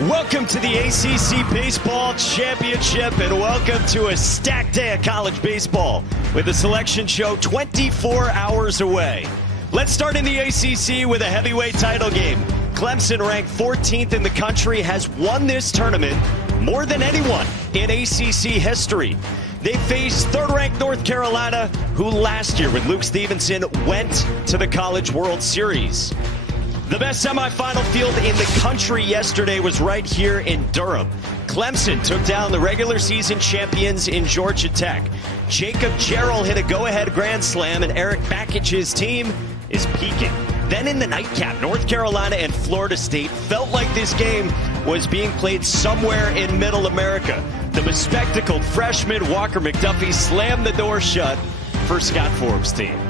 Welcome to the ACC Baseball Championship, and welcome to a stacked day of college baseball with a selection show 24 hours away. Let's start in the ACC with a heavyweight title game. Clemson, ranked 14th in the country, has won this tournament more than anyone in ACC history. They face third-ranked North Carolina, who last year with Luke Stevenson went to the College World Series. The best semifinal field in the country yesterday was right here in Durham. Clemson took down the regular season champions in Georgia Tech. Jacob Jarrell hit a go-ahead grand slam, and Eric Bakich's team is peaking. Then in the nightcap, North Carolina and Florida State felt like this game was being played somewhere in Middle America. The bespectacled freshman Walker McDuffie slammed the door shut for Scott Forbes' team.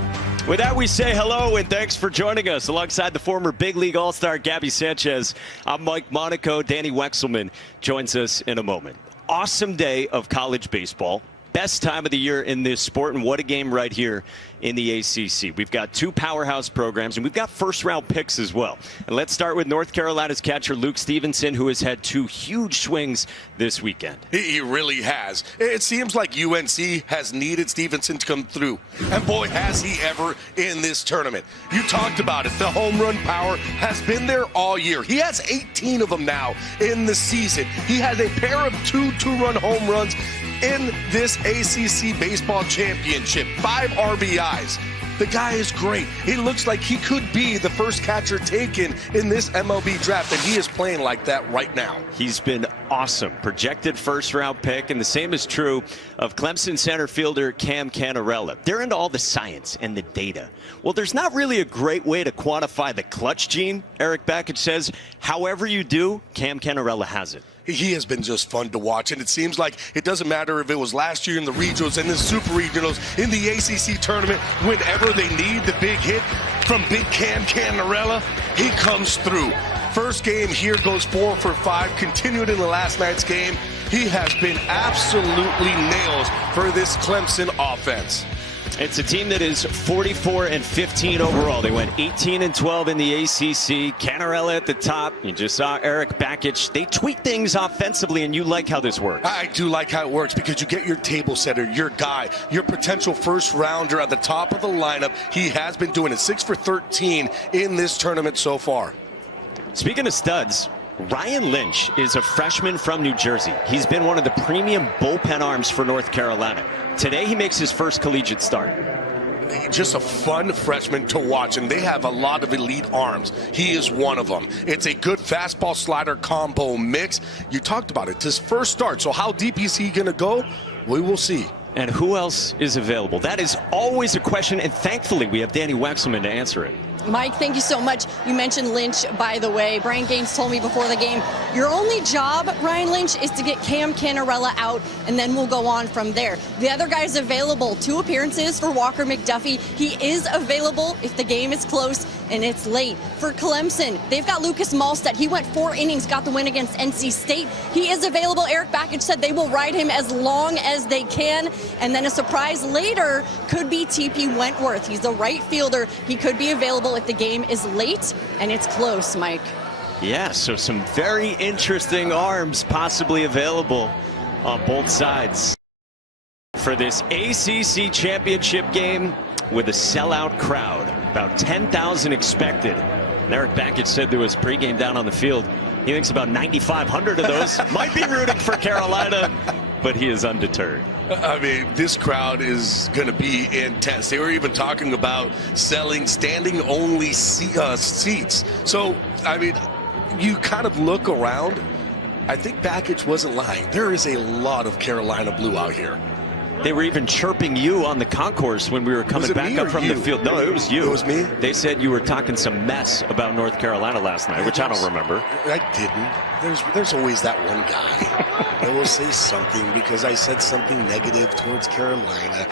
With that, we say hello and thanks for joining us. Alongside the former Big League All-Star Gabby Sanchez, I'm Mike Monaco. Danny Wexelman joins us in a moment. Awesome day of college baseball. Best time of the year in this sport, and what a game right here in the ACC. We've got two powerhouse programs, and we've got first-round picks as well. And let's start with North Carolina's catcher Luke Stevenson, who has had two huge swings this weekend. He really has. It seems like UNC has needed Stevenson to come through. And boy, has he ever in this tournament. You talked about it. The home run power has been there all year. He has 18 of them now in the season. He has a pair of two-run home runs in this ACC Baseball Championship. 5 RBIs. The guy is great. He looks like he could be the first catcher taken in this MLB draft, and he is playing like that right now. He's been awesome. Projected first-round pick, and the same is true of Clemson center fielder Cam Cannarella. They're into all the science and the data. Well, there's not really a great way to quantify the clutch gene, Eric Bakich says. However you do, Cam Cannarella has it. He has been just fun to watch, and it seems like it doesn't matter if it was last year in the regionals and the super regionals, in the ACC tournament, whenever they need the big hit from Big Cam Cannarella, he comes through. First game here goes 4 for 5, continued in the last night's game. He has been absolutely nails for this Clemson offense. It's a team that is 44-15 overall. They went 18-12 in the ACC. Cannarella at the top. You just saw Eric Bakich. They tweak things offensively, and you like how this works. I do like how it works because you get your table setter, your guy, your potential first rounder at the top of the lineup. He has been doing it. 6 for 13 in this tournament so far. Speaking of studs, Ryan Lynch is a freshman from New Jersey. He's been one of the premium bullpen arms for North Carolina. Today, he makes his first collegiate start. Just a fun freshman to watch, and they have a lot of elite arms. He is one of them. It's a good fastball slider combo mix. You talked about it, his first start. So how deep is he going to go? We will see. And who else is available? That is always a question, and thankfully we have Danny Wexelman to answer it. Mike, thank you so much. You mentioned Lynch, by the way. Brian Gaines told me before the game, your only job, Ryan Lynch, is to get Cam Cannarella out, and then we'll go on from there. The other guy's available. 2 appearances for Walker McDuffie. He is available if the game is close and it's late. For Clemson, they've got Lucas Malstead. He went 4 innings, got the win against NC State. He is available. Eric Bakich said they will ride him as long as they can. And then a surprise later could be TP Wentworth. He's the right fielder. He could be available if the game is late and it's close, Mike. Yeah, so some very interesting arms possibly available on both sides for this ACC championship game with a sellout crowd. About 10,000 expected. And Eric Bakich said to his pregame down on the field, he thinks about 9,500 of those might be rooting for Carolina, but he is undeterred. I mean, this crowd is going to be intense. They were even talking about selling standing-only seats. So, I mean, you kind of look around. I think Bakich wasn't lying. There is a lot of Carolina blue out here. They were even chirping you on the concourse when we were coming back up from the field. No, it was you. It was me? They said you were talking some mess about North Carolina last night, which I don't remember. I didn't. There's always that one guy that will say something because I said something negative towards Carolina.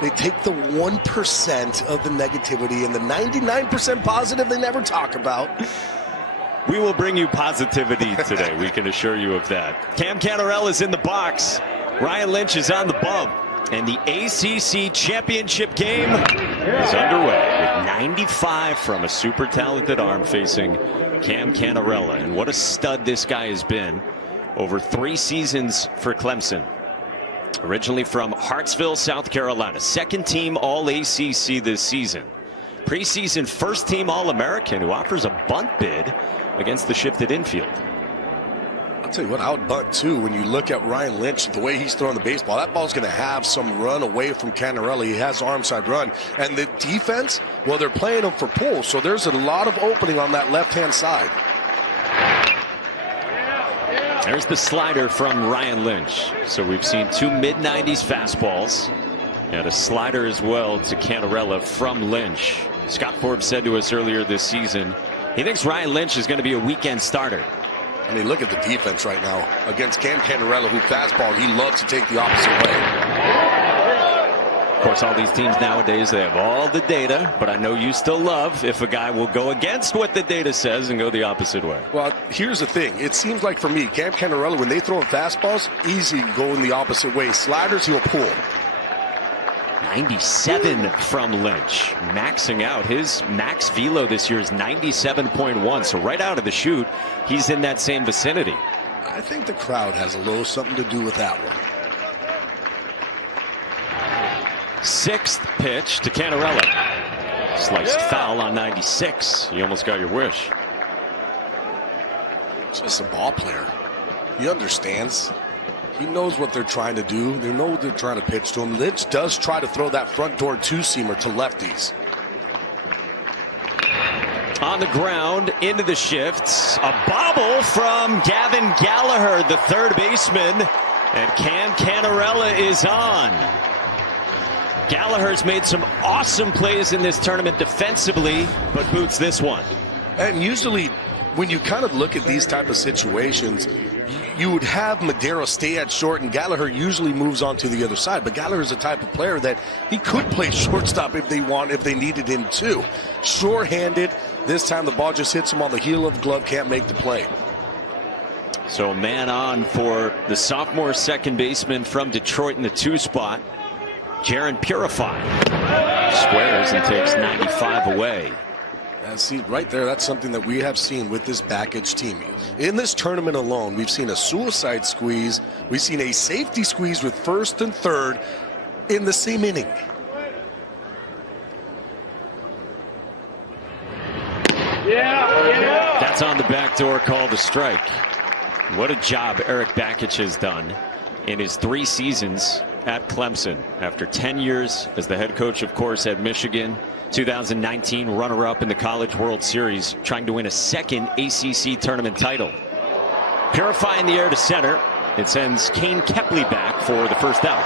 They take the 1% of the negativity and the 99% positive they never talk about. We will bring you positivity today. We can assure you of that. Cam Cannarella is in the box. Ryan Lynch is on the bump. And the ACC Championship game is underway with 95 from a super talented arm facing Cam Cannarella. And what a stud this guy has been over 3 seasons for Clemson. Originally from Hartsville, South Carolina. Second team All-ACC this season. Preseason first team All-American who offers a bunt bid against the shifted infield. I'll tell you what, out bunt too, when you look at Ryan Lynch, the way he's throwing the baseball, that ball's going to have some run away from Cannarella. He has arm side run. And the defense, well, they're playing him for pull, so there's a lot of opening on that left-hand side. There's the slider from Ryan Lynch. So we've seen 2 mid-90s fastballs and a slider as well to Cannarella from Lynch. Scott Forbes said to us earlier this season he thinks Ryan Lynch is going to be a weekend starter. I mean, look at the defense right now against Cam Cannarella, who fastball, he loves to take the opposite way. Of course, all these teams nowadays, they have all the data, but I know you still love if a guy will go against what the data says and go the opposite way. Well, here's the thing. It seems like for me, Cam Cannarella, when they throw him fastballs, easy going the opposite way. Sliders, he'll pull. 97 from Lynch, maxing out. His max velo this year is 97.1, so right out of the chute, he's in that same vicinity. I think the crowd has a little something to do with that one. 6th pitch to Cannarella. Sliced foul on 96. You almost got your wish. Just a ball player. He understands. He knows what they're trying to do. They know what they're trying to pitch to him. Lynch does try to throw that front door two-seamer to lefties. On the ground, into the shifts. A bobble from Gavin Gallagher, the third baseman. And Cam Cannarella is on. Gallagher's made some awesome plays in this tournament defensively, but boots this one. And usually, when you kind of look at these type of situations, you would have Madero stay at short, and Gallagher usually moves on to the other side. But Gallagher's a type of player that he could play shortstop if they needed him to. Sure-handed. This time the ball just hits him on the heel of the glove, can't make the play. So man on for the sophomore second baseman from Detroit in the 2 spot. Jaron Purify squares and takes 95 away. See, right there, that's something that we have seen with this Bakich team. In this tournament alone, we've seen a suicide squeeze. We've seen a safety squeeze with first and third in the same inning. That's on the backdoor call to strike. What a job Eric Bakich has done in his 3 seasons at Clemson. After 10 years as the head coach, of course, at Michigan. 2019 runner-up in the College World Series, trying to win a 2nd ACC tournament title. Purify in the air to center. It sends Kane Kepley back for the first out.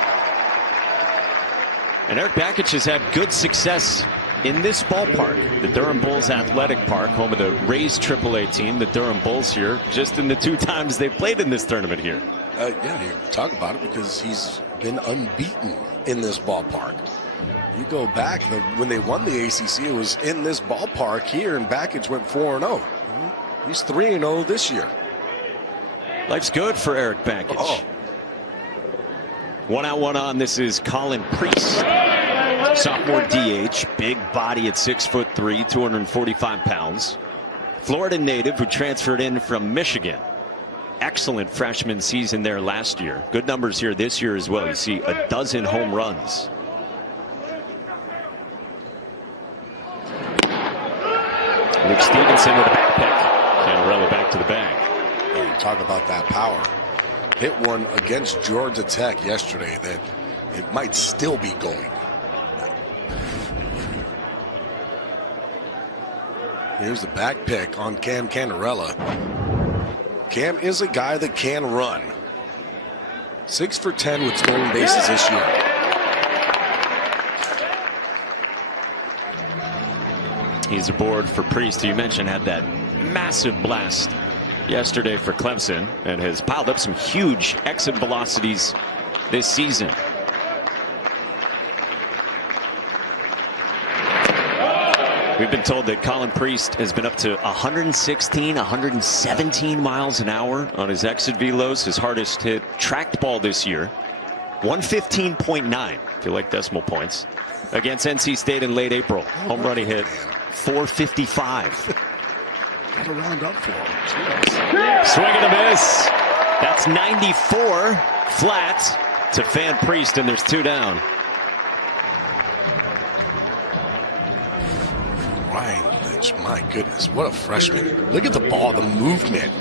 And Eric Bakich has had good success in this ballpark, the Durham Bulls Athletic Park, home of the Rays AAA team, the Durham Bulls here, just in the 2 times they've played in this tournament here. Yeah, you talk about it because he's been unbeaten in this ballpark. You go back, when they won the ACC, it was in this ballpark here, and Bakich went 4-0. He's 3-0 this year. Life's good for Eric Bakich. Oh. 1 out, 1 on. This is Colin Priest, sophomore DH, big body at 6'3", 245 pounds. Florida native who transferred in from Michigan. Excellent freshman season there last year. Good numbers here this year as well. You see a dozen home runs. Luke Stevenson with a back pick. Cannarella back to the bag. You talk about that power. Hit one against Georgia Tech yesterday that it might still be going. Here's the back pick on Cam Cannarella. Cam is a guy that can run. 6 for 10 with stolen bases this year. He's aboard for Priest, who you mentioned had that massive blast yesterday for Clemson and has piled up some huge exit velocities this season. We've been told that Colin Priest has been up to 116, 117 miles an hour on his exit velos. His hardest hit tracked ball this year 115.9, if you like decimal points, against NC State in late April. Home run he hit, 455. Gotta round up for him. Swing and a miss. That's 94 flat to Fan Priest, and there's 2 down. Ryan Lynch, my goodness, what a freshman. Look at the ball, the movement.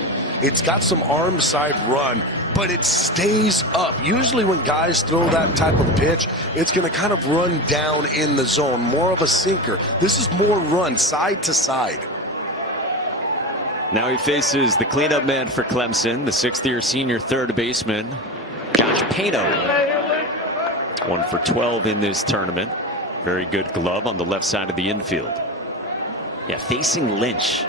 It's got some arm side run, but it stays up. Usually when guys throw that type of pitch, it's going to kind of run down in the zone, more of a sinker. This is more run side to side. Now he faces the cleanup man for Clemson, the 6th-year senior third baseman, Josh Pano. 1 for 12 in this tournament. Very good glove on the left side of the infield. Yeah, facing Lynch.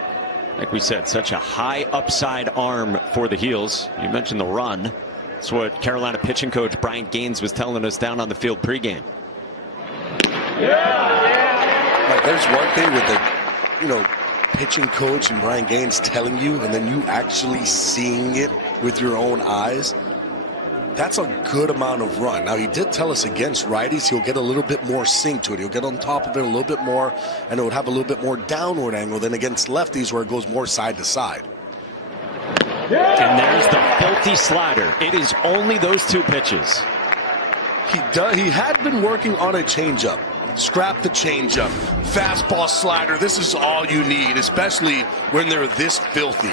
Like we said, such a high upside arm for the Heels. You mentioned the run. That's what Carolina pitching coach Brian Gaines was telling us down on the field pregame. Like, there's one thing with the, pitching coach and Brian Gaines telling you, and then you actually seeing it with your own eyes. That's a good amount of run. Now, he did tell us against righties, he'll get a little bit more sink to it. He'll get on top of it a little bit more, and it would have a little bit more downward angle than against lefties where it goes more side to side. And there's the filthy slider. It is only those 2 pitches. He had been working on a changeup. Scrap the changeup. Fastball, slider. This is all you need, especially when they're this filthy.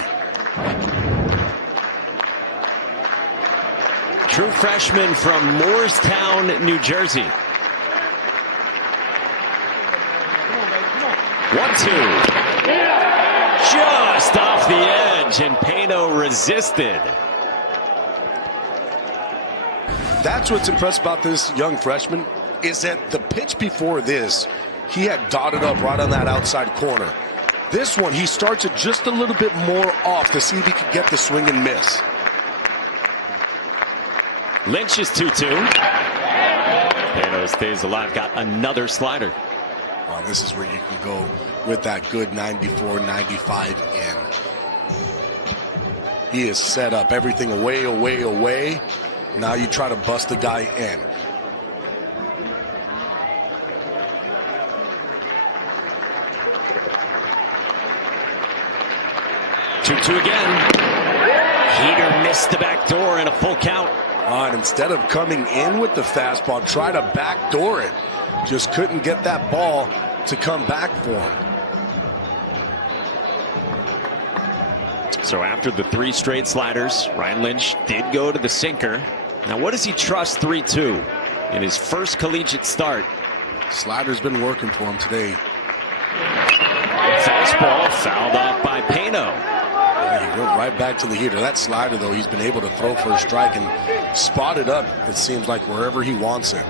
True freshman from Moorestown, New Jersey. 1-2. Just off the edge, and Pano resisted. That's what's impressive about this young freshman, is that the pitch before this, he had dotted up right on that outside corner. This one, he starts it just a little bit more off to see if he can get the swing and miss. Lynch is 2-2. Pano stays alive, got another slider. Well, this is where you can go with that good 94, 95 in. He is set up, everything away, away, away. Now you try to bust the guy in. Two again. Heater missed the back door and a full count. And instead of coming in with the fastball, try to backdoor it. Just couldn't get that ball to come back for him. So after the 3 straight sliders, Ryan Lynch did go to the sinker. Now what does he trust 3-2 in his first collegiate start? Slider's been working for him today. Fastball fouled off by Pano. He went right back to the heater. That slider, though, he's been able to throw for a strike and spot it up, it seems like, wherever he wants it.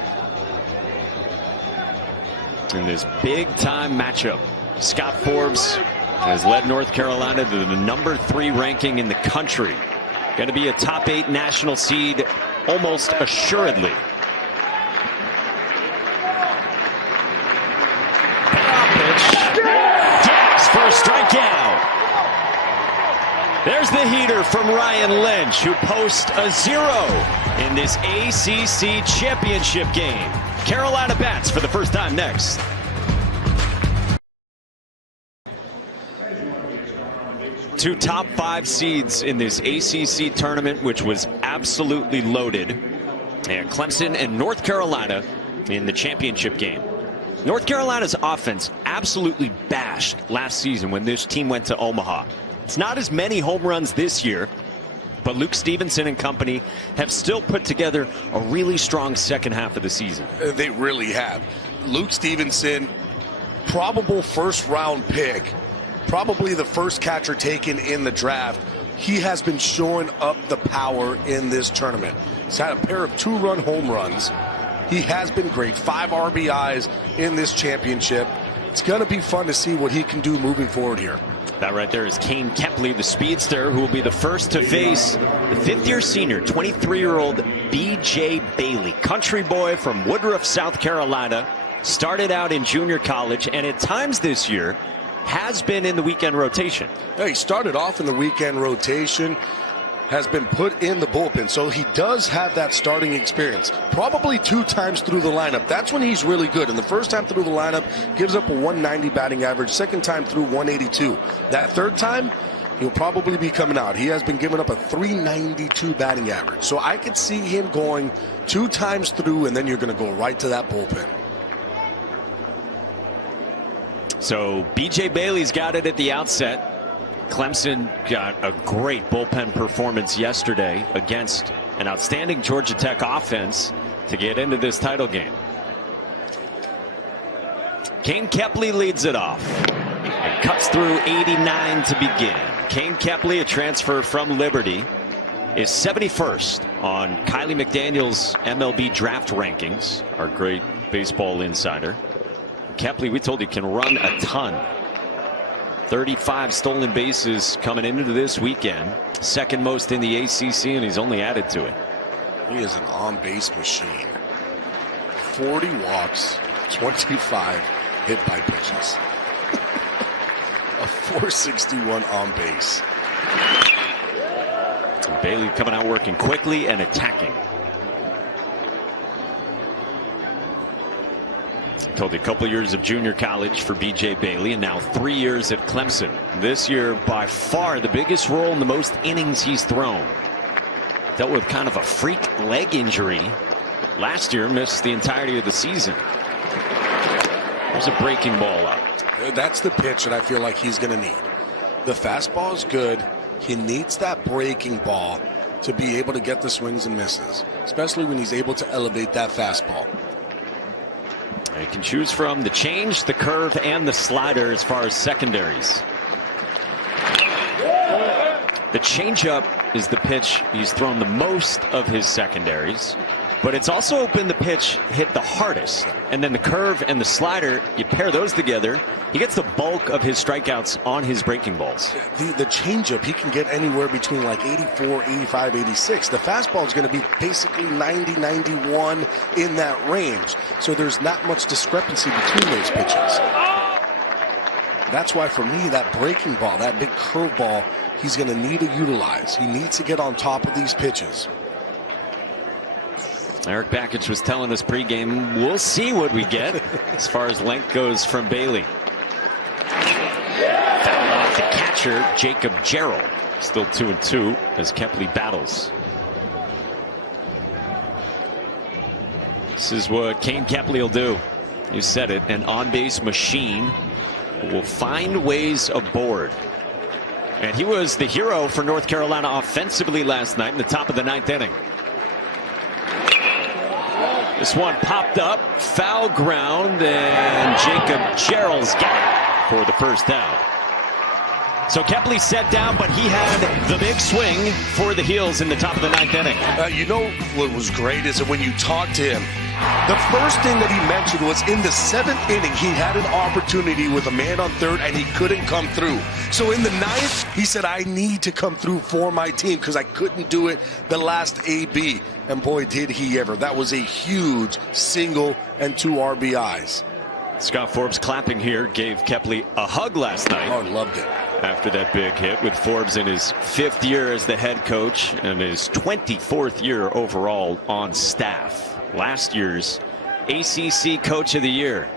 In this big-time matchup, Scott Forbes has led North Carolina to the number 3 ranking in the country. Going to be a top 8 national seed almost assuredly. Pitch. Gas for a strikeout. There's the heater from Ryan Lynch, who posts a 0 in this ACC championship game. Carolina bats for the first time next. Two top 5 seeds in this ACC tournament, which was absolutely loaded. And Clemson and North Carolina in the championship game. North Carolina's offense absolutely bashed last season when this team went to Omaha. It's not as many home runs this year, but Luke Stevenson and company have still put together a really strong second half of the season. They really have. Luke Stevenson, probable first-round pick, probably the first catcher taken in the draft. He has been showing up the power in this tournament. He's had a pair of 2-run home runs. He has been great. 5 RBIs in this championship. It's going to be fun to see what he can do moving forward here. That right there is Kane Kepley, the speedster, who will be the first to face the 5th-year senior, 23-year-old B.J. Bailey. Country boy from Woodruff, South Carolina. Started out in junior college, and at times this year has been in the weekend rotation. Yeah, he started off in the weekend rotation. has been put in the bullpen, so he does have that starting experience. Probably 2 times through the lineup. That's when he's really good. And the first time through the lineup, gives up a 190 batting average. Second time through, 182. That third time, he'll probably be coming out. He has been giving up a 392 batting average. So I could see him going 2 times through, and then you're going to go right to that bullpen. So B.J. Bailey's got it at the outset. Clemson got a great bullpen performance yesterday against an outstanding Georgia Tech offense to get into this title game. Kane Kepley leads it off and cuts through 89 to begin. Kane Kepley, a transfer from Liberty, is 71st on Kylie McDaniel's MLB draft rankings, our great baseball insider. Kepley, we told you, can run a ton. 35 stolen bases coming into this weekend. Second most in the ACC, and he's only added to it. He is an on-base machine. 40 walks, 25 hit by pitches. A 461 on base. Bailey coming out working quickly and attacking. Told you a couple years of junior college for B.J. Bailey, and now 3 years at Clemson. This year, by far the biggest role and the most innings he's thrown. Dealt with kind of a freak leg injury last year, missed the entirety of the season. There's a breaking ball up. That's the pitch that I feel like he's going to need. The fastball is good. He needs that breaking ball to be able to get the swings and misses, especially when he's able to elevate that fastball. He can choose from the change, the curve, and the slider as far as secondaries. The changeup is the pitch he's thrown the most of his secondaries, but it's also been the pitch hit the hardest. And then the curve and the slider, you pair those together, he gets the bulk of his strikeouts on his breaking balls. The changeup, he can get anywhere between like 84, 85, 86. The fastball is going to be basically 90, 91 in that range. So there's not much discrepancy between those pitches. That's why for me, that breaking ball, that big curveball, he's going to need to utilize. He needs to get on top of these pitches. Eric Bakich was telling us pregame, we'll see what we get as far as length goes from Bailey. Fouled off the catcher, Jacob Jarrell. Still 2-2 as Kepley battles. This is what Kane Kepley will do. You said it, an on-base machine who will find ways aboard. And he was the hero for North Carolina offensively last night in the top of the 9th inning. This one popped up, foul ground, and Jacob Jarrell's got it for the first down. So Kepley set down, but he had the big swing for the Heels in the top of the 9th inning. You know what was great is that when you talk to him, the first thing that he mentioned was in the 7th inning, he had an opportunity with a man on third and he couldn't come through. So in the 9th, he said, I need to come through for my team because I couldn't do it the last AB. And boy, did he ever. That was a huge single and 2 RBIs. Scott Forbes clapping here, gave Kepley a hug last night. Oh, loved it. After that big hit, with Forbes in his 5th year as the head coach and his 24th year overall on staff. Last year's ACC Coach of the Year.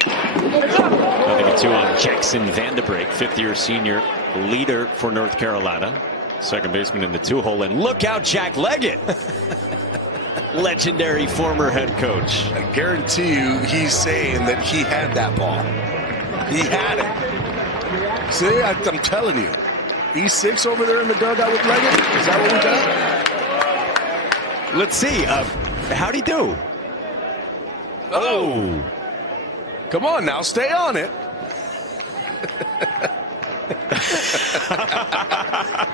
0-2 on Jackson Vanderbrake, 5th-year senior leader for North Carolina. Second baseman in the 2-hole. And look out, Jack Leggett. Legendary former head coach. I guarantee you he's saying that he had that ball. He had it. See, I'm telling you. E6 over there in the dugout with Leggett. Is that what we got? Let's see. How'd he do? Oh. Come on now, stay on it.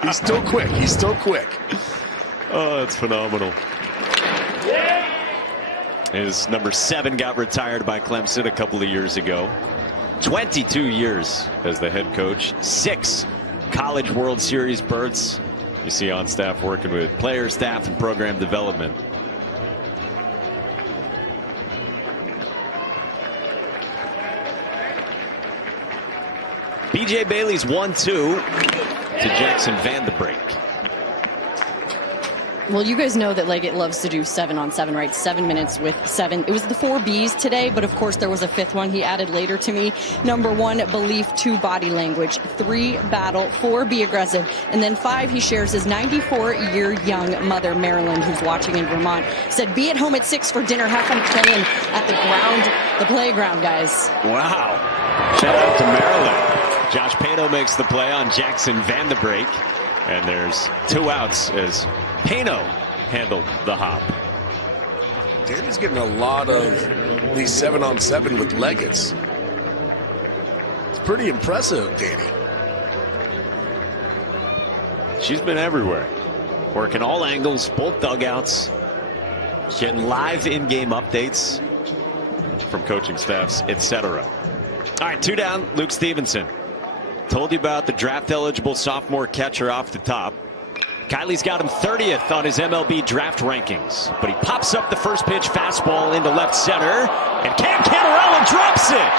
He's still quick. He's still quick. Oh, that's phenomenal. His number 7 got retired by Clemson a couple of years ago. 22 years as the head coach. 6 College World Series berths. You see on staff working with player, staff, and program development. B.J. Bailey's 1-2. to Jackson Vanderbeek. Well, you guys know that Leggett loves to do 7-on-7, right? 7 minutes with 7. It was the 4 Bs today, but of course there was a 5th one he added later to me. Number 1, belief. 2, body language. 3, battle. 4, be aggressive. And then 5, he shares his 94-year young mother, Marilyn, who's watching in Vermont. Said, be at home at 6 for dinner. Have fun playing at the playground, guys. Wow. Shout out to Maryland. Josh Pano makes the play on Jackson Vanderbeek. And there's 2 outs as Pano handled the hop. Danny's getting a lot of these 7-on-7 with Leggett's. It's pretty impressive, Danny. She's been everywhere. Working all angles, both dugouts. Getting live in-game updates from coaching staffs, etc. All right, 2 down, Luke Stevenson. Told you about the draft-eligible sophomore catcher off the top. Kylie's got him 30th on his MLB draft rankings, but he pops up the first pitch fastball into left center, and Cam Canarella drops it.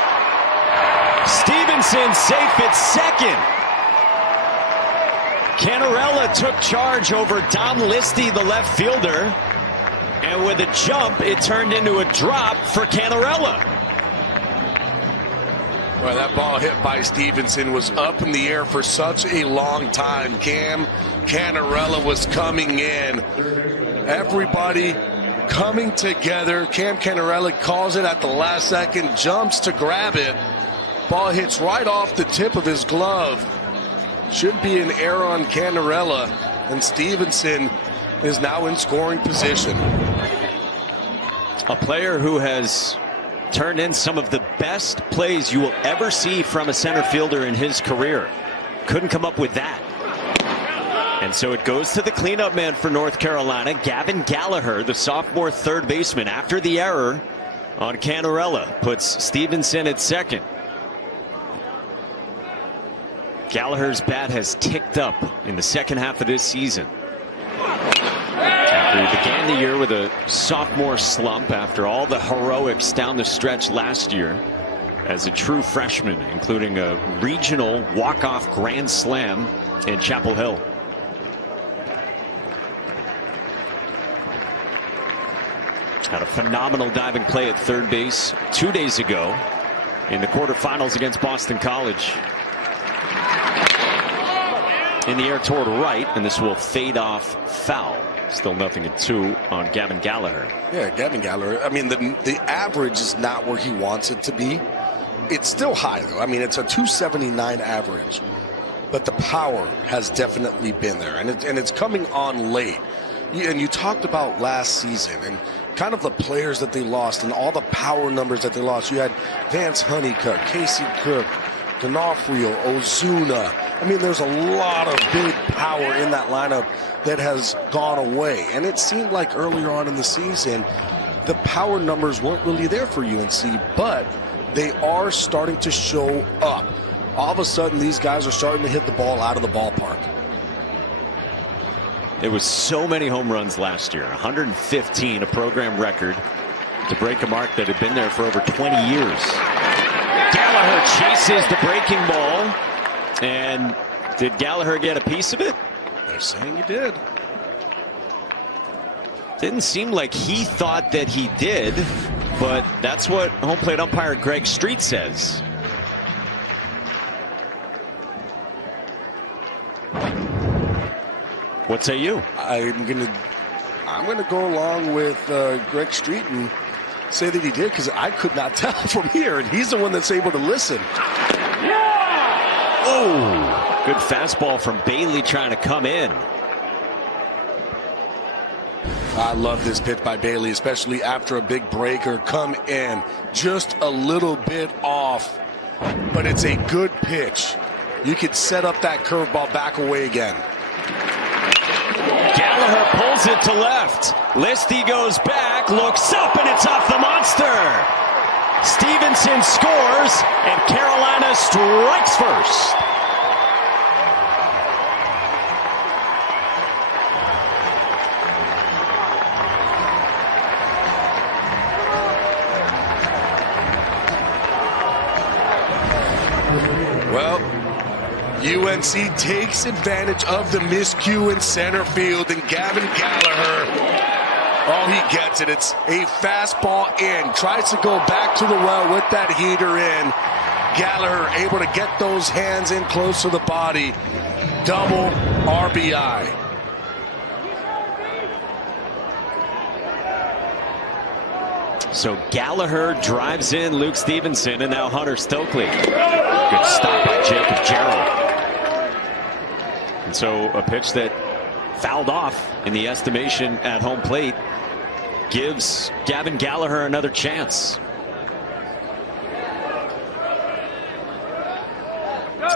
Stevenson safe at second. Canarella took charge over Dom Listy, the left fielder, and with a jump, it turned into a drop for Canarella. Well, that ball hit by Stevenson was up in the air for such a long time. Cam Canarella was coming in. Everybody coming together. Cam Canarella calls it at the last second, jumps to grab it. Ball hits right off the tip of his glove. Should be an error on Canarella, and Stevenson is now in scoring position. A player who has turned in some of the best plays you will ever see from a center fielder in his career. Couldn't come up with that. And so it goes to the cleanup man for North Carolina, Gavin Gallagher, the sophomore third baseman, after the error on Canarella. Puts Stevenson at second. Gallagher's bat has ticked up in the second half of this season. After he began the year with a sophomore slump after all the heroics down the stretch last year as a true freshman, including a regional walk-off grand slam in Chapel Hill. Had a phenomenal diving play at third base 2 days ago in the quarterfinals against Boston College. In the air toward right, and this will fade off foul. Still 0-2 on Gavin Gallagher. Yeah, Gavin Gallagher. I mean, the average is not where he wants it to be. It's still high, though. I mean, it's a 279 average. But the power has definitely been there. And it's coming on late. And you talked about last season and kind of the players that they lost and all the power numbers that they lost. You had Vance Honeycutt, Casey Cook, D'Onofrio, Ozuna. I mean, there's a lot of big power in that lineup that has gone away. And it seemed like earlier on in the season, the power numbers weren't really there for UNC, but they are starting to show up. All of a sudden, these guys are starting to hit the ball out of the ballpark. There was so many home runs last year, 115, a program record, to break a mark that had been there for over 20 years. Gallagher chases the breaking ball, and did Gallagher get a piece of it? They're saying he did. Didn't seem like he thought that he did, but that's what home plate umpire Greg Street says. What say you? I'm gonna go along with Greg Street and say that he did, because I could not tell from here, and he's the one that's able to listen. Oh, good fastball from Bailey trying to come in. I love this pitch by Bailey, especially after a big breaker. Come in just a little bit off, but it's a good pitch. You could set up that curveball back away again. Gallagher pulls it to left. Listy goes back, looks up, and it's off the monster. Stevenson scores, and Carolina strikes first. Well, UNC takes advantage of the miscue in center field, and Gavin Gallagher, oh, he gets it. It's a fastball in. Tries to go back to the well with that heater in. Gallagher able to get those hands in close to the body. Double RBI. So Gallagher drives in Luke Stevenson, and now Hunter Stokely. Good stop by Jacob Jarrell. And so a pitch that fouled off in the estimation at home plate gives Gavin Gallagher another chance.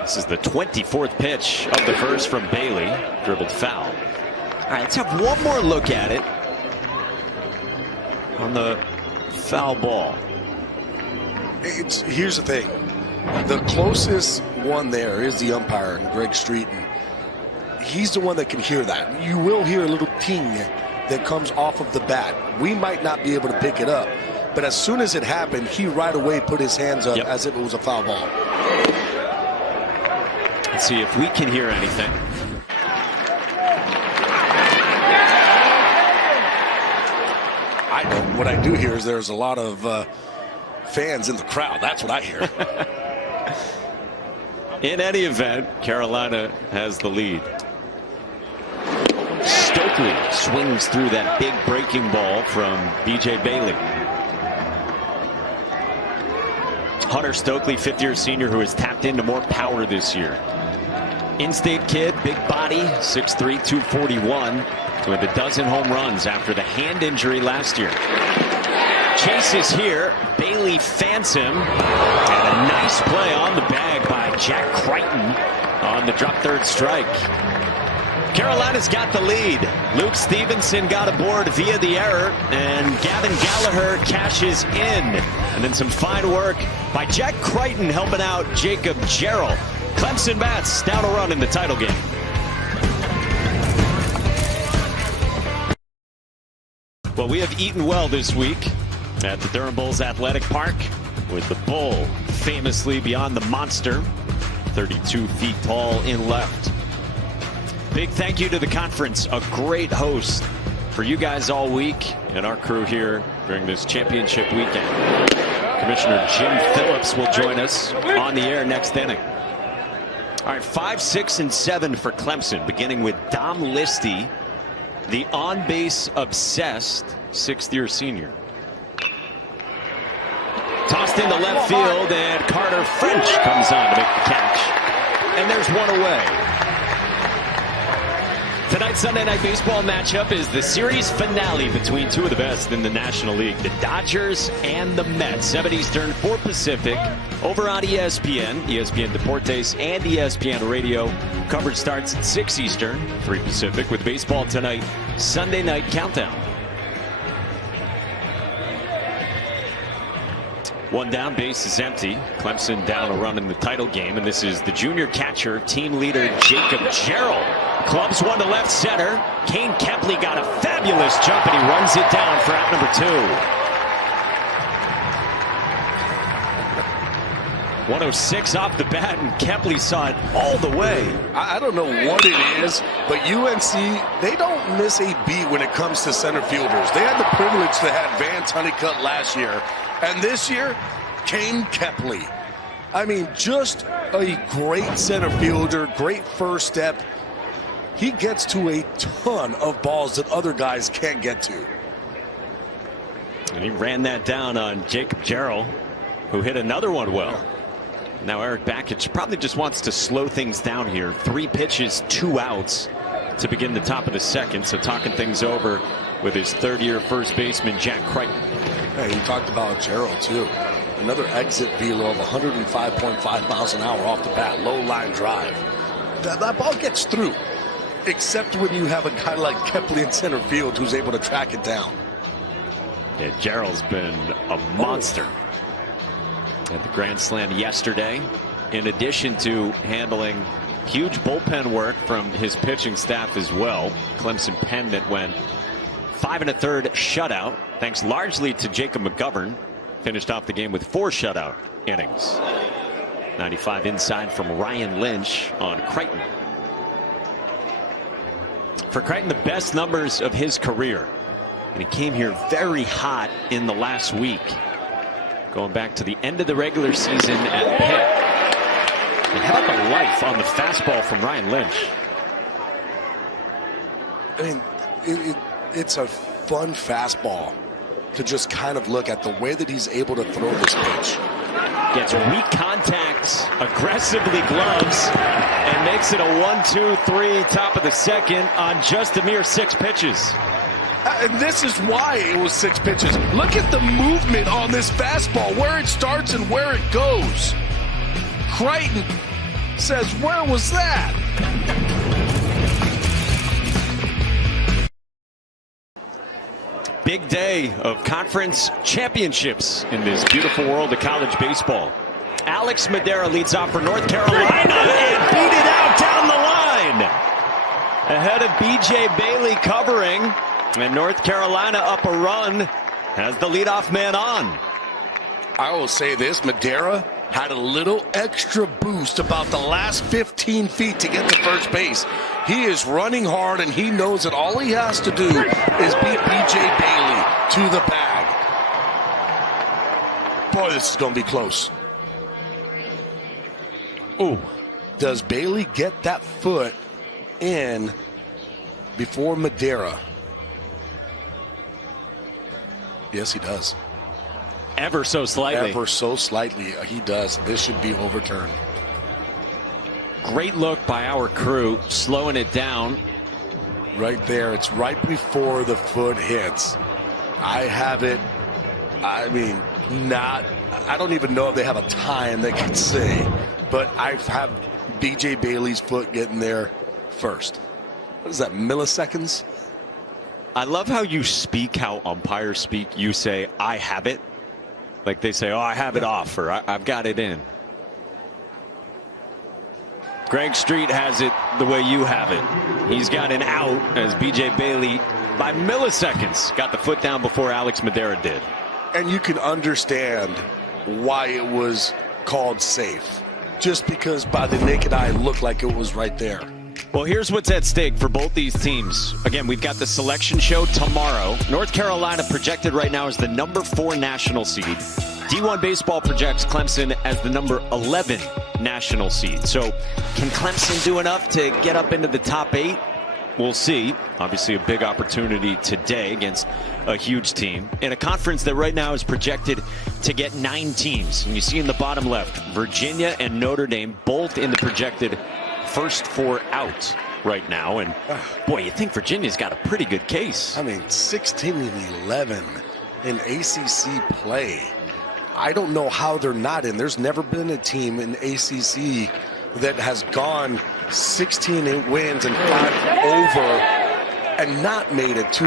This is the 24th pitch of the first from Bailey. Dribbled foul. All right, let's have one more look at it on the foul ball. Here's the thing. The closest one there is the umpire, Greg Streeton. He's the one that can hear that. You will hear a little ting that comes off of the bat. We might not be able to pick it up, but as soon as it happened, he right away put his hands up as if it was a foul ball. Let's see if we can hear anything. What I do hear is there's a lot of fans in the crowd. That's what I hear. In any event, Carolina has the lead. Stokely swings through that big breaking ball from B.J. Bailey. Hunter Stokely, fifth-year senior who has tapped into more power this year. In-state kid, big body, 6'3", 241, with a dozen home runs after the hand injury last year. Chases here. Bailey fans him. And a nice play on the bag by Jack Crighton on the drop third strike. Carolina's got the lead. Luke Stevenson got aboard via the error, and Gavin Gallagher cashes in. And then some fine work by Jack Crichton helping out Jacob Jarrell. Clemson bats down a run in the title game. Well, we have eaten well this week at the Durham Bulls Athletic Park, with the bull famously beyond the monster, 32 feet tall in left. Big thank you to the conference, a great host for you guys all week, and our crew here during this championship weekend. Commissioner Jim Phillips will join us on the air next inning. All right, 5, 6, and 7 for Clemson, beginning with Dom Listy, the on-base obsessed sixth-year senior. Tossed into left field, and Carter French comes on to make the catch. And there's one away. Tonight's Sunday Night Baseball matchup is the series finale between two of the best in the National League, the Dodgers and the Mets. 7 Eastern, 4 Pacific, over on ESPN, ESPN Deportes, and ESPN Radio. Coverage starts at 6 Eastern, 3 Pacific, with baseball tonight, Sunday Night Countdown. One down, base is empty. Clemson down a run in the title game, and this is the junior catcher, team leader Jacob Jarrell. Clubs one to left center. Kane Kepley got a fabulous jump, and he runs it down for out number 2. 106 off the bat, and Kepley saw it all the way. I don't know what it is, but UNC, they don't miss a beat when it comes to center fielders. They had the privilege to have Vance Honeycutt last year. And this year, Kane Kepley. I mean, just a great center fielder, great first step. He gets to a ton of balls that other guys can't get to. And he ran that down on Jacob Jarrell, who hit another one well. Now Eric Bakich probably just wants to slow things down here. 3 pitches, 2 outs to begin the top of the second. So talking things over with his third-year first baseman, Jack Crichton. Hey, you talked about Jarrell, too. Another exit velo of 105.5 miles an hour off the bat. Low line drive. That ball gets through. Except when you have a guy like Kepley in center field who's able to track it down. Yeah, Jarrell's been a monster at the Grand Slam yesterday. In addition to handling huge bullpen work from his pitching staff as well. Clemson pen that went 5 1/3 shutout, thanks largely to Jacob McGovern. Finished off the game with 4 shutout innings. 95 inside from Ryan Lynch on Crighton. For Crighton, the best numbers of his career. And he came here very hot in the last week. Going back to the end of the regular season at Pitt. And how about the life on the fastball from Ryan Lynch? I mean, it's a fun fastball to just kind of look at the way that he's able to throw this pitch. Gets weak contact, aggressively gloves, and makes it a 1-2-3 top of the second on just a mere 6 pitches. And this is why it was 6 pitches. Look at the movement on this fastball, where it starts and where it goes. Crighton says, where was that? Big day of conference championships in this beautiful world of college baseball. Alex Madera leads off for North Carolina and beat it out down the line. Ahead of BJ Bailey covering, and North Carolina up a run, has the leadoff man on. I will say this, Madera had a little extra boost about the last 15 feet to get to first base. He is running hard, and he knows that all he has to do is beat BJ Bailey to the bag. Boy, this is going to be close. Ooh, does Bailey get that foot in before Madera? Yes, he does. Ever so slightly. Ever so slightly, he does. This should be overturned. Great look by our crew, slowing it down. Right there. It's right before the foot hits. I have it. I mean, I don't even know if they have a time they can say, but I have BJ Bailey's foot getting there first. What is that, milliseconds? I love how you speak, how umpires speak. You say, I have it. Like they say, oh, I have it off, or I've got it in. Greg Street has it the way you have it. He's got an out as BJ Bailey, by milliseconds, got the foot down before Alex Madera did. And you can understand why it was called safe. Just because by the naked eye it looked like it was right there. Well, here's what's at stake for both these teams. Again, we've got the selection show tomorrow. North Carolina projected right now as the number 4 national seed. D1 Baseball projects Clemson as the number 11 national seed. So can Clemson do enough to get up into the top 8? We'll see. Obviously a big opportunity today against a huge team in a conference that right now is projected to get 9 teams. And you see in the bottom left, Virginia and Notre Dame both in the projected first 4 out right now. And boy, you think Virginia's got a pretty good case. I mean, 16-11 in ACC play. I don't know how they're not in. There's never been a team in ACC that has gone 16 wins and 5 over and not made it to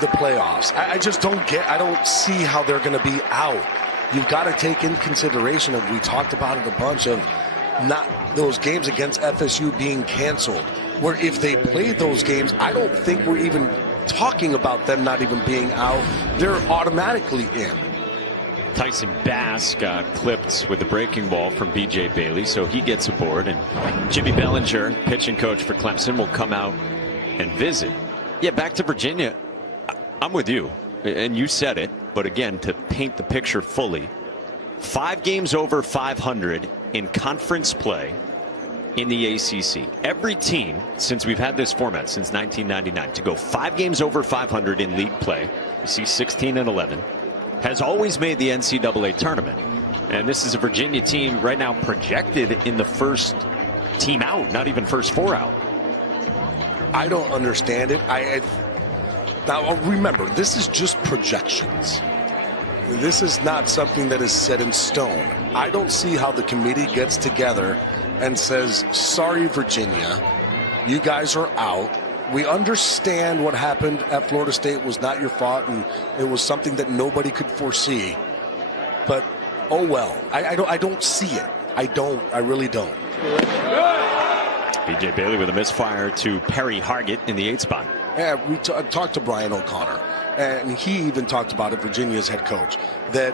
the playoffs. I just don't get, I don't see how they're going to be out. You've got to take in consideration, and we talked about it a bunch, of not those games against FSU being canceled, where if they played those games, I don't think we're even talking about them not even being out. They're automatically in. Tyson Bass got clipped with the breaking ball from BJ Bailey, so he gets aboard, and Jimmy Bellinger, pitching coach for Clemson, will come out and visit. Yeah, back to Virginia. I'm with you, and you said it, but again, to paint the picture fully, 5 games over 500 in conference play in the ACC. Every team, since we've had this format since 1999, to go 5 games over 500 in league play, you see 16-11, has always made the NCAA tournament. And this is a Virginia team right now projected in the first team out, not even first 4 out. I don't understand it. Now remember, this is just projections. This is not something that is set in stone. I don't see how the committee gets together and says, sorry, Virginia, you guys are out. We understand what happened at Florida State was not your fault, and it was something that nobody could foresee. But, oh well. I don't see it. I really don't. BJ Bailey with a misfire to Perry Hargett in the 8th spot. Yeah, we talked to Brian O'Connor, and he even talked about it, Virginia's head coach, that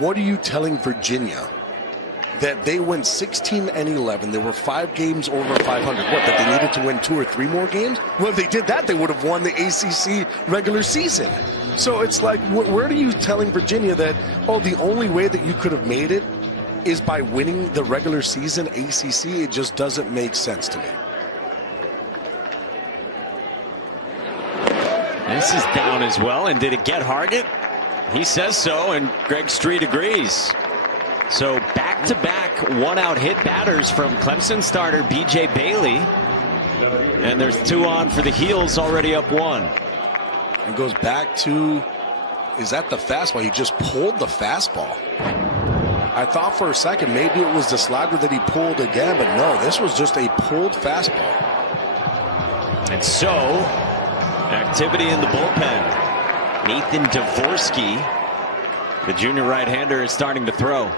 what are you telling Virginia that they went 16-11. There were 5 games over 500. What, that they needed to win 2 or 3 more games? Well, if they did that, they would have won the ACC regular season. So it's like, where are you telling Virginia that, oh, the only way that you could have made it is by winning the regular season ACC? It just doesn't make sense to me. This is down as well. And did it get Hargett? He says so, and Greg Street agrees. So back-to-back one-out hit batters from Clemson starter B.J. Bailey. And there's 2 on for the Heels, already up 1. And goes back to, is that the fastball? He just pulled the fastball. I thought for a second maybe it was the slider that he pulled again, but no, this was just a pulled fastball. And so, activity in the bullpen. Nathan Dvorsky, the junior right-hander, is starting to throw.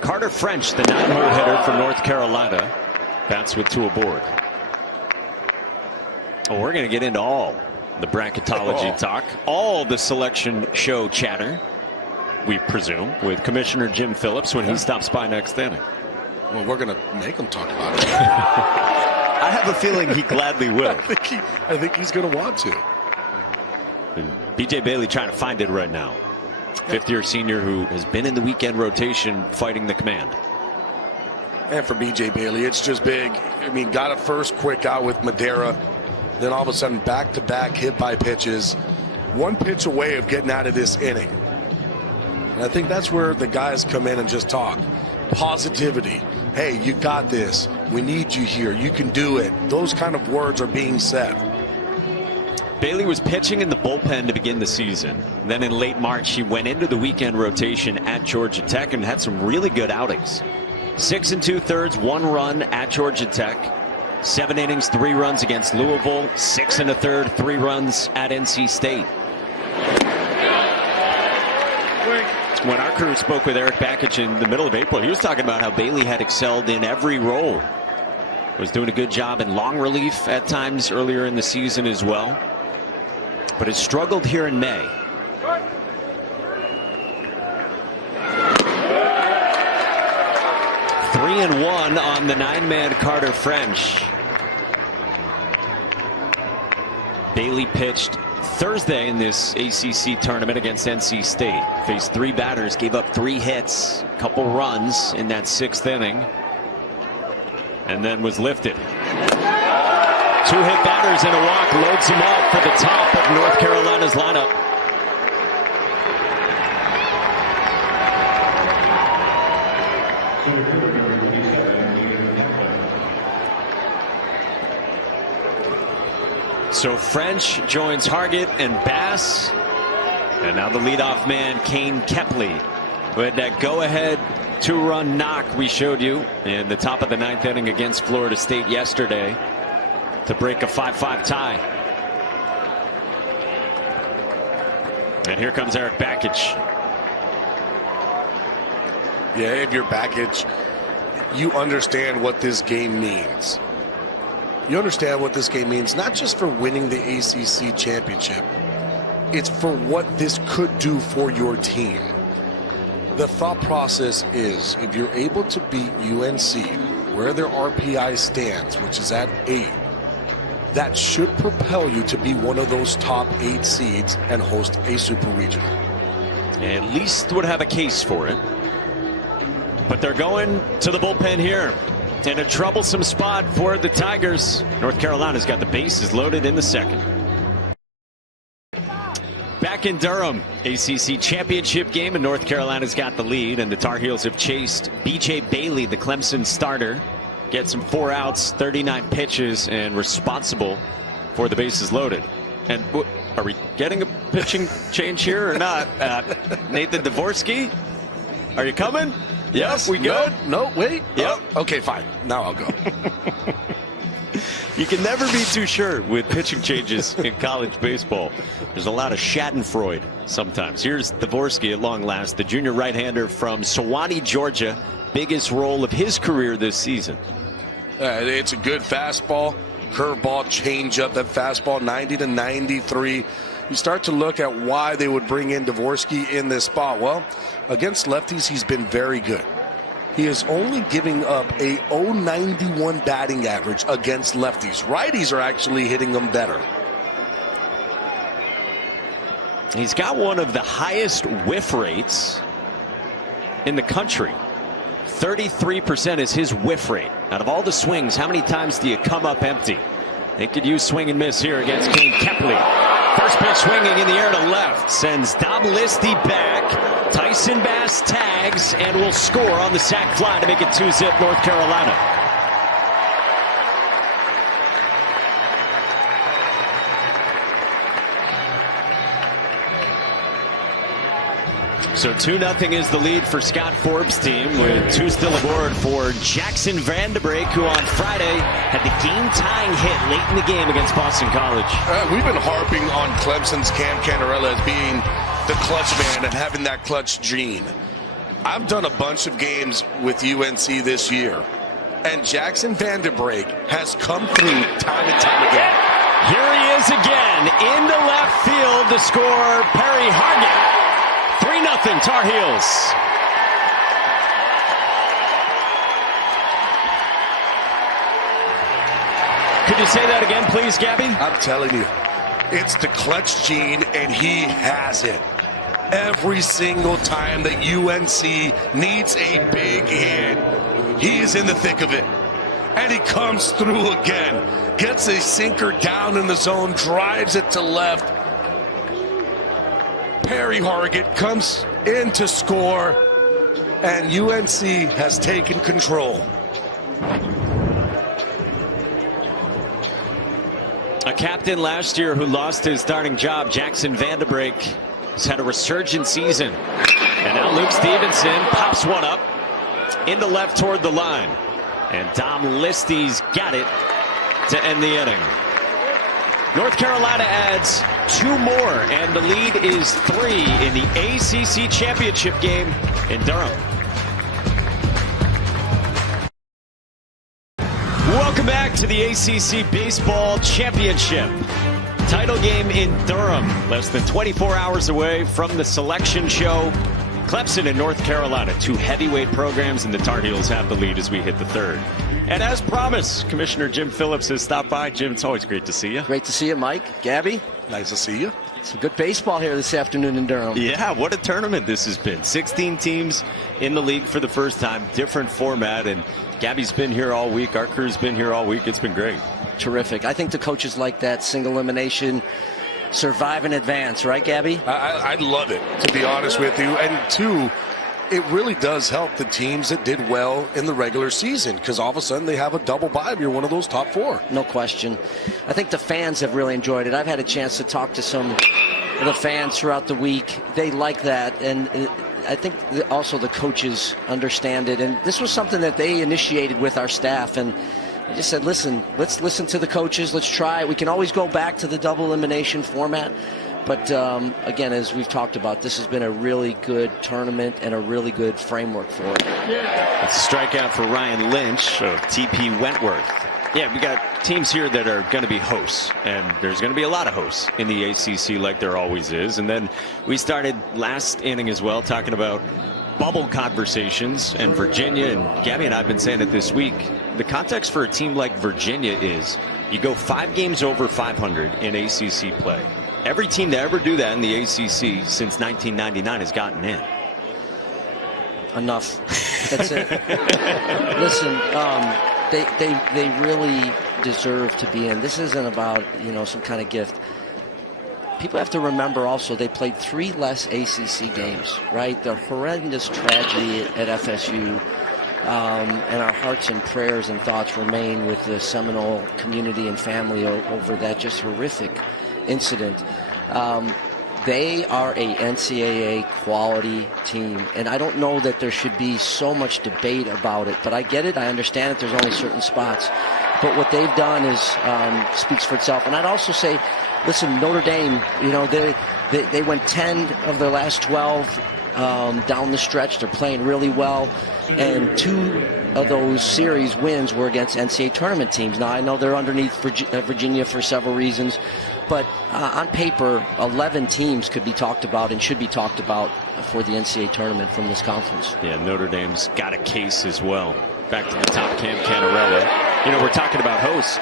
Carter French, the 9-hole hitter from North Carolina, bats with 2 aboard. Oh, we're going to get into all the bracketology talk, all the selection show chatter, we presume, with Commissioner Jim Phillips when he stops by next inning. Well, we're going to make him talk about it. I have a feeling he gladly will. I think he's going to want to. B.J. Bailey trying to find it right now. 5th-year senior who has been in the weekend rotation fighting the command. And for B.J. Bailey, it's just big. I mean, got a first quick out with Madera. Then all of a sudden, back-to-back hit-by pitches. 1 pitch away of getting out of this inning. And I think that's where the guys come in and just talk. Positivity. Hey, you got this. We need you here. You can do it. Those kind of words are being said. Bailey was pitching in the bullpen to begin the season. Then in late March, he went into the weekend rotation at Georgia Tech and had some really good outings. 6 2/3, 1 run at Georgia Tech. 7 innings, 3 runs against Louisville. 6 1/3, 3 runs at NC State. When our crew spoke with Eric Bakich in the middle of April, he was talking about how Bailey had excelled in every role. Was doing a good job in long relief at times earlier in the season as well, but has struggled here in May. Three and 1 on the 9-man Carter French. Bailey pitched Thursday in this ACC tournament against NC State. Faced 3 batters, gave up 3 hits, a couple runs in that 6th inning, and then was lifted. 2 hit batters and a walk loads him up for the top of North Carolina's lineup. So French joins Hargett and Bass. And now the leadoff man, Kane Kepley, who had that go-ahead 2-run knock we showed you in the top of the 9th inning against Florida State yesterday to break a 5-5 tie. And here comes Eric Bakich. Yeah, if you're Bakich, you understand what this game means. You understand what this game means, not just for winning the ACC championship. It's for what this could do for your team. The thought process is, if you're able to beat UNC, where their RPI stands, which is at 8, that should propel you to be one of those top 8 seeds and host a super regional. At least would have a case for it. But they're going to the bullpen here. In a troublesome spot for the Tigers. North Carolina's got the bases loaded in the 2nd. Back in Durham, ACC championship game, and North Carolina's got the lead, and the Tar Heels have chased B.J. Bailey, the Clemson starter, gets him 4 outs, 39 pitches, and responsible for the bases loaded. And are we getting a pitching change here or not? Nathan Dvorsky, are you coming? Yes, we good? No, wait. Yep. Oh, okay, fine. Now I'll go. You can never be too sure with pitching changes in college baseball. There's a lot of schadenfreude sometimes. Here's Dvorsky at long last, the junior right-hander from Sewanee, Georgia. Biggest role of his career this season. It's a good fastball, curveball, changeup. That fastball, 90 to 93. you start to look at why they would bring in Dvorsky in this spot. Well, against lefties, he's been very good. He is only giving up a .091 batting average against lefties. Righties are actually hitting them better. He's got one of the highest whiff rates in the country. 33% is his whiff rate. Out of all the swings, how many times do you come up empty? They could use swing and miss here against Kane Kepley. First pitch swinging in the air to left. Sends Dom Listy back. Tyson Bass tags and will score on the sac fly to make it 2-zip North Carolina. So 2-0 is the lead for Scott Forbes' team, with 2 still aboard for Jackson Vanderbrake, who on Friday had the game-tying hit late in the game against Boston College. We've been harping on Clemson's Cam Canarella as being the clutch man and having that clutch gene. I've done a bunch of games with UNC this year, and Jackson Vanderbrake has come through time and time again. Here he is again, into left field to score Perry Hargett. 3-0 Tar Heels. Could you say that again, please, Gabby? I'm telling you, it's the clutch gene, and he has it. Every single time that UNC needs a big hit, he is in the thick of it. And he comes through again. Gets a sinker down in the zone, drives it to left. Perry Hargett comes in to score, and UNC has taken control. A captain last year who lost his starting job, Jackson Vanderbrake, has had a resurgent season. And now Luke Stevenson pops one up into left toward the line. And Dom Listy's got it to end the inning. North Carolina adds 2 more, and the lead is 3 in the ACC Championship game in Durham. Welcome back to the ACC Baseball Championship. Title game in Durham, less than 24 hours away from the selection show. Clemson and North Carolina, 2 heavyweight programs, and the Tar Heels have the lead as we hit the 3rd. And as promised, Commissioner Jim Phillips has stopped by. Jim, it's always great to see you. Great to see you, Mike. Gabby. Nice to see you. Some good baseball here this afternoon in Durham. Yeah, what a tournament this has been. 16 teams in the league for the first time, different format, and Gabby's been here all week. Our crew's been here all week. It's been great. Terrific. I think the coaches like that single elimination, survive in advance, right, Gabby? I love it, to be honest with you. And 2, it really does help the teams that did well in the regular season, because all of a sudden they have a double bye if you're one of those top 4. No question. I think the fans have really enjoyed it. I've had a chance to talk to some of the fans throughout the week. They like that, and I think also the coaches understand it. And this was something that they initiated with our staff, and I just said, listen, let's listen to the coaches. Let's try it. We can always go back to the double elimination format. But, again, as we've talked about, this has been a really good tournament and a really good framework for it. It's a strikeout for Ryan Lynch of TP Wentworth. Yeah, we got teams here that are going to be hosts, and there's going to be a lot of hosts in the ACC like there always is. And then we started last inning as well talking about bubble conversations and Virginia, and Gabby and I have been saying it this week. The context for a team like Virginia is you go 5 games over 500 in ACC play. Every team to ever do that in the ACC since 1999 has gotten in. Enough. That's it. Listen, they really deserve to be in. This isn't about, some kind of gift. People have to remember also they played 3 less ACC games, right? The horrendous tragedy at FSU. And our hearts and prayers and thoughts remain with the Seminole community and family over that just horrific incident. They are a NCAA quality team, and I don't know that there should be so much debate about it, but I get it. I understand that there's only certain spots, but what they've done is speaks for itself. And I'd also say, listen, Notre Dame, they went 10 of their last 12 down the stretch. They're playing really well, and 2 of those series wins were against NCAA tournament teams. Now, I know they're underneath Virginia for several reasons, but on paper, 11 teams could be talked about and should be talked about for the NCAA tournament from this conference. Yeah, Notre Dame's got a case as well. Back to the top, Cam Canarella. You know, we're talking about hosts.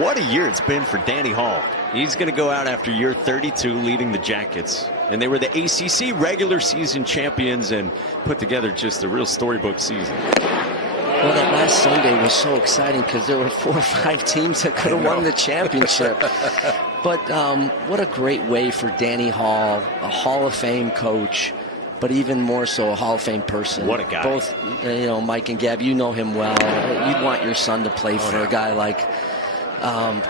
What a year it's been for Danny Hall. He's going to go out after year 32 leading the Jackets. And they were the ACC regular season champions and put together just a real storybook season. Well, that last Sunday was so exciting because there were 4 or 5 teams that could have won the championship. But what a great way for Danny Hall, a Hall of Fame coach, but even more so a Hall of Fame person. What a guy. Both, Mike and Gab, you know him well. You'd want your son to play for a guy like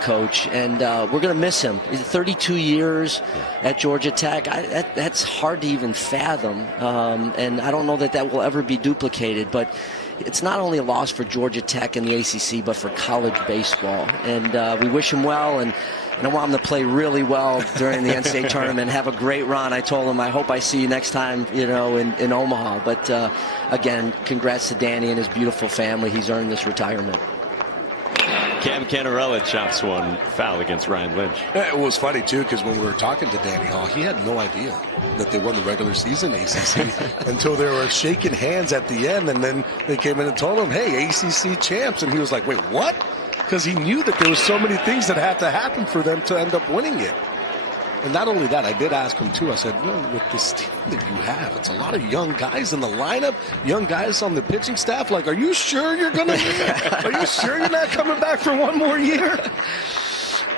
Coach. And we're going to miss him. 32 years at Georgia Tech. That's hard to even fathom. And I don't know that will ever be duplicated. But it's not only a loss for Georgia Tech and the ACC, but for college baseball. And we wish him well. And I want him to play really well during the NCAA tournament, have a great run. I told him, I hope I see you next time, in Omaha. But again, congrats to Danny and his beautiful family. He's earned this retirement. Cam Canarella chops one foul against Ryan Lynch. It was funny, too, because when we were talking to Danny Hall, he had no idea that they won the regular season ACC until they were shaking hands at the end. And then they came in and told him, hey, ACC champs. And he was like, wait, what? Because he knew that there was so many things that had to happen for them to end up winning it. And not only that, I did ask him, too. I said, with this team that you have, it's a lot of young guys in the lineup, young guys on the pitching staff. Like, are you sure you're going to – are you sure you're not coming back for one more year?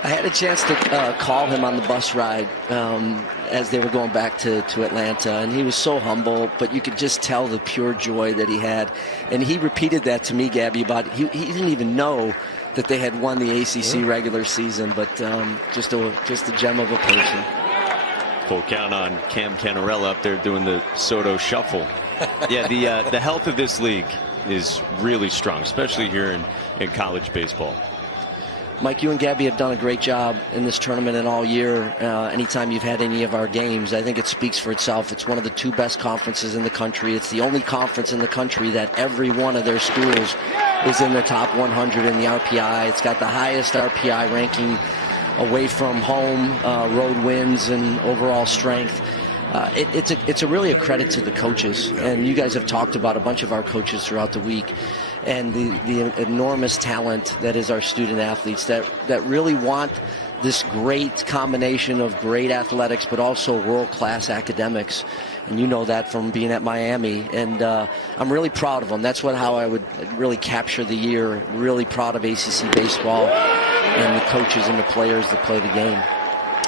I had a chance to call him on the bus ride as they were going back to Atlanta, and he was so humble, but you could just tell the pure joy that he had. And he repeated that to me, Gabby, about he didn't even know that they had won the ACC regular season, but just a gem of a person. Full count on Cam Canarella up there doing the Soto shuffle. Yeah, the health of this league is really strong, especially here in college baseball. Mike, you and Gabby have done a great job in this tournament and all year. Anytime you've had any of our games, I think it speaks for itself. It's one of the 2 best conferences in the country. It's the only conference in the country that every one of their schools is in the top 100 in the RPI. It's got the highest RPI ranking away from home, road wins, and overall strength. It's really a credit to the coaches, and you guys have talked about a bunch of our coaches throughout the week, and the enormous talent that is our student athletes that really want this great combination of great athletics but also world-class academics. And you know that from being at Miami. And I'm really proud of them. That's how I would really capture the year. Really proud of ACC baseball and the coaches and the players that play the game.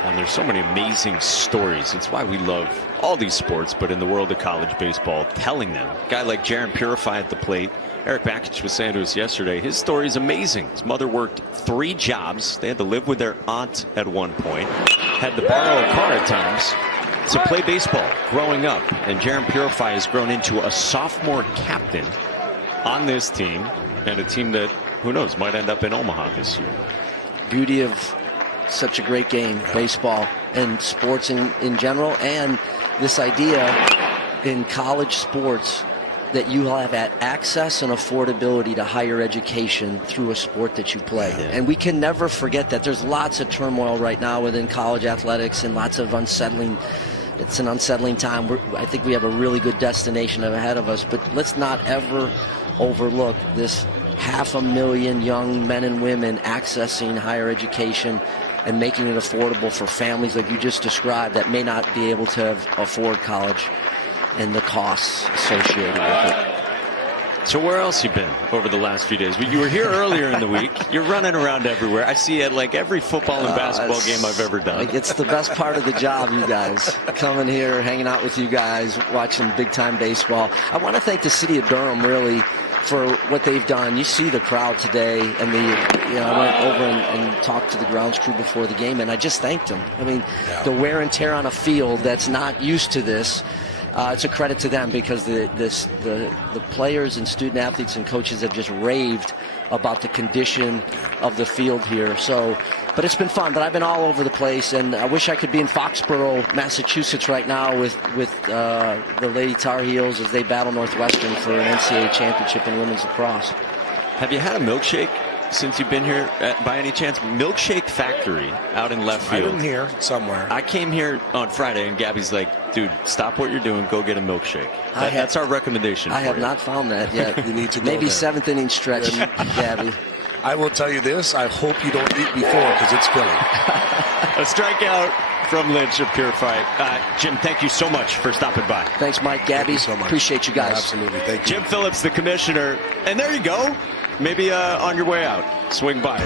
And there's so many amazing stories. It's why we love all these sports, but in the world of college baseball, telling them. A guy like Jaron Purify at the plate. Eric Bakich was saying to us yesterday, his story is amazing. His mother worked 3 jobs. They had to live with their aunt at one point. Had to borrow a car at times to play baseball growing up. And Jaron Purify has grown into a sophomore captain on this team, and a team that, who knows, might end up in Omaha this year. Beauty of such a great game, baseball, and sports in general, and this idea in college sports that you have access and affordability to higher education through a sport that you play. Yeah. And we can never forget that. There's lots of turmoil right now within college athletics and lots of unsettling. It's an unsettling time. I think we have a really good destination ahead of us, but let's not ever overlook this 500,000 young men and women accessing higher education and making it affordable for families like you just described that may not be able to afford college and the costs associated with it. So where else you been over the last few days? You were here earlier in the week. You're running around everywhere. I see you at like every football and basketball game I've ever done. Like, it's the best part of the job, you guys. Coming here, hanging out with you guys, watching big-time baseball. I want to thank the city of Durham, really, for what they've done. You see the crowd today, and I went over and talked to the grounds crew before the game, and I just thanked them. I mean, the wear and tear on a field that's not used to this, it's a credit to them because the players and student athletes and coaches have just raved about the condition of the field here. So but it's been fun. But I've been all over the place, and I wish I could be in Foxborough, Massachusetts right now with the Lady Tar Heels as they battle Northwestern for an NCAA championship in women's lacrosse. Have you had a milkshake since you've been here by any chance? Milkshake Factory out in left field. I'm here somewhere. I came here on Friday and Gabby's like, dude, stop what you're doing, go get a milkshake. That's our recommendation. I have not found that yet. You need to go maybe there. 7th inning stretch, Gabby. I will tell you this, I hope you don't eat before because it's filling. A strikeout from Lynch of Pure Fight. Jim, thank you so much for stopping by. Thanks, Mike. Gabby, so much. Appreciate you guys. Yeah, absolutely, thank you. Jim Phillips, the commissioner. And there you go. Maybe on your way out, swing by.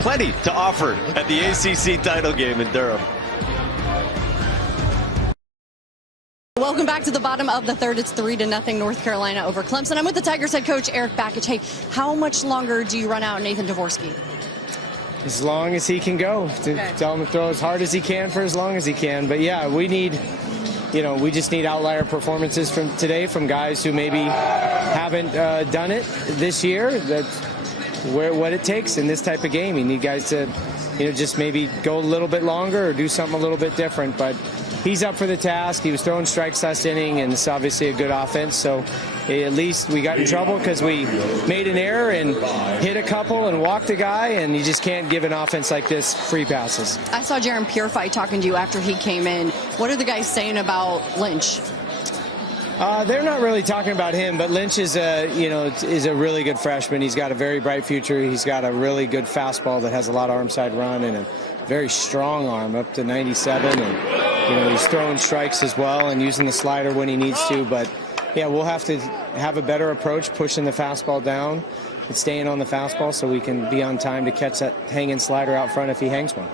Plenty to offer at the ACC title game in Durham. Welcome back to the bottom of the third. It's 3-0 North Carolina over Clemson. I'm with the Tigers head coach Eric Bakich. Hey, how much longer do you run out Nathan Dvorsky? As long as he can go. Tell him to throw as hard as he can for as long as he can. But yeah, we just need outlier performances from today from guys who maybe haven't done it this year. That's what it takes in this type of game. You need guys to, just maybe go a little bit longer or do something a little bit different. But he's up for the task. He was throwing strikes last inning, and it's obviously a good offense. So at least we got in trouble because we made an error and hit a couple and walked a guy, and you just can't give an offense like this free passes. I saw Jarrell Purify talking to you after he came in. What are the guys saying about Lynch? They're not really talking about him, but Lynch is a really good freshman. He's got a very bright future. He's got a really good fastball that has a lot of arm side run and a very strong arm up to 97, and he's throwing strikes as well and using the slider when he needs to. But yeah, we'll have to have a better approach, pushing the fastball down and staying on the fastball so we can be on time to catch that hanging slider out front if he hangs one.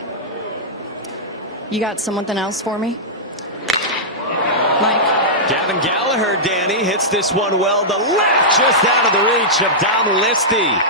You got something else for me, Mike? Gavin Gallagher, Danny, hits this one well to left, just out of the reach of Dom Listy.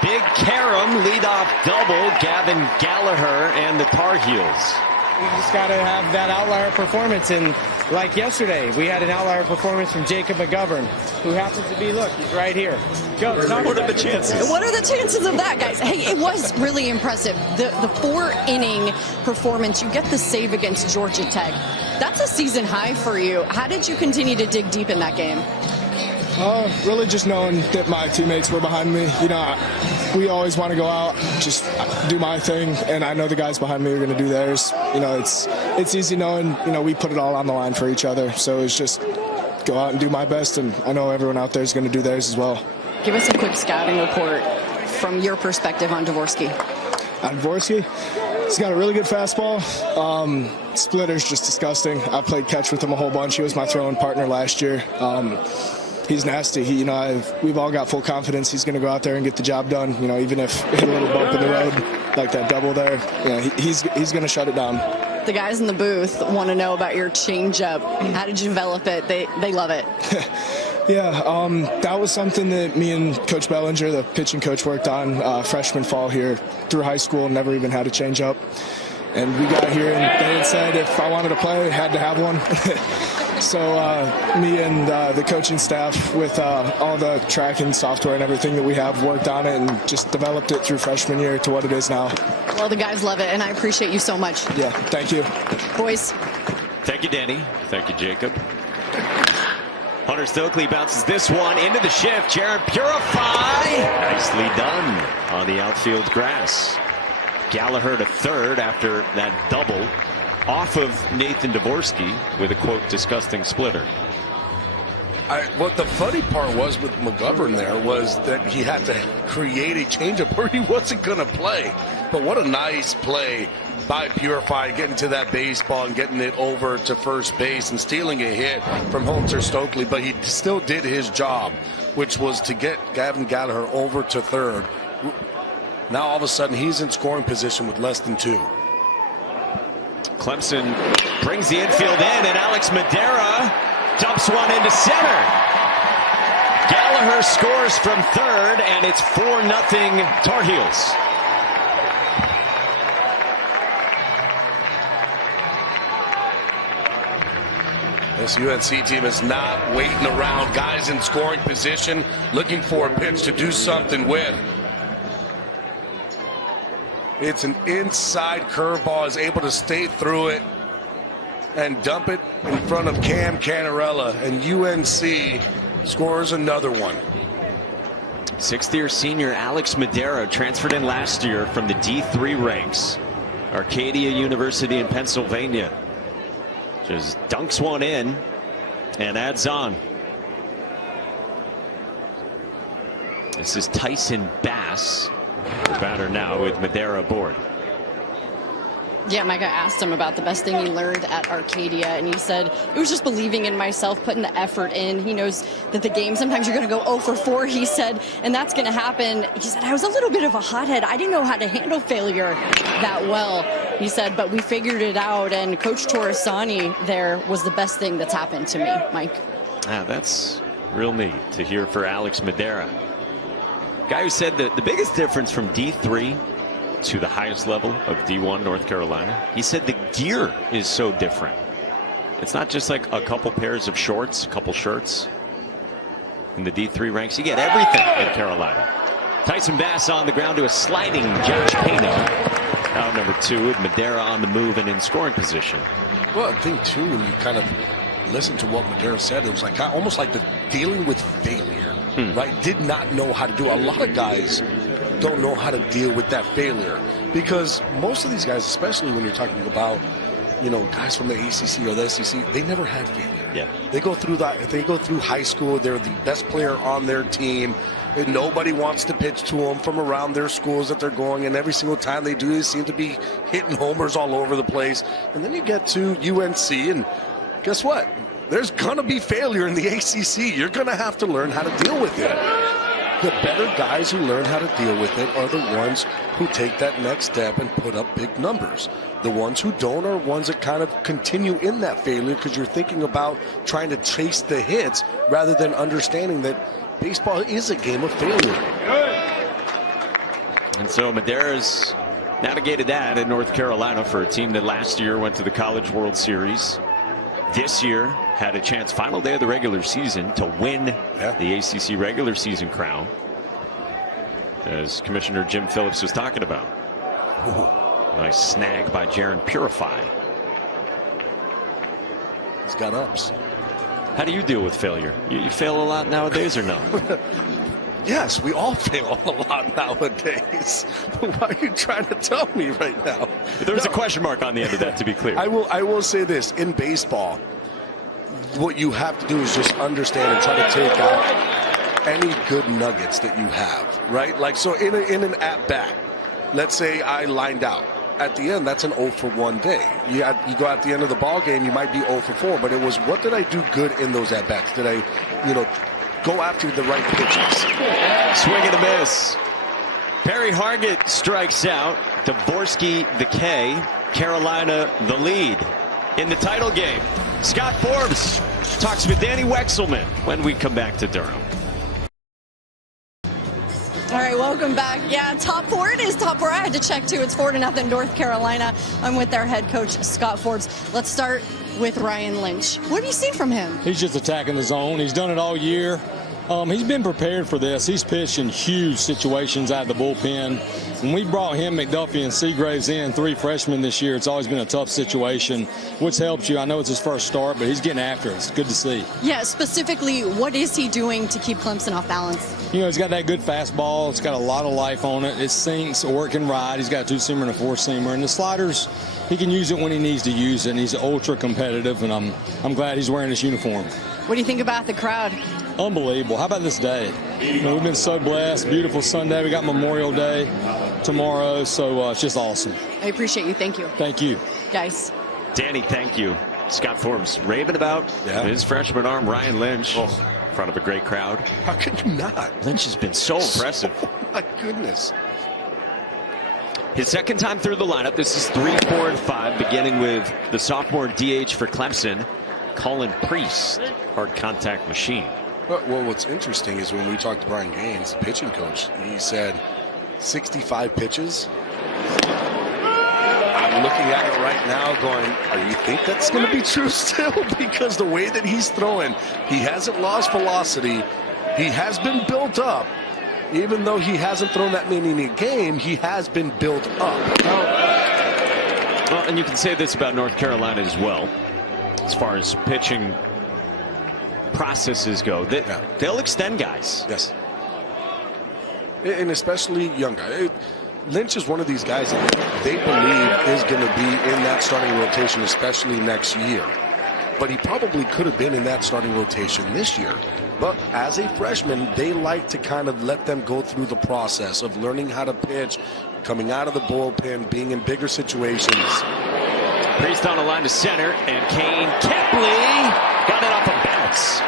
Big carom, leadoff double, Gavin Gallagher and the Tar Heels. You just got to have that outlier performance. And like yesterday, we had an outlier performance from Jacob McGovern, who happens to be, look, he's right here. Go. What are the chances? What are the chances of that, guys? Hey, it was really impressive. The 4-inning performance, you get the save against Georgia Tech. That's a season high for you. How did you continue to dig deep in that game? Really just knowing that my teammates were behind me. We always want to go out, just do my thing, and I know the guys behind me are going to do theirs. It's easy knowing, we put it all on the line for each other. So it's just go out and do my best, and I know everyone out there is going to do theirs as well. Give us a quick scouting report from your perspective on Dvorsky. On Dvorsky, he's got a really good fastball. Splitter's just disgusting. I played catch with him a whole bunch. He was my throwing partner last year. He's nasty. We've all got full confidence he's going to go out there and get the job done. Even if hit a little bump in the road like that double there, he's going to shut it down. The guys in the booth want to know about your changeup. How did you develop it? They love it. Yeah, that was something that me and Coach Bellinger, the pitching coach, worked on freshman fall here through high school. Never even had a changeup. And we got here, and they had said if I wanted to play, I had to have one. So me and the coaching staff, with all the tracking software and everything that we have, worked on it and just developed it through freshman year to what it is now. Well, the guys love it, and I appreciate you so much. Yeah, thank you. Boys. Thank you, Danny. Thank you, Jacob. Hunter Stokely bounces this one into the shift. Jarrell Purify. Nicely done on the outfield grass. Gallagher to third after that double off of Nathan Dvorsky with a, quote, disgusting splitter. What the funny part was with McGovern there was that he had to create a changeup where he wasn't going to play. But what a nice play by Purify, getting to that baseball and getting it over to first base and stealing a hit from Hunter Stokely. But he still did his job, which was to get Gavin Gallagher over to third. Now all of a sudden he's in scoring position with less than 2. Clemson brings the infield in, and Alex Madera dumps one into center. Gallagher scores from third, and it's 4-0 Tar Heels. This UNC team is not waiting around. Guys in scoring position, looking for a pitch to do something with. It's an inside curveball, is able to stay through it and dump it in front of Cam Canarella, and UNC scores another one. Sixth-year senior Alex Madera transferred in last year from the D3 ranks, Arcadia University in Pennsylvania. Just dunks one in and adds on. This is Tyson Bass, the batter now with Madera aboard. Yeah, Micah asked him about the best thing he learned at Arcadia, and he said it was just believing in myself, putting the effort in. He knows that the game, sometimes you're going to go 0 for 4, he said, and that's going to happen. He said, I was a little bit of a hothead. I didn't know how to handle failure that well, he said, but we figured it out, and Coach Torresani there was the best thing that's happened to me, Mike. That's real neat to hear for Alex Madera. Guy who said that the biggest difference from D3 to the highest level of D1 North Carolina, he said the gear is so different. It's not just like a couple pairs of shorts, a couple shirts. In the D3 ranks, you get everything at Carolina. Tyson Bass on the ground to a sliding Josh Pano. Out number 2 with Madera on the move and in scoring position. Well, I think too, when you kind of listen to what Madera said, it was like almost like the dealing with failure, right? Did not know how to do. A lot of guys don't know how to deal with that failure, because most of these guys, especially when you're talking about, you know, guys from the ACC or the SEC, they never had failure. Yeah, they go through that. They go through high school. They're the best player on their team, and nobody wants to pitch to them from around their schools that they're going. And every single time they do, they seem to be hitting homers all over the place. And then you get to UNC, and guess what? There's gonna be failure in the ACC. You're gonna have to learn how to deal with it. The better guys who learn how to deal with it are the ones who take that next step and put up big numbers. The ones who don't are ones that kind of continue in that failure, because you're thinking about trying to chase the hits rather than understanding that baseball is a game of failure. And so Madera's navigated that in North Carolina for a team that last year went to the College World Series. This year had a chance, final day of the regular season, to win the ACC regular season crown, as Commissioner Jim Phillips was talking about. Ooh, nice snag by Jaron Purify. He's got ups. How do you deal with failure? You fail a lot nowadays, or no? Yes, we all fail a lot nowadays. Why are you trying to tell me right now? There was a question mark on the end of that, to be clear. I will say this. In baseball, what you have to do is just understand and try to take out any good nuggets that you have, right? Like, so in an at-bat, let's say I lined out. At the end, that's an 0 for 1 day. You go at the end of the ball game, you might be 0 for 4, but it was, what did I do good in those at-bats? Did I, go after the right pitches? Swing and a miss. Perry Hargett strikes out. Dvorsky the K. Carolina the lead in the title game. Scott Forbes talks with Danny Wexelman when we come back to Durham. All right, welcome back. Yeah, top 4. It is top 4. I had to check too. It's 4-0 North Carolina. I'm with their head coach, Scott Forbes. Let's start with Ryan Lynch. What have you seen from him? He's just attacking the zone. He's done it all year. He's been prepared for this. He's pitched in huge situations out of the bullpen. When we brought him, McDuffie, and Seagraves in, 3 freshmen this year, it's always been a tough situation, which helps you. I know it's his first start, but he's getting after it. It's good to see. Yeah, specifically, what is he doing to keep Clemson off balance? He's got that good fastball. It's got a lot of life on it. It sinks or it can ride. He's got a 2-seamer and a 4-seamer. And the sliders, he can use it when he needs to use it. And he's ultra competitive, and I'm glad he's wearing his uniform. What do you think about the crowd? Unbelievable. How about this day? We've been so blessed. Beautiful Sunday. We got Memorial Day tomorrow, so it's just awesome. I appreciate you. Thank you. Thank you. Guys. Danny, thank you. Scott Forbes raving about his freshman arm, Ryan Lynch, in front of a great crowd. How could you not? Lynch has been so impressive. Oh, my goodness. His second time through the lineup. This is 3, 4, and 5, beginning with the sophomore DH for Clemson, Colin Priest, hard contact machine. Well, what's interesting is when we talked to Brian Gaines, the pitching coach, he said 65 pitches. I'm looking at it right now going, you think that's going to be true still? Because the way that he's throwing, he hasn't lost velocity. He has been built up. Even though he hasn't thrown that many in a game, he has been built up. Well, and you can say this about North Carolina as well, as far as pitching processes go. They'll extend guys. Yes. And especially young guys. Lynch is one of these guys that they believe is going to be in that starting rotation, especially next year. But he probably could have been in that starting rotation this year. But as a freshman, they like to kind of let them go through the process of learning how to pitch, coming out of the bullpen, being in bigger situations. Priest on a line to center, and Kane Kepley got it off a bounce.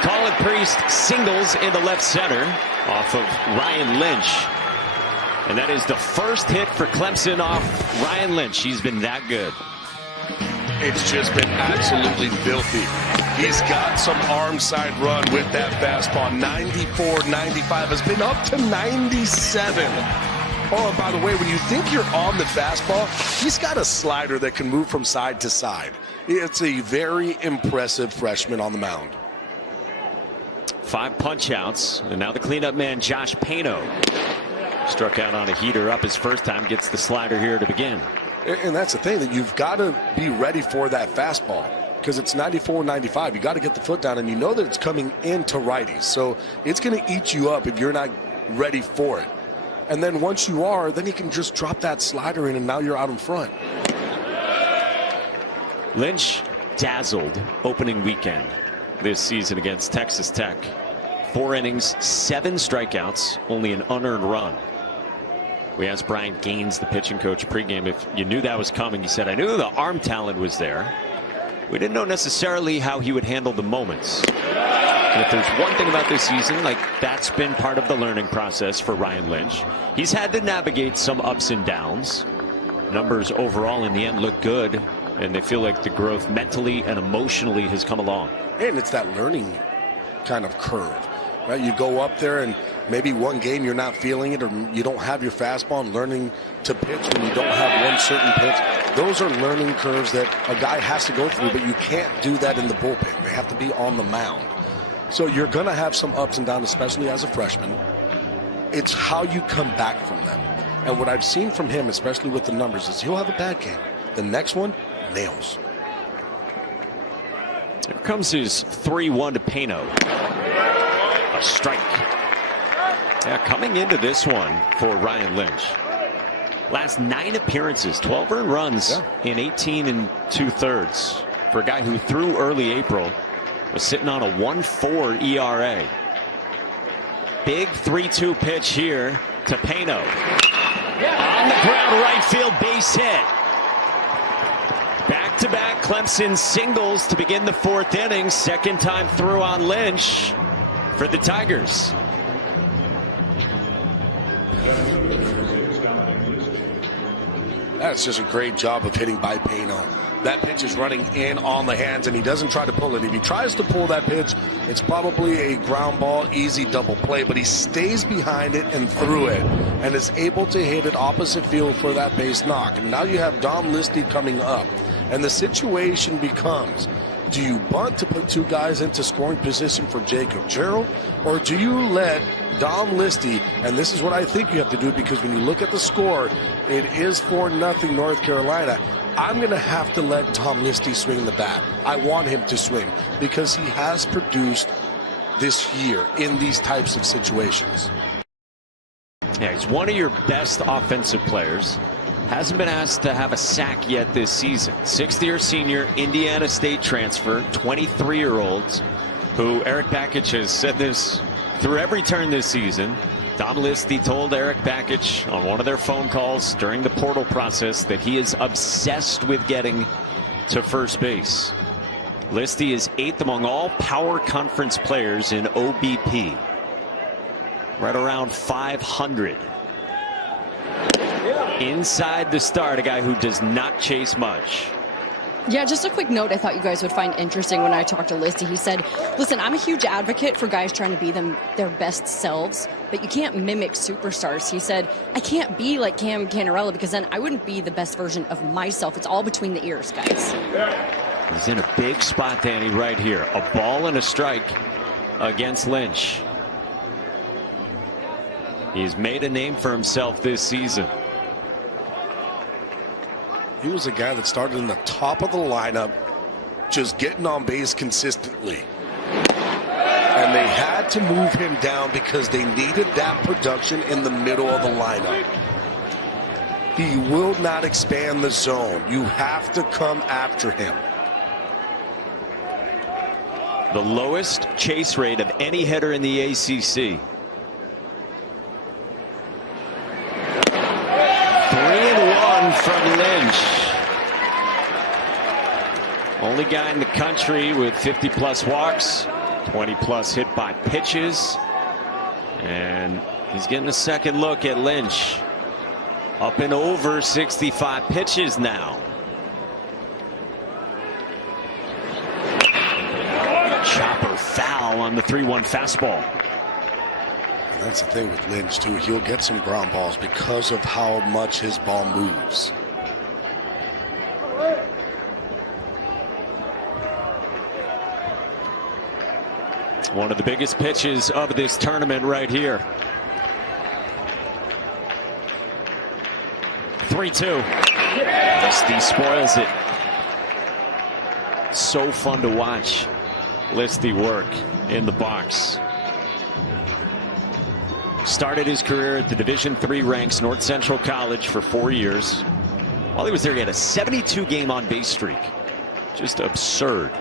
Colin Priest singles into left center off of Ryan Lynch. And that is the first hit for Clemson off Ryan Lynch. He's been that good. It's just been absolutely filthy. He's got some arm side run with that fastball. 94, 95, has been up to 97. Oh, and by the way, when you think you're on the fastball, he's got a slider that can move from side to side. It's a very impressive freshman on the mound. 5 punch outs, and now the cleanup man, Josh Pano, struck out on a heater up his first time, gets the slider here to begin. And that's the thing, that you've got to be ready for that fastball, because it's 94, 95. You got to get the foot down, and you know that it's coming into righties. So it's going to eat you up if you're not ready for it. And then once you are, then you can just drop that slider in, and now you're out in front. Lynch dazzled opening weekend this season against Texas Tech. 4 innings, 7 strikeouts, only an unearned run. We asked Brian Gaines, the pitching coach, pregame, if you knew that was coming. He said, I knew the arm talent was there. We didn't know necessarily how he would handle the moments. And if there's one thing about this season, like, that's been part of the learning process for Ryan Lynch. He's had to navigate some ups and downs. Numbers overall in the end look good, and they feel like the growth mentally and emotionally has come along. And it's that learning kind of curve, right? You go up there and maybe one game you're not feeling it, or you don't have your fastball, and learning to pitch when you don't have one certain pitch. Those are learning curves that a guy has to go through, but you can't do that in the bullpen. They have to be on the mound. So you're going to have some ups and downs, especially as a freshman. It's how you come back from them. And what I've seen from him, especially with the numbers, is he'll have a bad game. The next one, nails. Here comes his 3-1 to Pano. A strike. Yeah, coming into this one for Ryan Lynch. Last 9 appearances, 12 earned runs in 18 2/3. For a guy who threw early April, was sitting on a 1.4 ERA. Big 3-2 pitch here to Pano. On the ground, right field, base hit. Back-to-back Clemson singles to begin the 4th inning. Second time through on Lynch for the Tigers. That's just a great job of hitting by Pano. That pitch is running in on the hands, and he doesn't try to pull it. If he tries to pull that pitch, it's probably a ground ball, easy double play, but he stays behind it and through it, and is able to hit it opposite field for that base knock. And now you have Dom Listy coming up, and the situation becomes, do you bunt to put 2 guys into scoring position for Jacob Jarrell, or do you let Dom Listy, and this is what I think you have to do, because when you look at the score, it is 4-0 North Carolina. I'm going to have to let Tom Listy swing the bat. I want him to swing, because he has produced this year in these types of situations. Yeah, he's one of your best offensive players. Hasn't been asked to have a sack yet this season. 6th-year senior, Indiana State transfer, 23-year-olds, who Eric Bakich has said this through every turn this season. Dom Listy told Eric Bakich on one of their phone calls during the portal process that he is obsessed with getting to first base. Listy is 8th among all power conference players in OBP. Right around 500. Inside the start, a guy who does not chase much. Yeah, just a quick note I thought you guys would find interesting when I talked to Listy. He said, listen, I'm a huge advocate for guys trying to be their best selves, but you can't mimic superstars. He said, I can't be like Cam Canarella, because then I wouldn't be the best version of myself. It's all between the ears, guys. He's in a big spot, Danny, right here. A ball and a strike against Lynch. He's made a name for himself this season. He was a guy that started in the top of the lineup, just getting on base consistently. And they had to move him down because they needed that production in the middle of the lineup. He will not expand the zone. You have to come after him. The lowest chase rate of any hitter in the ACC. 3-1 from Lynch. Only guy in the country with 50+ walks, 20+ hit by pitches. And he's getting a second look at Lynch. Up and over 65 pitches now. Chopper foul on the 3-1 fastball. And that's the thing with Lynch too. He'll get some ground balls because of how much his ball moves. One of the biggest pitches of this tournament right here. 3-2. Listy spoils it. So fun to watch Listy work in the box. Started his career at the Division III ranks North Central College for 4 years. While he was there, he had a 72-game on-base streak. Just absurd.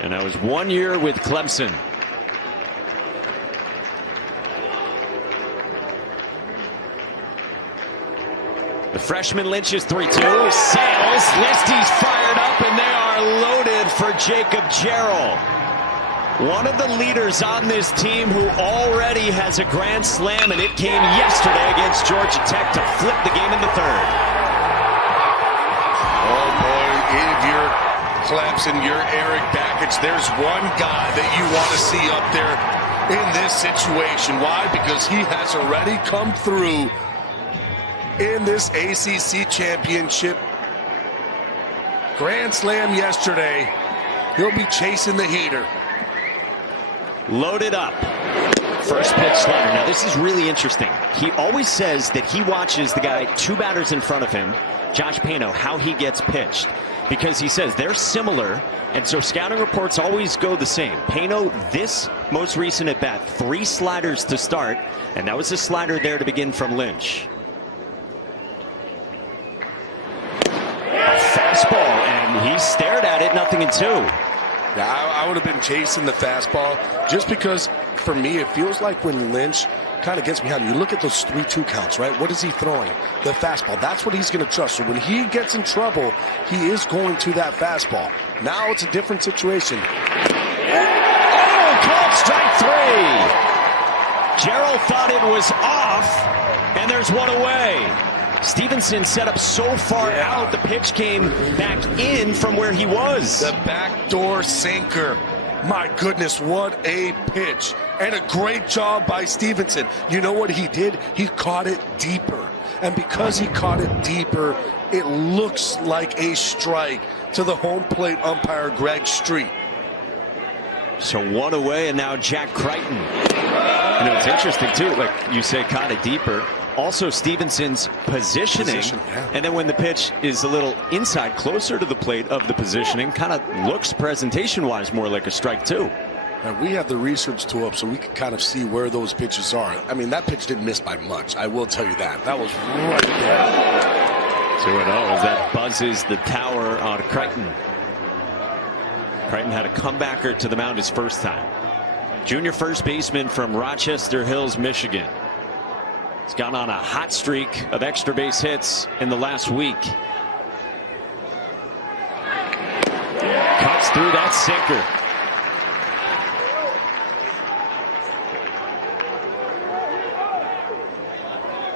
And that was 1 year with Clemson. The freshman Lynch is 3-2. Sails. Listy's fired up, and they are loaded for Jacob Jarrell. One of the leaders on this team who already has a grand slam, and it came yesterday against Georgia Tech to flip the game in the third. Oh boy, if you're Clemson, you're Eric Bakich. There's one guy that you want to see up there in this situation. Why? Because he has already come through in this ACC Championship. Grand slam yesterday. He'll be chasing the heater. Loaded up. First pitch slider. Now this is really interesting. He always says that he watches the guy 2 batters in front of him, Josh Pano, how he gets pitched. Because he says they're similar, and so scouting reports always go the same. Pano, this most recent at bat, 3 sliders to start, and that was a slider there to begin from Lynch. A fastball, and he stared at it, 0-2. Yeah, I would have been chasing the fastball just because, for me, it feels like when Lynch kind of gets behind, you look at those 3-2 counts, right? What is he throwing? The fastball. That's what he's going to trust. So when he gets in trouble, he is going to that fastball. Now it's a different situation. Oh, called strike 3. Jarrell thought it was off, and there's one away. Stevenson set up so far out, the pitch came back in from where he was. The backdoor sinker. My goodness, what a pitch. And a great job by Stevenson. You know what he did? He caught it deeper. And because he caught it deeper, it looks like a strike to the home plate umpire, Greg Street. So one away, and now Jack Crighton. You know, it's interesting, too. Like you say, caught it deeper. Also Stevenson's positioning, and then when the pitch is a little inside, closer to the plate of the positioning, kind of looks presentation-wise more like a strike 2. And we have the research tool up so we can kind of see where those pitches are. I mean, that pitch didn't miss by much. I will tell you that. That was right there. 2-0 as that buzzes the tower on Crighton. Crighton had a comebacker to the mound his first time. Junior first baseman from Rochester Hills, Michigan. He's gone on a hot streak of extra base hits in the last week. Cuts through that sinker.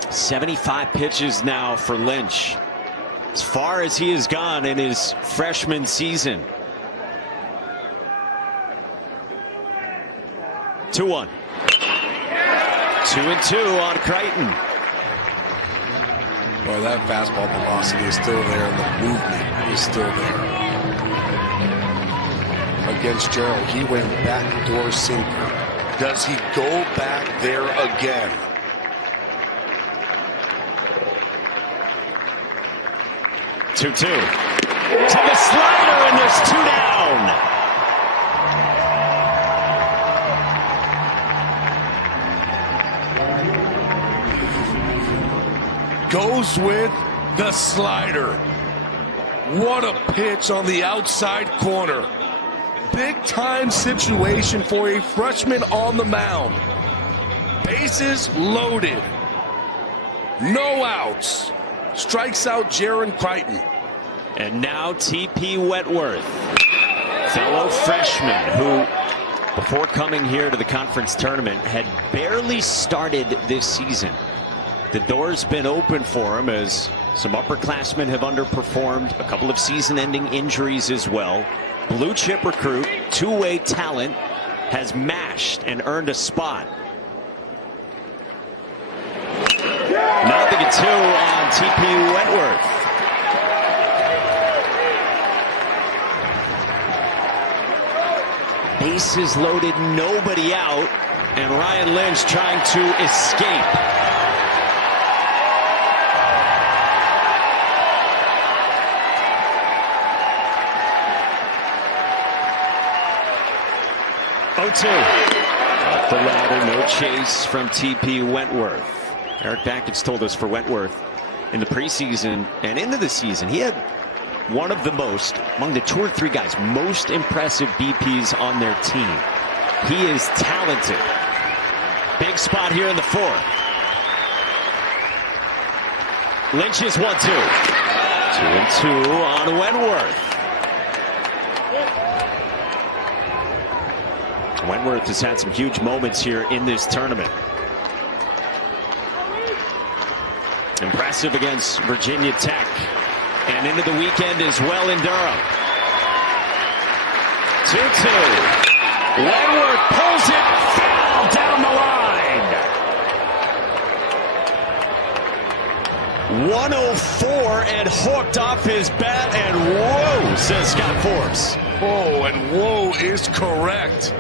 .75 pitches now for Lynch. As far as he has gone in his freshman season. 2-1. 2-2 on Crichton. Boy, that fastball velocity is still there, and the movement is still there. Against Jarrell, he went backdoor sinker. Does he go back there again? Two-two. To the slider, and there's 2 down. Goes with the slider. What a pitch on the outside corner. Big time situation for a freshman on the mound. Bases loaded. No outs. Strikes out Jarrell Crighton. And now TP Wentworth, fellow freshman who, before coming here to the conference tournament, had barely started this season. The door's been open for him as some upperclassmen have underperformed, a couple of season-ending injuries as well. Blue chip recruit, two-way talent, has mashed and earned a spot. 0-2 on TP Wentworth. Bases loaded, nobody out, and Ryan Lynch trying to escape. Off the ladder, no chase from TP Wentworth. Eric Backett told us for Wentworth in the preseason and into the season, he had one of the most, among the 2 or 3 guys, most impressive BPs on their team. He is talented. Big spot here in the 4th. Lynch is 1-2. 2-2 on Wentworth. Wentworth has had some huge moments here in this tournament. Impressive against Virginia Tech. And into the weekend as well in Durham. 2-2. Wentworth pulls it foul down the line. 104 and hooked off his bat, and whoa, says Scott Forbes. Oh, and whoa is correct.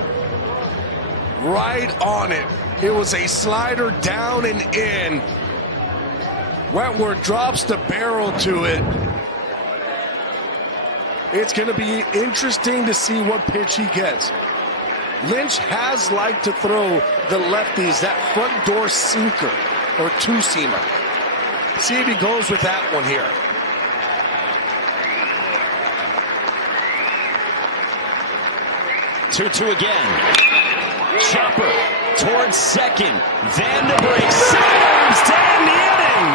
Right on it. It was a slider down and in. Wentworth drops the barrel to it. It's going to be interesting to see what pitch he gets. Lynch has liked to throw the lefties that front door sinker or two-seamer. See if he goes with that one here. Two again. Chopper towards second. Vandenbrink serves to end the inning.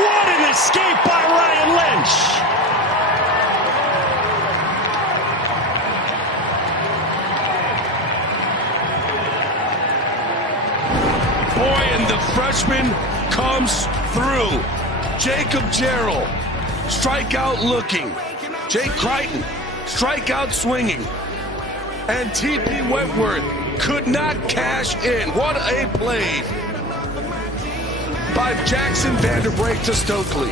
What an escape by Ryan Lynch. Boy, and the freshman comes through. Jacob Jarrell, strikeout looking. Jake Crighton, strikeout swinging. And TP Wentworth could not cash in. What a play by Jackson Vanderbrink to Stokely.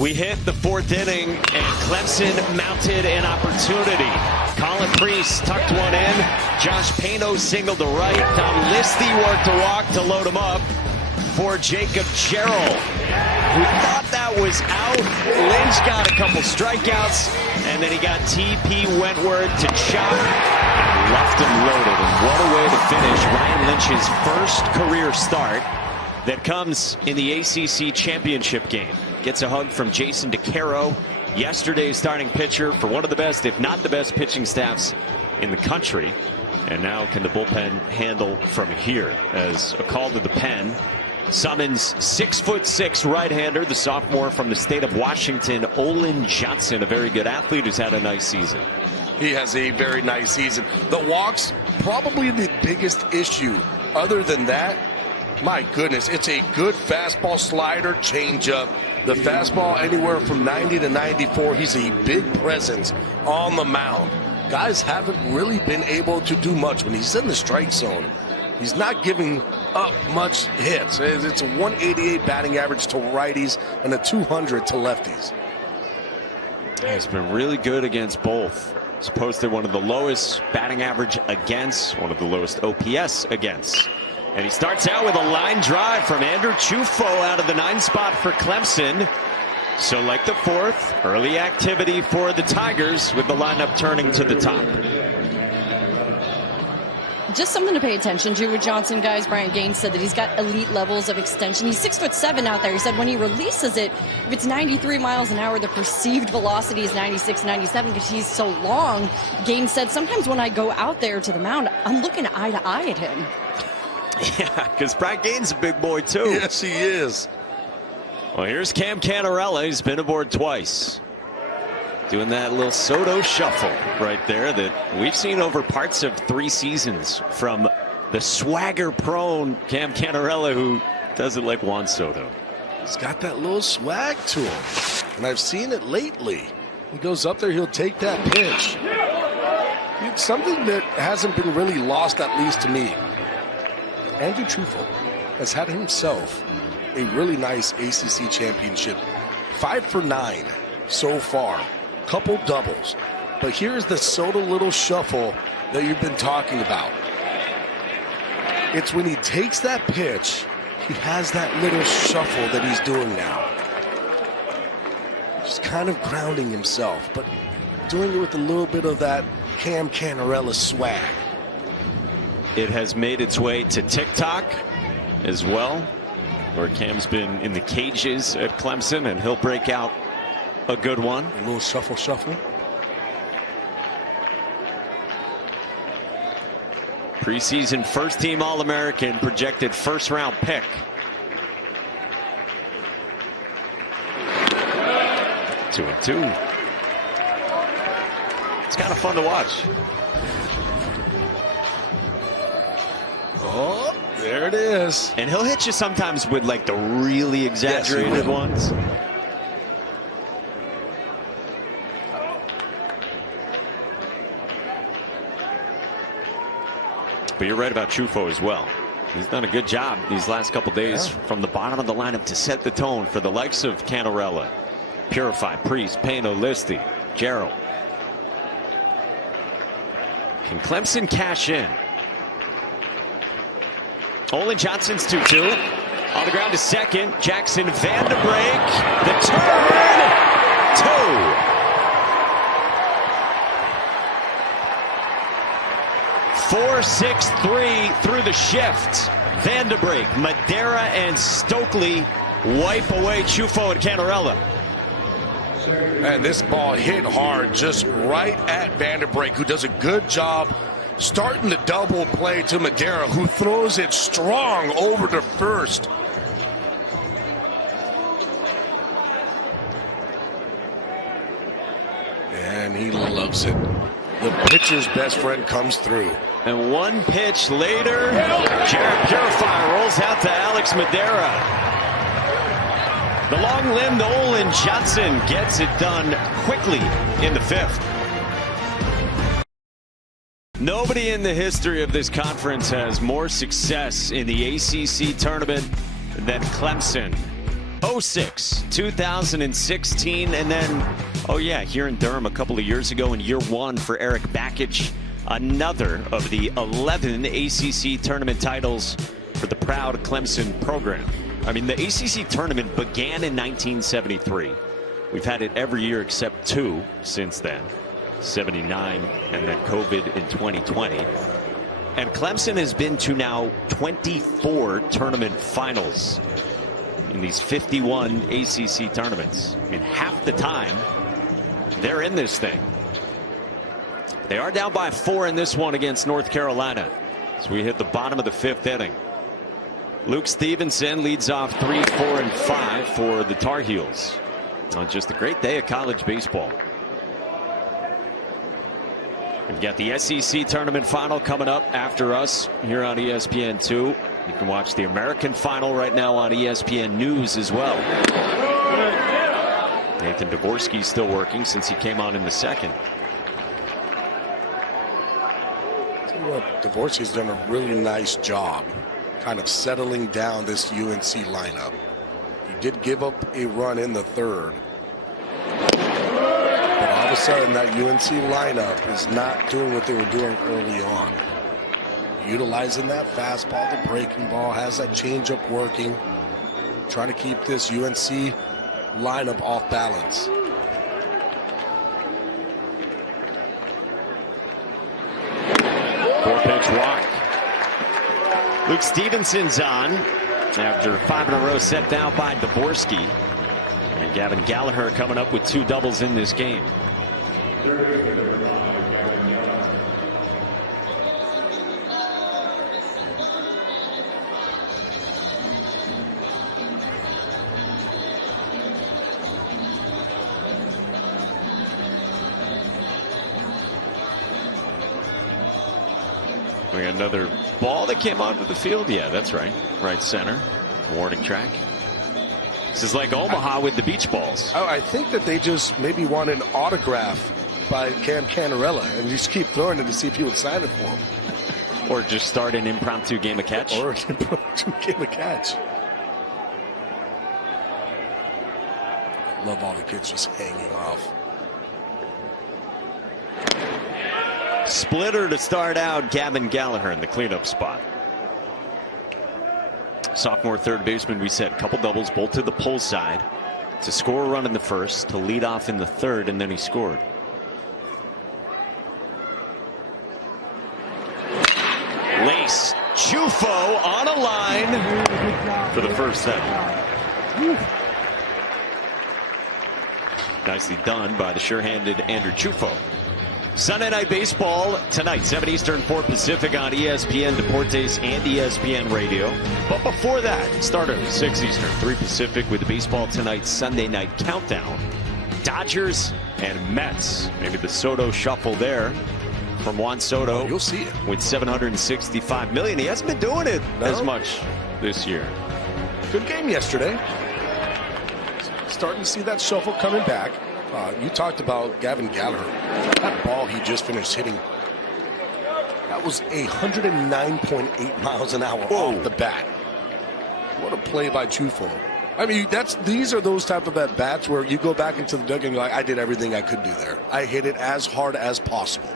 We hit the 4th inning, and Clemson mounted an opportunity. Colin Priest tucked one in. Josh Pano singled to right. Tom Listy worked to walk to load him up for Jacob Jarrell. We thought that was out. Lynch got a couple strikeouts, and then he got TP Wentworth to chop and left him loaded. And what a way to finish Ryan Lynch's first career start that comes in the ACC Championship game. Gets a hug from Jason DeCaro, yesterday's starting pitcher for one of the best, if not the best, pitching staffs in the country. And now can the bullpen handle from here as a call to the pen summons 6'6" right-hander, the sophomore from the state of Washington, Olin Johnson, a very good athlete who's had a nice season. He has a very nice season. The walks, probably the biggest issue. Other than that, my goodness, it's a good fastball, slider, changeup. The fastball anywhere from 90 to 94. He's a big presence on the mound. Guys haven't really been able to do much when he's in the strike zone. He's not giving up much hits. It's a 188 batting average to righties and a 200 to lefties. He's been really good against both. He's posted one of the lowest batting average against, one of the lowest OPS against. And he starts out with a line drive from Andrew Chufo out of the 9th spot for Clemson. So like the 4th, early activity for the Tigers with the lineup turning to the top. Just something to pay attention to with Johnson, guys. Bryant Gaines said that he's got elite levels of extension. He's 6'7" out there. He said when he releases it, if it's 93 miles an hour, the perceived velocity is 96, 97 because he's so long. Gaines said sometimes when I go out there to the mound, I'm looking eye to eye at him. Yeah, because Bryant Gaines is a big boy too. Yes, he is. Well, here's Cam Canarella. He's been aboard twice. Doing that little Soto shuffle right there that we've seen over parts of 3 seasons from the swagger-prone Cam Canarella, who does it like Juan Soto. He's got that little swag to him, and I've seen it lately. He goes up there, he'll take that pitch. It's something that hasn't been really lost, at least to me. Andrew Chufo has had himself a really nice ACC championship. 5 for 9 so far. Couple doubles. But here's the Soto little shuffle that you've been talking about. It's when he takes that pitch, he has that little shuffle that he's doing now. Just kind of grounding himself, but doing it with a little bit of that Cam Canarella swag. It has made its way to TikTok as well, where Cam's been in the cages at Clemson, and he'll break out a good one. A little shuffle. Preseason first-team All-American, projected first-round pick. Two and two. It's kind of fun to watch. Oh, there it is. And he'll hit you sometimes with like the really exaggerated ones. But you're right about Chufo as well. He's done a good job these last couple days from the bottom of the lineup to set the tone for the likes of Canarella, Purify, Priest, Payne, Listi, Jarrell. Can Clemson cash in? Olin Johnson's 2-2. On the ground to second. Jackson Vanderbrake. The turn. 2. 4-6-3 through the shift. Vanderbrake, Madera, and Stokely wipe away Chufo and Canarella. And this ball hit hard just right at Vanderbrake, who does a good job starting the double play to Madera, who throws it strong over to first. And he loves it. The pitcher's best friend comes through. And one pitch later, Jared Purifier rolls out to Alex Madera. The long-limbed Olin Johnson gets it done quickly in the 5th. Nobody in the history of this conference has more success in the ACC tournament than Clemson. 06, 2016, and then, oh yeah, here in Durham a couple of years ago in year 1 for Eric Bakich. Another of the 11 ACC tournament titles for the proud Clemson program. I mean, the ACC tournament began in 1973. We've had it every year except 2 since then. 79 and then COVID in 2020. And Clemson has been to now 24 tournament finals in these 51 ACC tournaments. I mean, half the time they're in this thing. They are down by 4 in this one against North Carolina. So we hit the bottom of the 5th inning. Luke Stevenson leads off 3, 4, and 5 for the Tar Heels. Just a great day of college baseball. We've got the SEC tournament final coming up after us here on ESPN2. You can watch the American final right now on ESPN News as well. Nathan Dvorsky's still working since he came on in the 2nd. Dvorsky's done a really nice job kind of settling down this UNC lineup. He did give up a run in the 3rd. But all of a sudden, that UNC lineup is not doing what they were doing early on. Utilizing that fastball, the breaking ball, has that changeup working. Trying to keep this UNC lineup off balance. Four-pitch walk. Luke Stevenson's on after 5 in a row set down by Dvorsky. And Gavin Gallagher coming up with 2 doubles in this game. We got another ball that came onto the field. Yeah, that's right. Right center. Warning track. This is like Omaha with the beach balls. Oh, I think that they just maybe want an autograph by Cam Canarella and just keep throwing it to see if he would sign it for him. Or just start an impromptu game of catch. Or an impromptu game of catch. I love all the kids just hanging off. Splitter to start out. Gavin Gallagher in the cleanup spot. Sophomore third baseman, we said, couple doubles, both to the pull side, to score a run in the first, to lead off in the third, and then he scored. Lace Chufo on a line for the first out. Nicely done by the sure-handed Andrew Chufo. Sunday Night Baseball tonight, 7 Eastern, 4 Pacific on ESPN Deportes and ESPN Radio. But before that, start at 6 Eastern, 3 Pacific with the Baseball Tonight Sunday Night Countdown. Dodgers and Mets. Maybe the Soto shuffle there from Juan Soto. Oh, you'll see it. With $765 million. He hasn't been doing it as much this year. Good game yesterday. Starting to see that shuffle coming back. You talked about Gavin Gallagher. That ball he just finished hitting, that was 109.8 miles an hour off the bat. What a play by Chufo. I mean, these are those type of at bats where you go back into the dugout and you're like, I did everything I could do there. I hit it as hard as possible.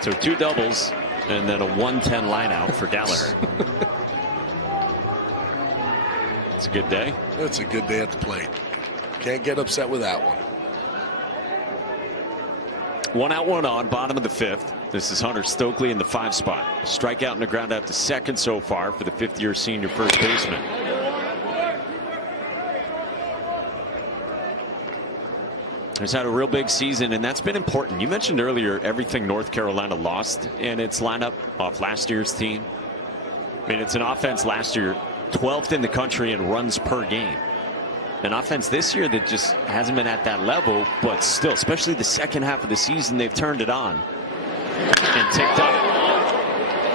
So 2 doubles and then a 110 line out for Gallagher. It's a good day. It's a good day at the plate. Can't get upset with that one. 1 out, 1 on, bottom of the 5th. This is Hunter Stokely in the 5 spot. Strikeout and a ground out to second so far for the 5th-year senior first baseman. He's had a real big season, and that's been important. You mentioned earlier everything North Carolina lost in its lineup off last year's team. I mean, it's an offense last year 12th in the country in runs per game. An offense this year that just hasn't been at that level, but still, especially the second half of the season, they've turned it on and ticked up.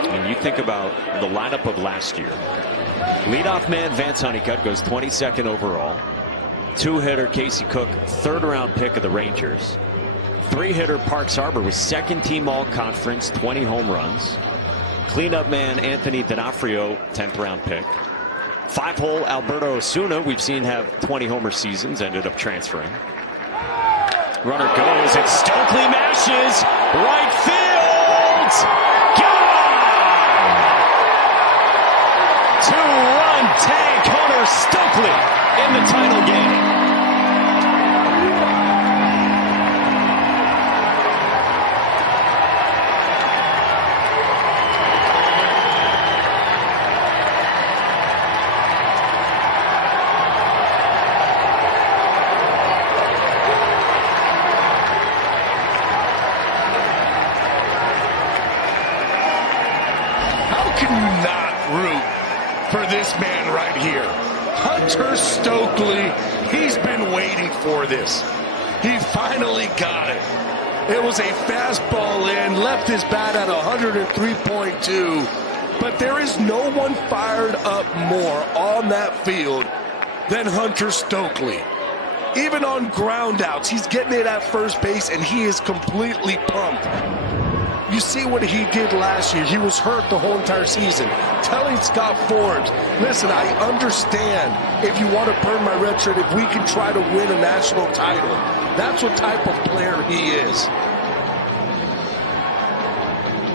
And you think about the lineup of last year. Leadoff man Vance Honeycutt goes 22nd overall. 2-hitter Casey Cook, 3rd-round pick of the Rangers. 3-hitter Parks Harbor was 2nd team all-conference, 20 home runs. Cleanup man Anthony D'Onofrio, 10th-round pick. 5-hole Alberto Osuna, we've seen have 20 homer seasons, ended up transferring. Runner goes and Stokely mashes right field. Gone! 2-run tank Hunter Stokely in the title game. For this man right here, Hunter Stokely. He's been waiting for this. He finally got it. It was a fastball in, left his bat at 103.2, but there is no one fired up more on that field than Hunter Stokely. Even on groundouts, he's getting it at first base and he is completely pumped. You see what he did last year. He was hurt the whole entire season. Telling Scott Forbes, listen, I understand if you want to burn my red shirt, if we can try to win a national title. That's what type of player he is.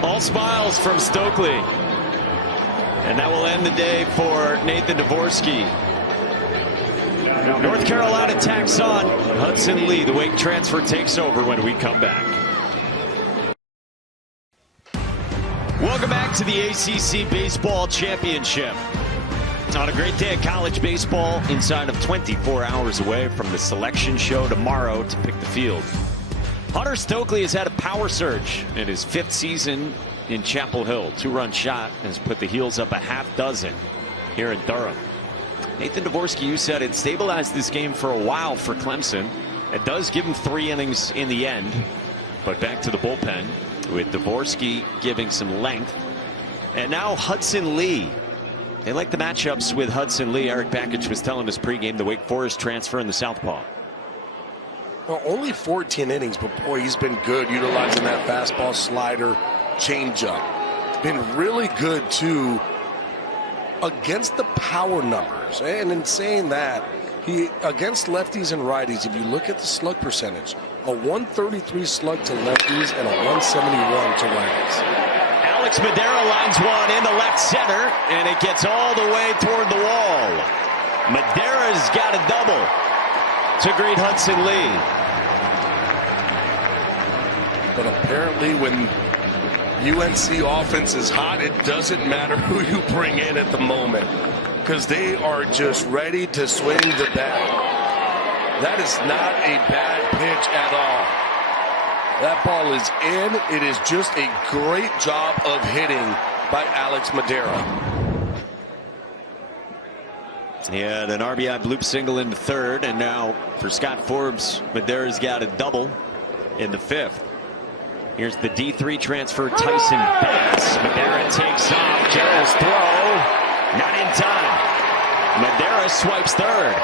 All smiles from Stokely. And that will end the day for Nathan Dvorsky. North Carolina tacks on. Hudson Lee, the Wake transfer, takes over when we come back. Welcome back to the ACC Baseball Championship. On a great day of college baseball, inside of 24 hours away from the selection show tomorrow to pick the field. Hunter Stokely has had a power surge in his 5th season in Chapel Hill. 2-run shot has put the Heels up a half dozen here in Durham. Nathan Dvorsky, you said it stabilized this game for a while for Clemson. It does give him 3 innings in the end, but back to the bullpen with Dvorsky giving some length. And now Hudson Lee. They like the matchups with Hudson Lee. Eric Bakich was telling us pregame, the Wake Forest transfer in the southpaw. Well, only 14 innings, but boy, he's been good utilizing that fastball, slider, changeup. Been really good too against the power numbers. And in saying that, he against lefties and righties, if you look at the slug percentage, a 133 slug to lefties and a 171 to righties. Alex Madera lines one into left center, and it gets all the way toward the wall. Madera's got a double to greet Hudson Lee. But apparently when UNC offense is hot, it doesn't matter who you bring in at the moment, because they are just ready to swing the bat. That is not a bad pitch at all. That ball is in. It is just a great job of hitting by Alex Madera. He had an RBI bloop single into 3rd, and now for Scott Forbes, Madera's got a double in the 5th. Here's the D3 transfer, Tyson Bass. Madera takes off. Jarrell's throw, not in time. Madera swipes 3rd.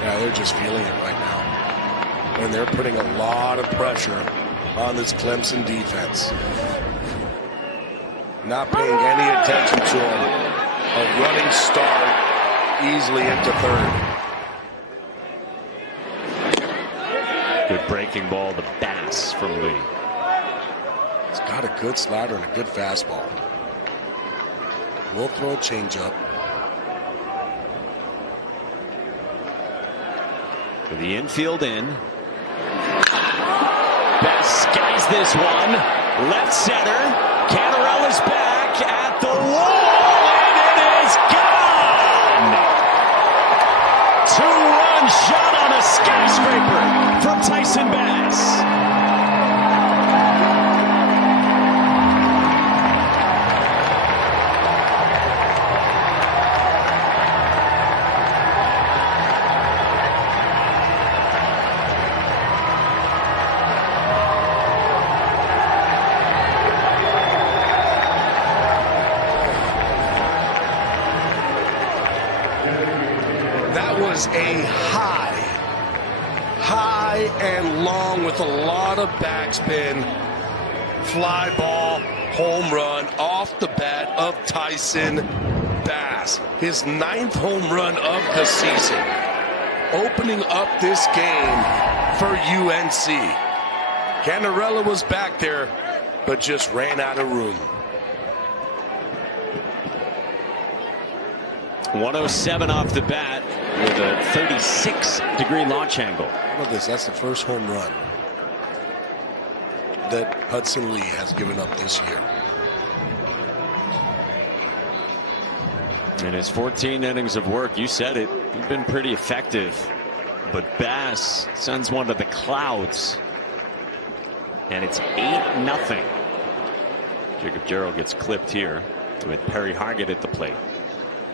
Yeah, they're just feeling it right now. And they're putting a lot of pressure on this Clemson defense. Not paying any attention to him. A running start easily into 3rd. Good breaking ball to Bass from Lee. He's got a good slider and a good fastball. We'll throw a changeup. To the infield in. Bass skies this one. Left center. Cantarella's back at the wall, and it is gone! 2-run shot on a skyscraper from Tyson Bass. A high and long with a lot of backspin, fly ball, home run off the bat of Tyson Bass. His 9th home run of the season, opening up this game for UNC. Cantarella was back there, but just ran out of room. 107 off the bat with a 36-degree launch angle. How about this? That's the first home run that Hudson Lee has given up this year. In his 14 innings of work, you said it, he's been pretty effective. But Bass sends one to the clouds. And it's 8-0. Jacob Jarrell gets clipped here with Perry Hargett at the plate.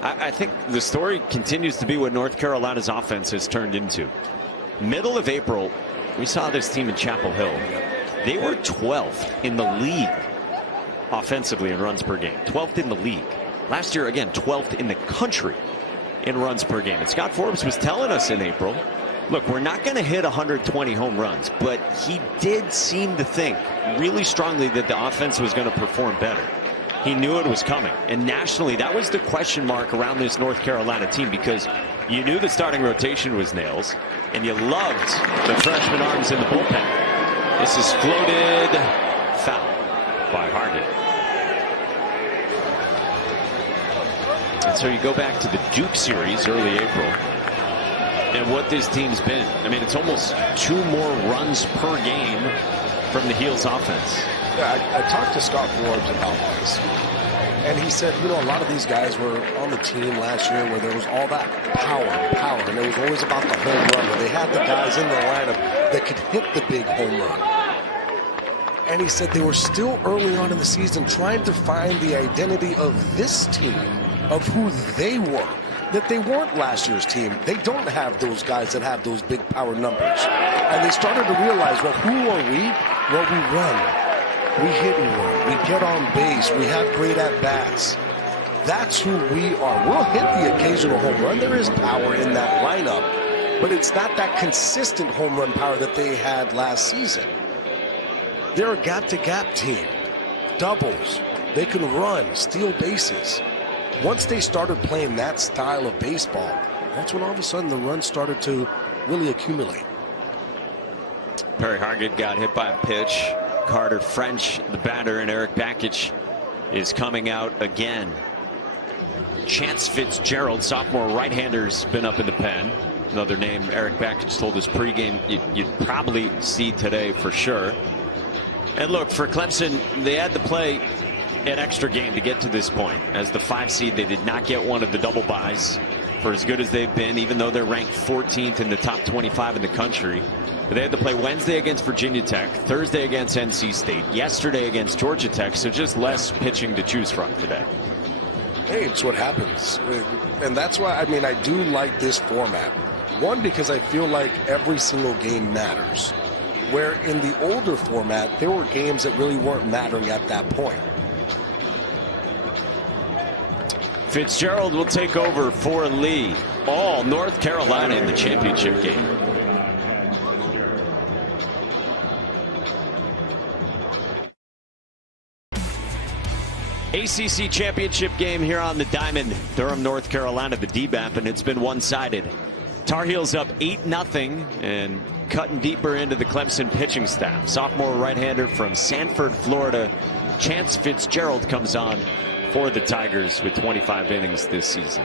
I think the story continues to be what North Carolina's offense has turned into. Middle of April, we saw this team in Chapel Hill. They were 12th in the league offensively in runs per game. 12th in the league. Last year, again, 12th in the country in runs per game. And Scott Forbes was telling us in April Look, we're not going to hit 120 home runs, but he did seem to think really strongly that the offense was going to perform better. He knew it was coming. And nationally, that was the question mark around this North Carolina team, because you knew the starting rotation was nails, and you loved the freshman arms in the bullpen. This is floated foul by Hargett. And so you go back to the Duke series early April. And what this team's been. I mean, it's almost 2 more runs per game from the Heels offense. Yeah, I talked to Scott Forbes about this. And he said, you know, a lot of these guys were on the team last year where there was all that power. And it was always about the home run. Where they had the guys in the lineup that could hit the big home run. And he said they were still early on in the season trying to find the identity of this team, of who they were. That they weren't last year's team. They don't have those guys that have those big power numbers. And they started to realize, well, who are we? Well, we run. We hit and run. We get on base. We have great at-bats. That's who we are. We'll hit the occasional home run. There is power in that lineup. But it's not that consistent home run power that they had last season. They're a gap-to-gap team. Doubles. They can run, steal bases. Once they started playing that style of baseball, that's when all of a sudden the runs started to really accumulate. Perry Hargett got hit by a pitch. Carter French, the batter, and Eric Bakich is coming out again. Chance Fitzgerald, sophomore right-hander's been up in the pen. Another name Eric Bakich told us pregame you'd probably see today for sure. And look, for Clemson, they had to play an extra game to get to this point. As the 5 seed, they did not get one of the double byes for as good as they've been, even though they're ranked 14th in the top 25 in the country. But they had to play Wednesday against Virginia Tech, Thursday against NC State, yesterday against Georgia Tech, so just less pitching to choose from today. Hey, it's what happens. And that's why, I mean, I do like this format. One, because I feel like every single game matters. Where in the older format, there were games that really weren't mattering at that point. Fitzgerald will take over for Lee. All North Carolina in the championship game. ACC championship game here on the Diamond. Durham, North Carolina, the DBAP, and it's been one-sided. Tar Heels up 8-0 and cutting deeper into the Clemson pitching staff. Sophomore right-hander from Sanford, Florida, Chance Fitzgerald comes on for the Tigers with 25 innings this season.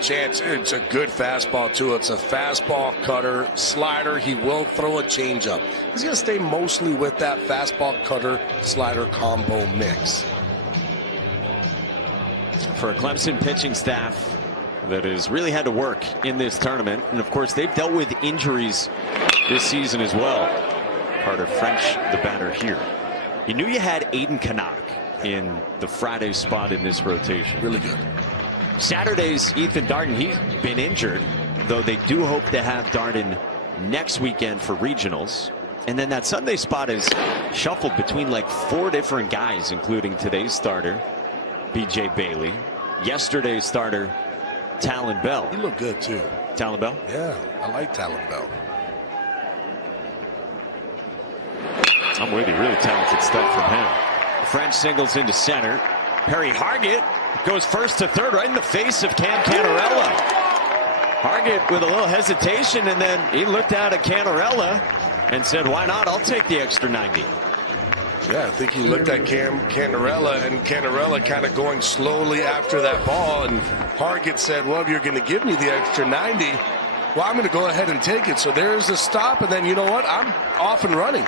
Chance, it's a good fastball too. It's a fastball, cutter, slider. He will throw a changeup. He's going to stay mostly with that fastball, cutter, slider combo mix. For a Clemson pitching staff that has really had to work in this tournament, and of course they've dealt with injuries this season as well. Carter French, the batter here. You knew you had Aiden Canuck in the Friday spot in this rotation. Really good. Saturday's Ethan Darden, he's been injured, though they do hope to have Darden next weekend for regionals. And then that Sunday spot is shuffled between like 4 different guys, including today's starter, BJ Bailey, yesterday's starter, Talon Bell. He looked good too. Talon Bell? Yeah, I like Talon Bell. I'm with you. Really talented stuff from him. French singles into center. Perry Hargett goes first to third, right in the face of Cam Canarella. Hargett with a little hesitation, and then he looked out at Canarella and said, why not? I'll take the extra 90. Yeah, I think he looked at Cam Canarella, and Canarella kind of going slowly after that ball, and Hargett said, well, if you're going to give me the extra 90, well, I'm going to go ahead and take it. So there's a stop, and then you know what? I'm off and running.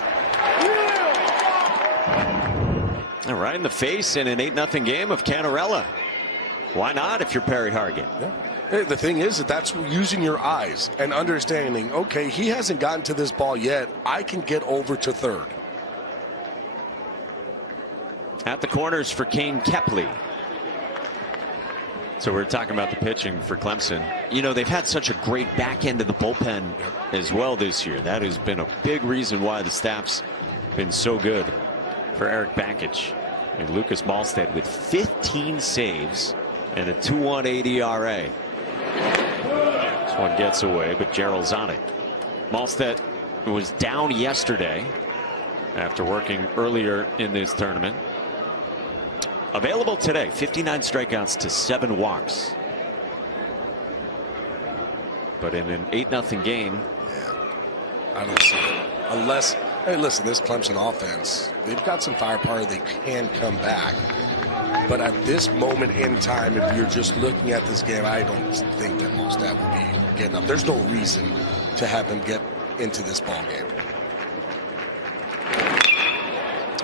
All right in the face in an 8-0 game of Canarella. Why not if you're Perry Hargett? Yeah. Hey, the thing is that's using your eyes and understanding, okay, he hasn't gotten to this ball yet. I can get over to third. At the corners for Kane Kepley. So we're talking about the pitching for Clemson. You know, they've had such a great back end of the bullpen as well this year. That has been a big reason why the staff's been so good for Eric Bakich. And Lucas Malstead with 15 saves and a 2.18 ERA. This one gets away, but Jarrell's on it. Malstead was down yesterday after working earlier in this tournament. Available today, 59 strikeouts to 7 walks. But in an 8-0 game, I don't see it. Unless, hey, listen, this Clemson offense, they've got some firepower. They can come back. But at this moment in time, if you're just looking at this game, I don't think that Malstead will be getting up. There's no reason to have him get into this ball game.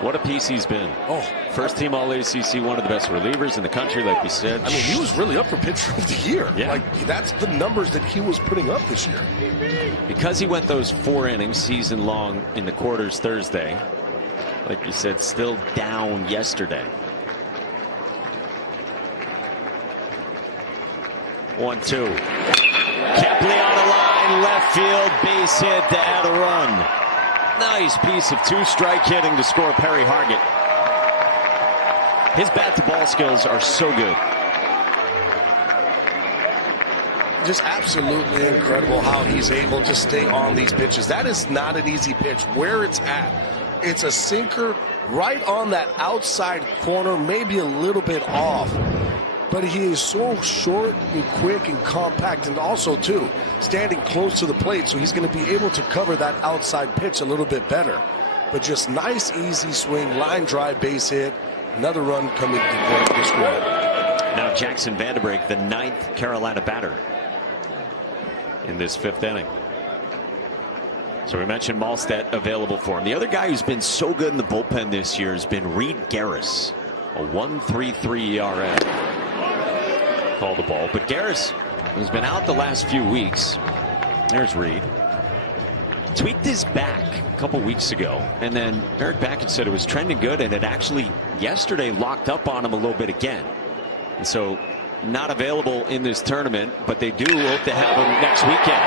What a piece he's been. Oh, first team All ACC, one of the best relievers in the country, like we said. I mean, he was really up for pitcher of the year. Yeah. Like, that's the numbers that he was putting up this year. Because he went those 4 innings season long in the quarters Thursday, like you said, still down yesterday. 1-2. Kepley on a line, left field, base hit to add a run. Nice piece of 2-strike hitting to score Perry Hargett. His bat-to-ball skills are so good. Just absolutely incredible how he's able to stay on these pitches. That is not an easy pitch. Where it's at, it's a sinker right on that outside corner, maybe a little bit off. But he is so short and quick and compact, and also, too, standing close to the plate, so he's going to be able to cover that outside pitch a little bit better. But just nice, easy swing, line drive, base hit, another run coming to score. Now Jackson Vanderbrink, the 9th Carolina batter in this 5th inning. So we mentioned Malstead available for him. The other guy who's been so good in the bullpen this year has been Reed Garris, a 1.33 ERA. Call the ball, but Garris has been out the last few weeks. There's Reed. Tweaked his back a couple weeks ago, and then Eric Backett said it was trending good, and it actually yesterday locked up on him a little bit again. And so not available in this tournament, but they do hope to have him next weekend.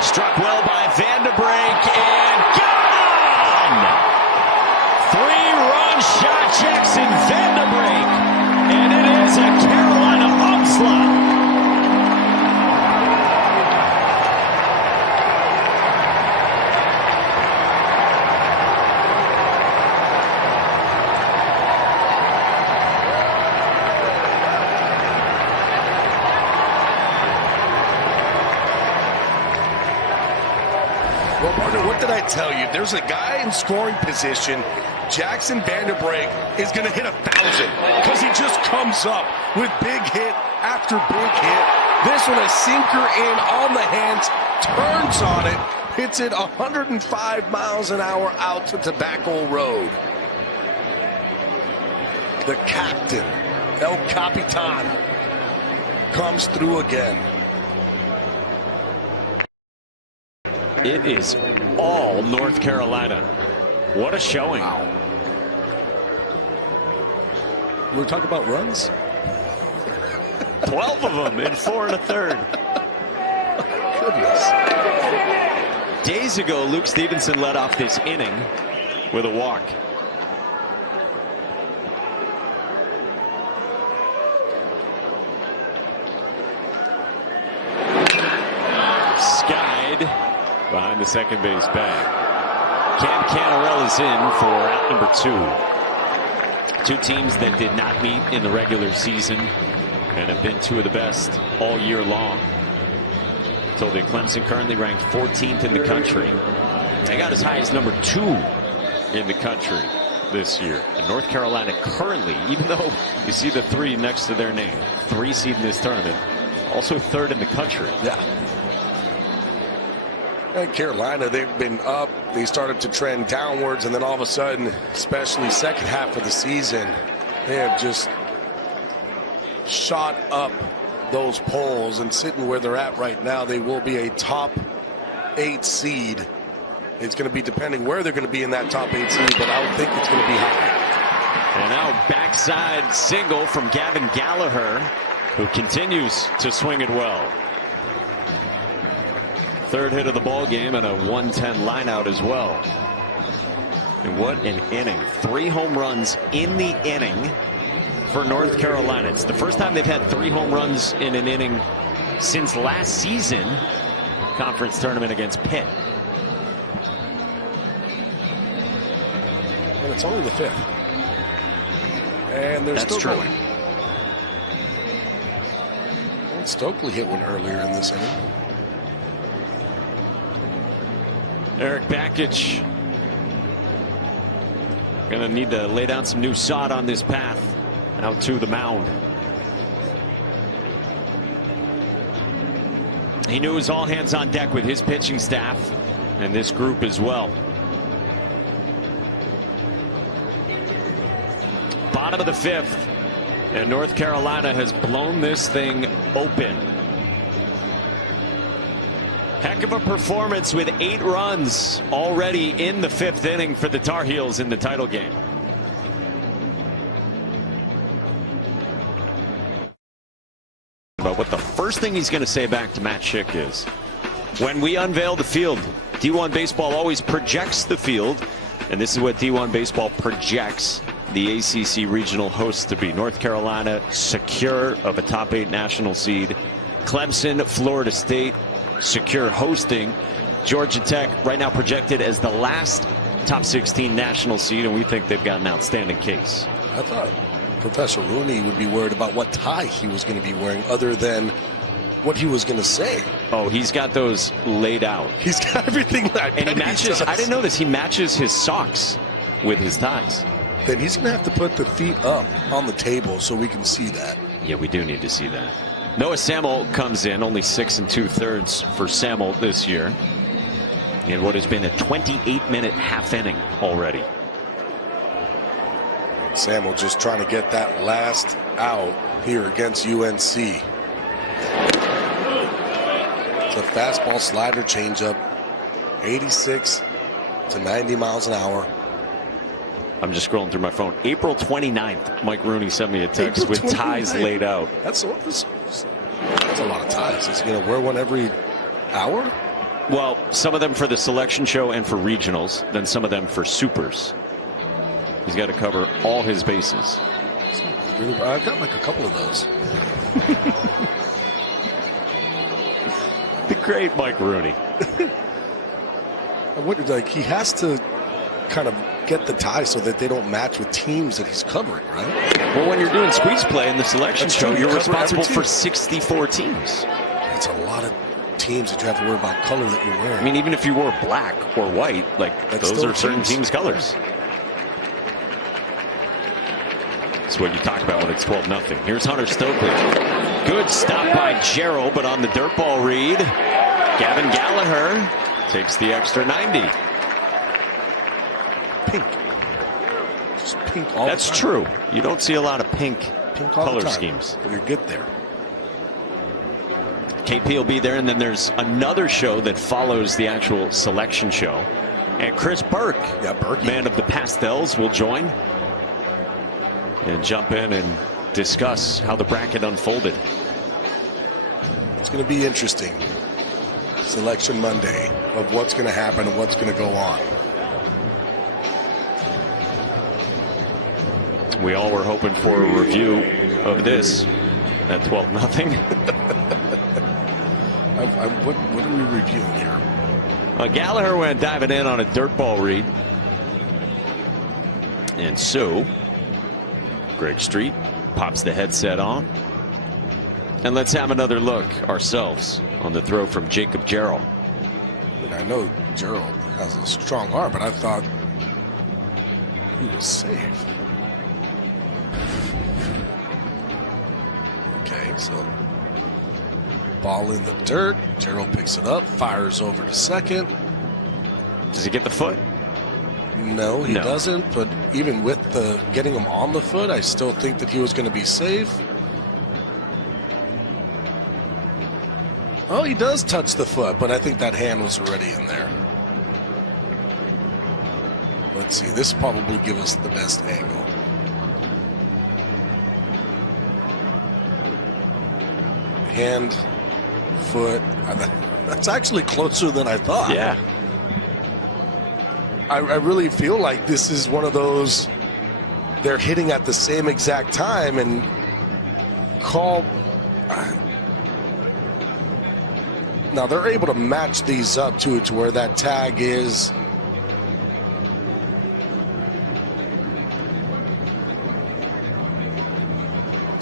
Struck well by Vanderbrink and gone! 3-run shot, Jackson Vanderbrink, and it is a Carolina onslaught. Well, partner, what did I tell you? There's a guy in scoring position. Jackson Vanderbrink is going to hit 1,000 because he just comes up with big hit after big hit. This one, a sinker in on the hands, turns on it, hits it 105 miles an hour out to Tobacco Road. The captain, El Capitan, comes through again. It is all North Carolina. What a showing. Wow. We're talking about runs? 12 of them in 4 1/3. Goodness. Days ago, Luke Stevenson led off this inning with a walk. Skied behind the second base bag. Cam Canarell is in for out number 2. Two teams that did not meet in the regular season and have been 2 of the best all year long. So the Clemson currently ranked 14th in the country. They got as high as number 2 in the country this year. And North Carolina currently, even though you see the 3 next to their name, 3 seed in this tournament, also 3rd in the country. Yeah. And Carolina, they've been up. They started to trend downwards, and then all of a sudden, especially second half of the season, they have just shot up those polls, and sitting where they're at right now, they will be a top 8 seed. It's going to be depending where they're going to be in that top 8 seed, but I would think it's going to be high. And now backside single from Gavin Gallagher, who continues to swing it well. 3rd hit of the ball game and a 110 line out as well. And what an inning. 3 home runs in the inning for North Carolina. It's the first time they've had 3 home runs in an inning since last season conference tournament against Pitt. it's only the 5th. And they're That's still true. going. Well, Stokely hit one earlier in this inning. Eric Bakich gonna need to lay down some new sod on this path out to the mound. He knew it was all hands on deck with his pitching staff and this group as well. Bottom of the 5th, and North Carolina has blown this thing open. Heck of a performance with 8 runs already in the 5th inning for the Tar Heels in the title game. But what the first thing he's going to say back to Matt Schick is, when we unveil the field, D1 Baseball always projects the field, and this is what D1 Baseball projects the ACC regional hosts to be. North Carolina secure of a top 8 national seed. Clemson, Florida State secure hosting. Georgia Tech right now projected as the last top 16 national seed, and we think they've got an outstanding case. I thought Professor Rooney would be worried about what tie he was going to be wearing other than what he was going to say. Oh, he's got those laid out. He's got everything. And he matches, I didn't know this, he matches his socks with his ties. Then he's going to have to put the feet up on the table so we can see that. Yeah, we do need to see that. Noah Samel comes in, only 6 2/3 for Samel this year, in what has been a 28-minute half inning already. Samel just trying to get that last out here against UNC. It's a fastball slider changeup, 86 to 90 miles an hour. I'm just scrolling through my phone. April 29th, Mike Rooney sent me a text with ties laid out. That's a lot of ties. Is he going to wear one every hour? Well, some of them for the selection show and for regionals, then some of them for supers. He's got to cover all his bases. Really, I've got like a couple of those. The great Mike Rooney. I wonder, like, he has to kind of get the ties so that they don't match with teams that he's covering, right? Well, when you're doing squeeze play in the selection That's show, true. you're You cover responsible every for team. 64 teams. That's a lot of teams that you have to worry about color that you're wearing. I mean, even if you wore black or white, like, That's those still are certain teams. teams' colors. That's what you talk about when it's 12-0. Here's Hunter Stokely. Good stop by Jarrell, but on the dirt ball read, Gavin Gallagher takes the extra 90. Pink. Just pink all That's the time. true. You don't see a lot of pink all color the time. schemes. You're good there. KP will be there, and then there's another show that follows the actual selection show. And Chris Burke, man of the pastels, will join and jump in and discuss how the bracket unfolded. It's going to be interesting. Selection Monday of what's going to happen and what's going to go on. We all were hoping for a review of this at 12-0. What are we reviewing here? Gallagher went diving in on a dirt ball read. And so Greg Street pops the headset on. And let's have another look ourselves on the throw from Jacob Jarrell. I know Jarrell has a strong arm, but I thought he was safe. Okay, so ball in the dirt. Jarrell picks it up, fires over to second. Does he get the foot? No, he doesn't. But even with the getting him on the foot, I still think that he was going to be safe. Oh, he does touch the foot, but I think that hand was already in there. Let's see. This probably give us the best angle. Hand, foot. That's actually closer than I thought. Yeah. I really feel like this is one of those, they're hitting at the same exact time and call. Now they're able to match these up to where that tag is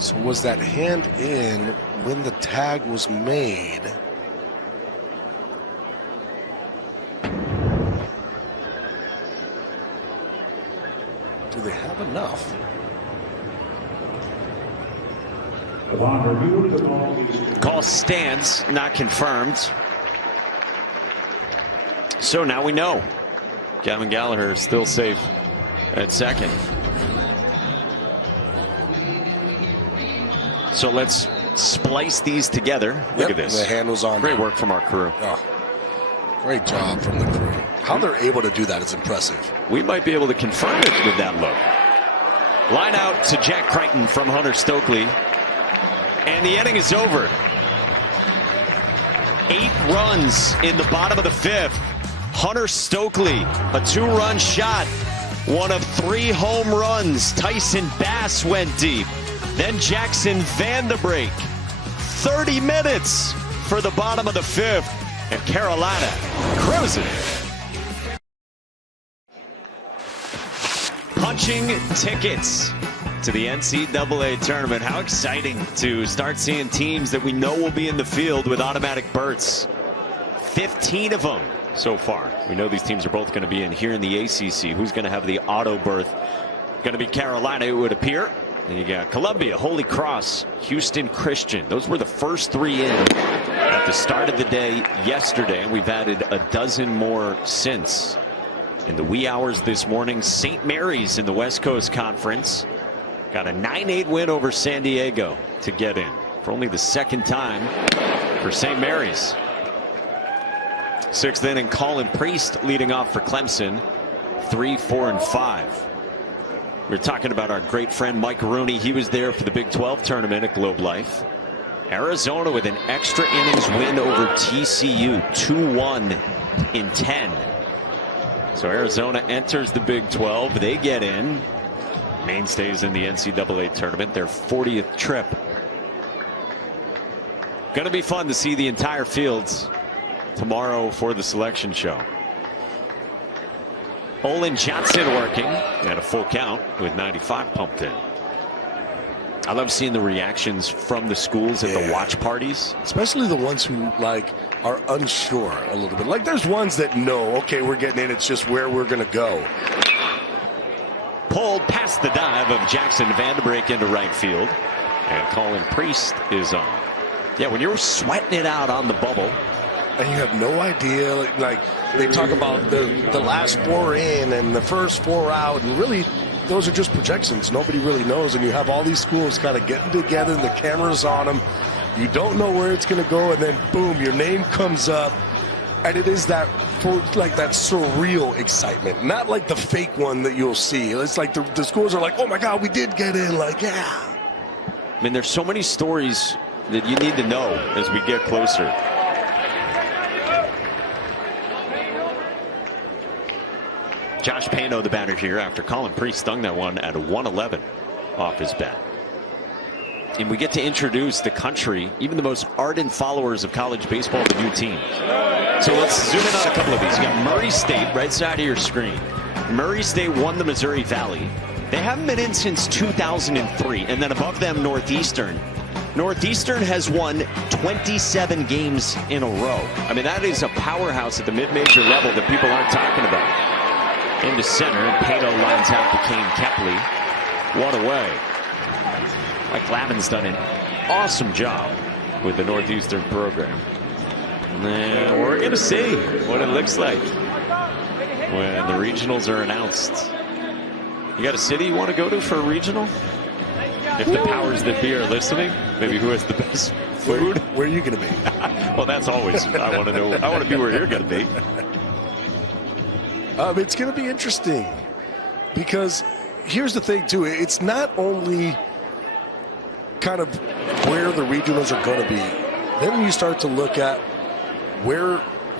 So was that hand in when the tag was made? Do they have enough? Call stands, not confirmed. So now we know. Gavin Gallagher is still safe at second. So let's splice these together. Look at this. The hand was on. Great work from our crew. Oh, great job from the crew. How they're able to do that is impressive. We might be able to confirm it with that look. Line out to Jack Crighton from Hunter Stokely. And the inning is over. 8 runs in the bottom of the 5th. Hunter Stokely, a 2-run shot. One of 3 home runs. Tyson Bass went deep. Then Jackson Vanderbrake. 30 minutes for the bottom of the 5th. And Carolina cruising. Punching tickets to the NCAA tournament. How exciting to start seeing teams that we know will be in the field with automatic berths. 15 of them so far. We know these teams are both going to be in here in the ACC. Who's going to have the auto berth? Going to be Carolina, it would appear. Then you got Columbia, Holy Cross, Houston Christian. Those were the first 3 in at the start of the day yesterday. And we've added a dozen more since. In the wee hours this morning, St. Mary's in the West Coast Conference got a 9-8 win over San Diego to get in for only the 2nd time for St. Mary's. 6th inning, Colin Priest leading off for Clemson. 3, 4, and 5. We're talking about our great friend Mike Rooney. He was there for the Big 12 tournament at Globe Life. Arizona with an extra innings win over TCU, 2-1 in 10. So Arizona enters the Big 12. They get in. Mainstays in the NCAA tournament, their 40th trip. Going to be fun to see the entire fields tomorrow for the selection show. Olin Johnson working at a full count with 95 pumped in. I love seeing the reactions from the schools at the watch parties. Especially the ones who are unsure a little bit. Like there's ones that know, okay, we're getting in, it's just where we're going to go. Pulled past the dive of Jackson Vanderbrake into right field. And Colin Priest is on. Yeah, when you're sweating it out on the bubble. And you have no idea, like they talk about the last 4 in and the first 4 out, and really those are just projections. Nobody really knows, and you have all these schools kind of getting together and the cameras on them. You don't know where it's going to go, and then boom, your name comes up. And it is that surreal excitement, not like the fake one that you'll see. It's like the schools are like, oh my God, we did get in. Like, yeah. I mean, there's so many stories that you need to know as we get closer. Josh Pano, the batter here, after Colin Priest stung that one at 111 off his bat. And we get to introduce the country, even the most ardent followers of college baseball, to new teams. So let's zoom in on a couple of these. You got Murray State right side of your screen. Murray State won the Missouri Valley. They haven't been in since 2003. And then above them, Northeastern. Northeastern has won 27 games in a row. I mean, that is a powerhouse at the mid-major level that people aren't talking about. Into center, and Pano lines out to Kane Kepley. One away. Mike Lavin's done an awesome job with the Northeastern program. And we're going to see what it looks like when the regionals are announced. You got a city you want to go to for a regional? If the powers that be are listening, maybe who has the best food? Where are you going to be? Well, that's always, I want to know. I want to be where you're going to be. It's going to be interesting because here's the thing, too. It's not only kind of where the regionals are going to be. Then you start to look at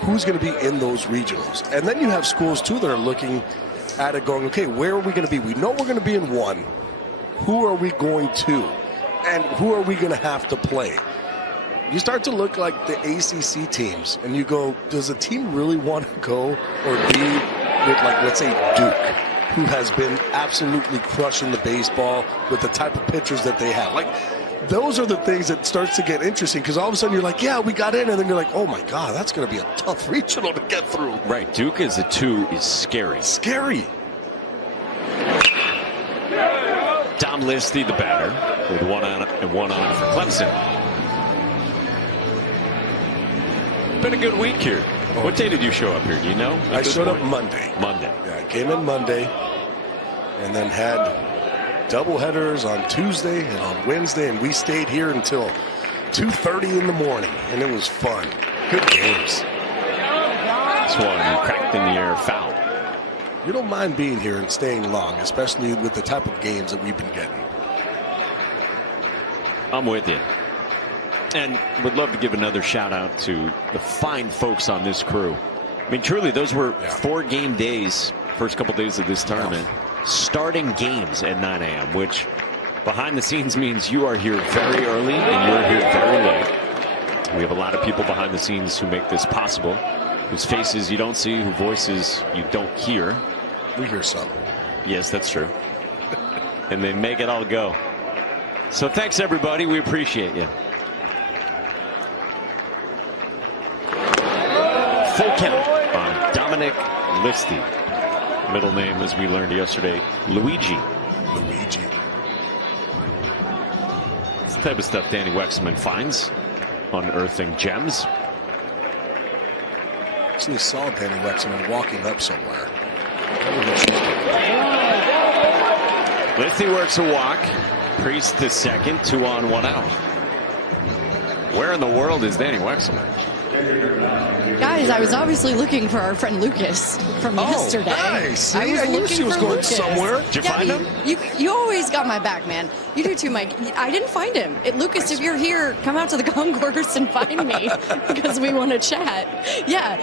who's going to be in those regionals. And then you have schools, too, that are looking at it going, okay, where are we going to be? We know we're going to be in one. Who are we going to? And who are we going to have to play? You start to look like the ACC teams, and you go, does a team really want to go or be with, like, let's say, Duke, who has been absolutely crushing the baseball with the type of pitchers that they have. Like, those are the things that starts to get interesting, because all of a sudden you're like, yeah, we got in, and then you're like, oh my God, that's going to be a tough regional to get through. Right, Duke as a 2 is scary. Scary. Dom Listy, the batter, with 1 on and 1 on for Clemson. Been a good week here. What day did you show up here? Do you know? I showed up Monday. Monday. Yeah, I came in Monday, and then had double headers on Tuesday and on Wednesday, and we stayed here until 2:30 in the morning, and it was fun. Good games. This one cracked in the air, foul. You don't mind being here and staying long, especially with the type of games that we've been getting. I'm with you. And would love to give another shout out to the fine folks on this crew. I mean, truly, those were 4 game days, first couple days of this tournament. Starting games at 9 a.m., which behind the scenes means you are here very early and you're here very late. We have a lot of people behind the scenes who make this possible, whose faces you don't see, whose voices you don't hear. We hear some. Yes, that's true. And they make it all go. So thanks, everybody. We appreciate you. Full count on Dominic Listy. Middle name, as we learned yesterday, Luigi. Luigi. It's the type of stuff Danny Wexman finds, unearthing gems. Actually saw Danny Wexman walking up somewhere. Listy works a walk. Priest to second, 2 on, 1 out. Where in the world is Danny Wexman? Guys, I was obviously looking for our friend Lucas from yesterday. Nice. I was I knew looking she was for going Lucas. somewhere. Did you find him? You always got my back, man. You do too, Mike. I didn't find him. Lucas, if you're here, come out to the concourse and find me because we want to chat. Yeah,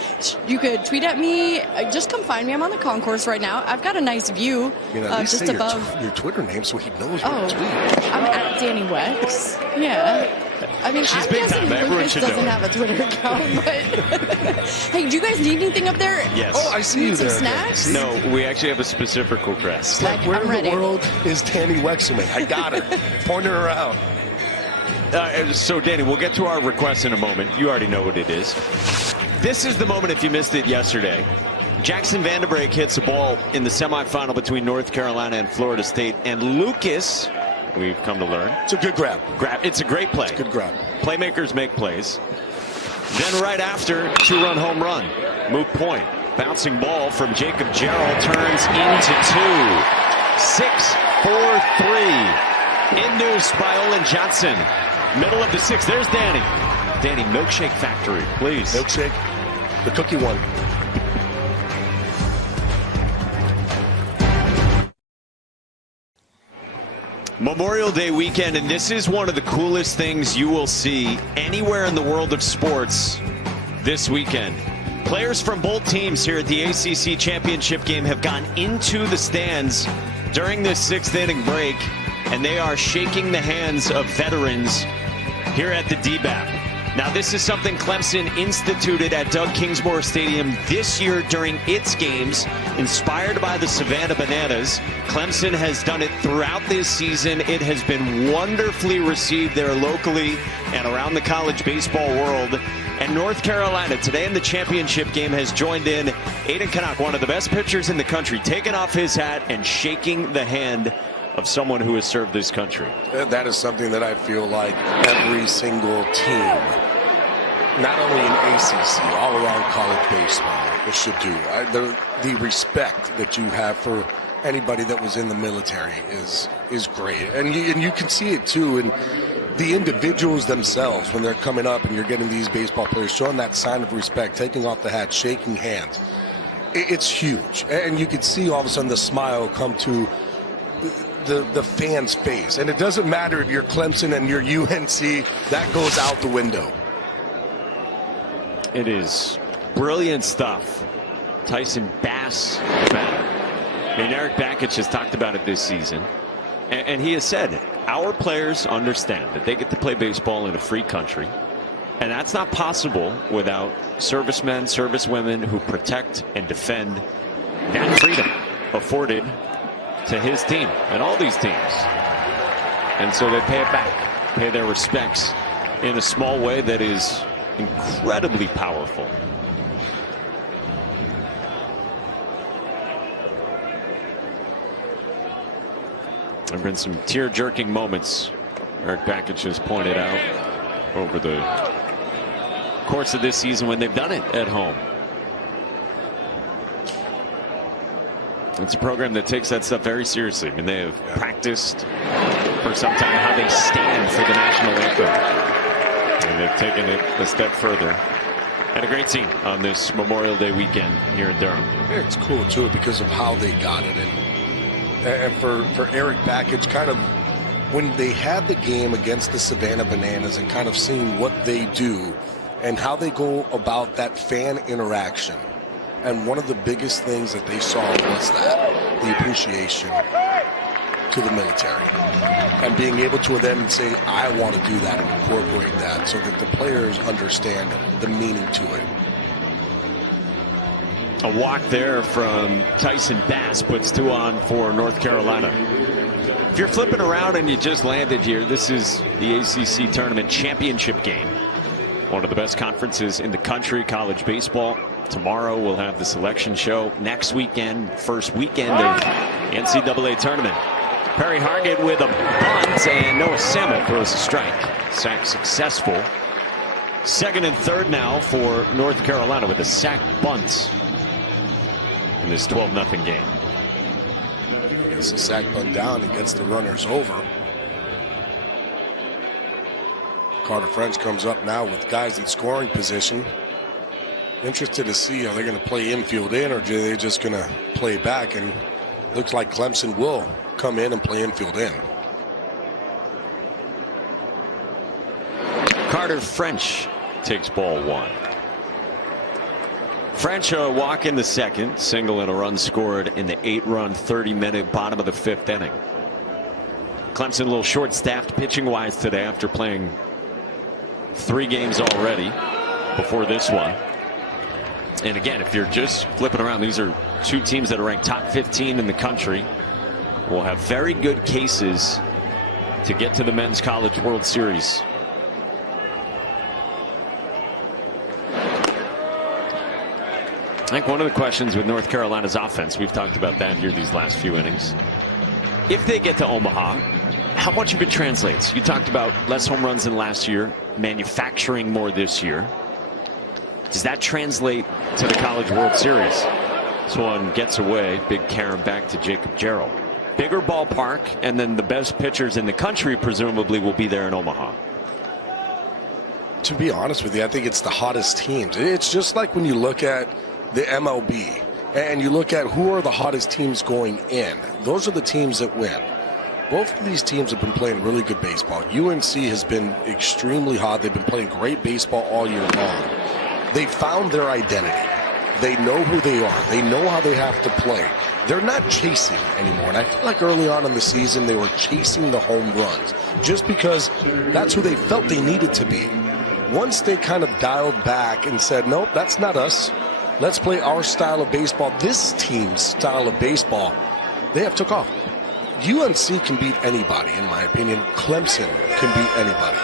you could tweet at me. Just come find me. I'm on the concourse right now. I've got a nice view just above. Your Twitter name so he knows what to tweet. I'm at Danny Wex. Yeah. I mean, She's I'm big guessing time. Lucas doesn't have a Twitter account, but hey, do you guys need anything up there? Yes. Oh, I see you Some there. snacks? No, we actually have a specific request. Like, where I'm in ready. the world is Danny Wexman? I got her. Point her around. So, Danny, we'll get to our request in a moment. You already know what it is. This is the moment, if you missed it yesterday. Jackson Vanderbrake hits a ball in the semifinal between North Carolina and Florida State, and Lucas, we've come to learn. It's a good grab. It's a great play. It's a good grab. Playmakers make plays. Then right after, 2-run home run. Moot point. Bouncing ball from Jacob Jarrell turns into 2. 6-4-3. Induced by Olin Johnson. Middle of the 6th. There's Danny. Danny, Milkshake Factory, please. Milkshake. The cookie one. Memorial Day weekend, and this is one of the coolest things you will see anywhere in the world of sports this weekend. Players from both teams here at the ACC Championship game have gone into the stands during this 6th inning break, and they are shaking the hands of veterans here at the DBAP. Now, this is something Clemson instituted at Doug Kingsmore Stadium this year during its games, inspired by the Savannah Bananas. Clemson has done it throughout this season. It has been wonderfully received there locally and around the college baseball world. And North Carolina, today in the championship game, has joined in. Aiden Canuck, one of the best pitchers in the country, taking off his hat and shaking the hand of someone who has served this country. That is something that I feel like every single team, not only in ACC, all around college baseball, should do. The respect that you have for anybody that was in the military is great, and you can see it too in the individuals themselves when they're coming up, and you're getting these baseball players showing that sign of respect, taking off the hat, shaking hands. It's huge, and you can see all of a sudden the smile come to the fan's face, and it doesn't matter if you're Clemson and you're UNC, that goes out the window. It is brilliant stuff. Tyson Bass matter. I mean, Eric Bakich has talked about it this season, and he has said our players understand that they get to play baseball in a free country, and that's not possible without servicemen, servicewomen who protect and defend that freedom. afforded to his team and all these teams. And so they pay it back, pay their respects in a small way that is incredibly powerful. There have been some tear-jerking moments, Eric Bakich has pointed out, over the course of this season when they've done it at home. It's a program that takes that stuff very seriously. I mean, they have practiced for some time how they stand for the national anthem. And they've taken it a step further. Had a great team on this Memorial Day weekend here in Durham. It's cool, too, because of how they got it. And for Eric Bakich, kind of when they had the game against the Savannah Bananas and kind of seeing what they do and how they go about that fan interaction. And one of the biggest things that they saw was that, the appreciation to the military. And being able to then say, I want to do that and incorporate that so that the players understand the meaning to it. A walk there from Tyson Bass puts 2 on for North Carolina. If you're flipping around and you just landed here, this is the ACC Tournament Championship game. One of the best conferences in the country, college baseball. Tomorrow we'll have the selection show. Next weekend, first weekend of NCAA tournament. Perry Hargett with a bunt, and Noah Sammet throws a strike. Sack successful. Second and third now for North Carolina with a sack bunt in this 12-0 game. Gets the sack bunt down and gets the runners over. Carter French comes up now with guys in scoring position. Interested to see, are they going to play infield in, or are they just going to play back? And looks like Clemson will come in and play infield in. Carter French takes ball 1. French a walk in the second, single and a run scored in the 8-run 30-minute bottom of the 5th inning. Clemson a little short-staffed pitching-wise today after playing 3 games already before this one. And again, if you're just flipping around, these are 2 teams that are ranked top 15 in the country. Will have very good cases to get to the Men's College World Series. I think one of the questions with North Carolina's offense, we've talked about that here these last few innings. If they get to Omaha, how much of it translates? You talked about less home runs than last year, manufacturing more this year. Does that translate to the College World Series? This one gets away. Big carom back to Jacob Jarrell. Bigger ballpark, and then the best pitchers in the country presumably will be there in Omaha. To be honest with you, I think it's the hottest teams. It's just like when you look at the MLB and you look at who are the hottest teams going in. Those are the teams that win. Both of these teams have been playing really good baseball. UNC has been extremely hot. They've been playing great baseball all year long. They found their identity. They know who they are. They know how they have to play. They're not chasing anymore. And I feel like early on in the season, they were chasing the home runs just because that's who they felt they needed to be. Once they kind of dialed back and said, nope, that's not us. Let's play our style of baseball, this team's style of baseball, they have took off. UNC can beat anybody, in my opinion. Clemson can beat anybody.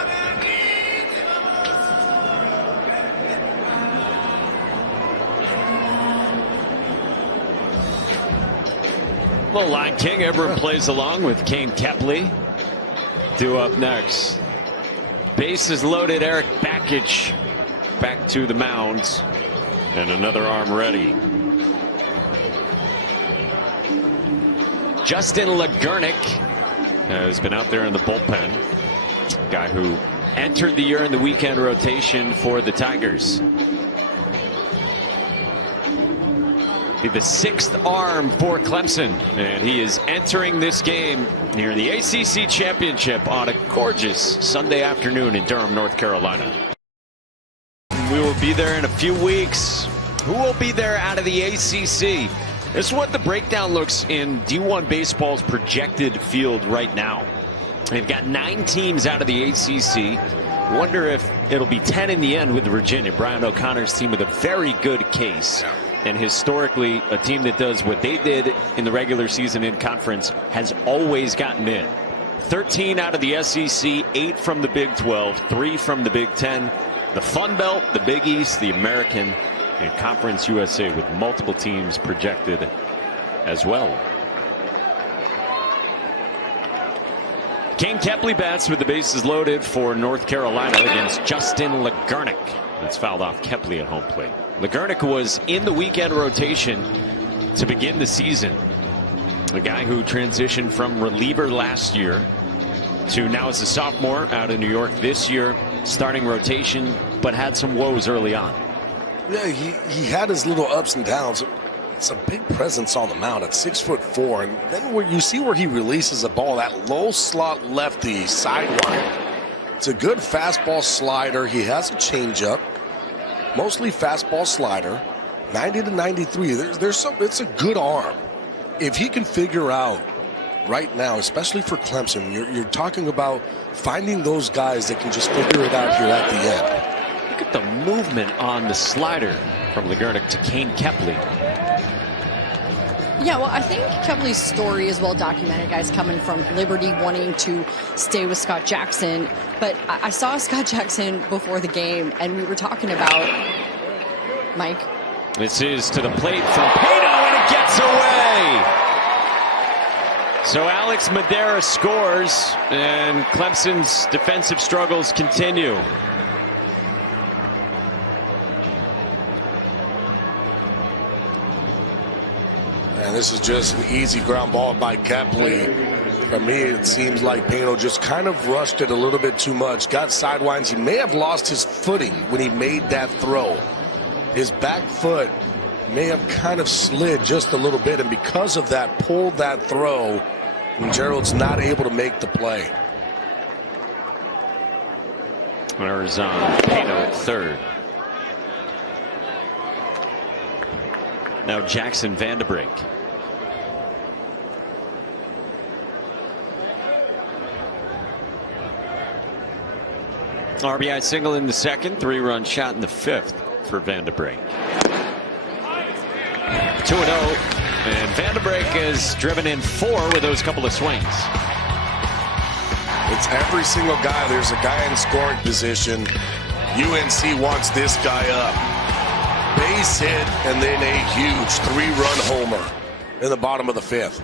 Little line king. Everyone plays along with Kane Kepley. Due up next. Bases loaded. Eric Bakich back to the mound. And another arm ready. Justin Legurnick has been out there in the bullpen. Guy who entered the year in the weekend rotation for the Tigers. Be the 6th arm for Clemson, and he is entering this game near the ACC Championship on a gorgeous Sunday afternoon in Durham, North Carolina. We will be there in a few weeks. Who will be there out of the ACC? This is what the breakdown looks in D1 baseball's projected field right now. They've got 9 teams out of the ACC. Wonder if it'll be 10 in the end with Virginia. Brian O'Connor's team with a very good case. And historically, a team that does what they did in the regular season in conference has always gotten in. 13 out of the SEC, 8 from the Big 12, 3 from the Big 10, the Fun Belt, the Big East, the American, and Conference USA, with multiple teams projected as well. Kane Kepley bats with the bases loaded for North Carolina against Justin LeGarnick. That's fouled off Kepley at home plate. LeGarnick was in the weekend rotation to begin the season. A guy who transitioned from reliever last year to now as a sophomore out in New York this year, starting rotation, but had some woes early on. Yeah, he had his little ups and downs. It's a big presence on the mound at 6'4", and then where you see where he releases a ball, that low slot lefty sideline. It's a good fastball slider. He has a changeup, mostly fastball slider, 90 to 93. It's a good arm. If he can figure out right now, especially for Clemson, you're talking about finding those guys that can just figure it out here at the end. Look at the movement on the slider from LeGarnick to Kane Kepley. Yeah, well, I think Kepley's story is well documented, guys, coming from Liberty, wanting to stay with Scott Jackson. But I saw Scott Jackson before the game, and we were talking about Mike. This is to the plate from Pano, and it gets away. So Alex Madera scores, and Clemson's defensive struggles continue. And this is just an easy ground ball by Kepley. For me, it seems like Pano just kind of rushed it a little bit too much. Got sidewinds. He may have lost his footing when he made that throw. His back foot may have kind of slid just a little bit, and because of that, pulled that throw, and Jarrell's not able to make the play. Runners on Pano at third. Now Jackson Vanderbrink. RBI single in the second, 3-run shot in the fifth for Vanderbrink. 2-0, and Vanderbrink has driven in 4 with those couple of swings. It's every single guy. There's a guy in scoring position. UNC wants this guy up. Base hit, and then a huge 3-run homer in the bottom of the fifth.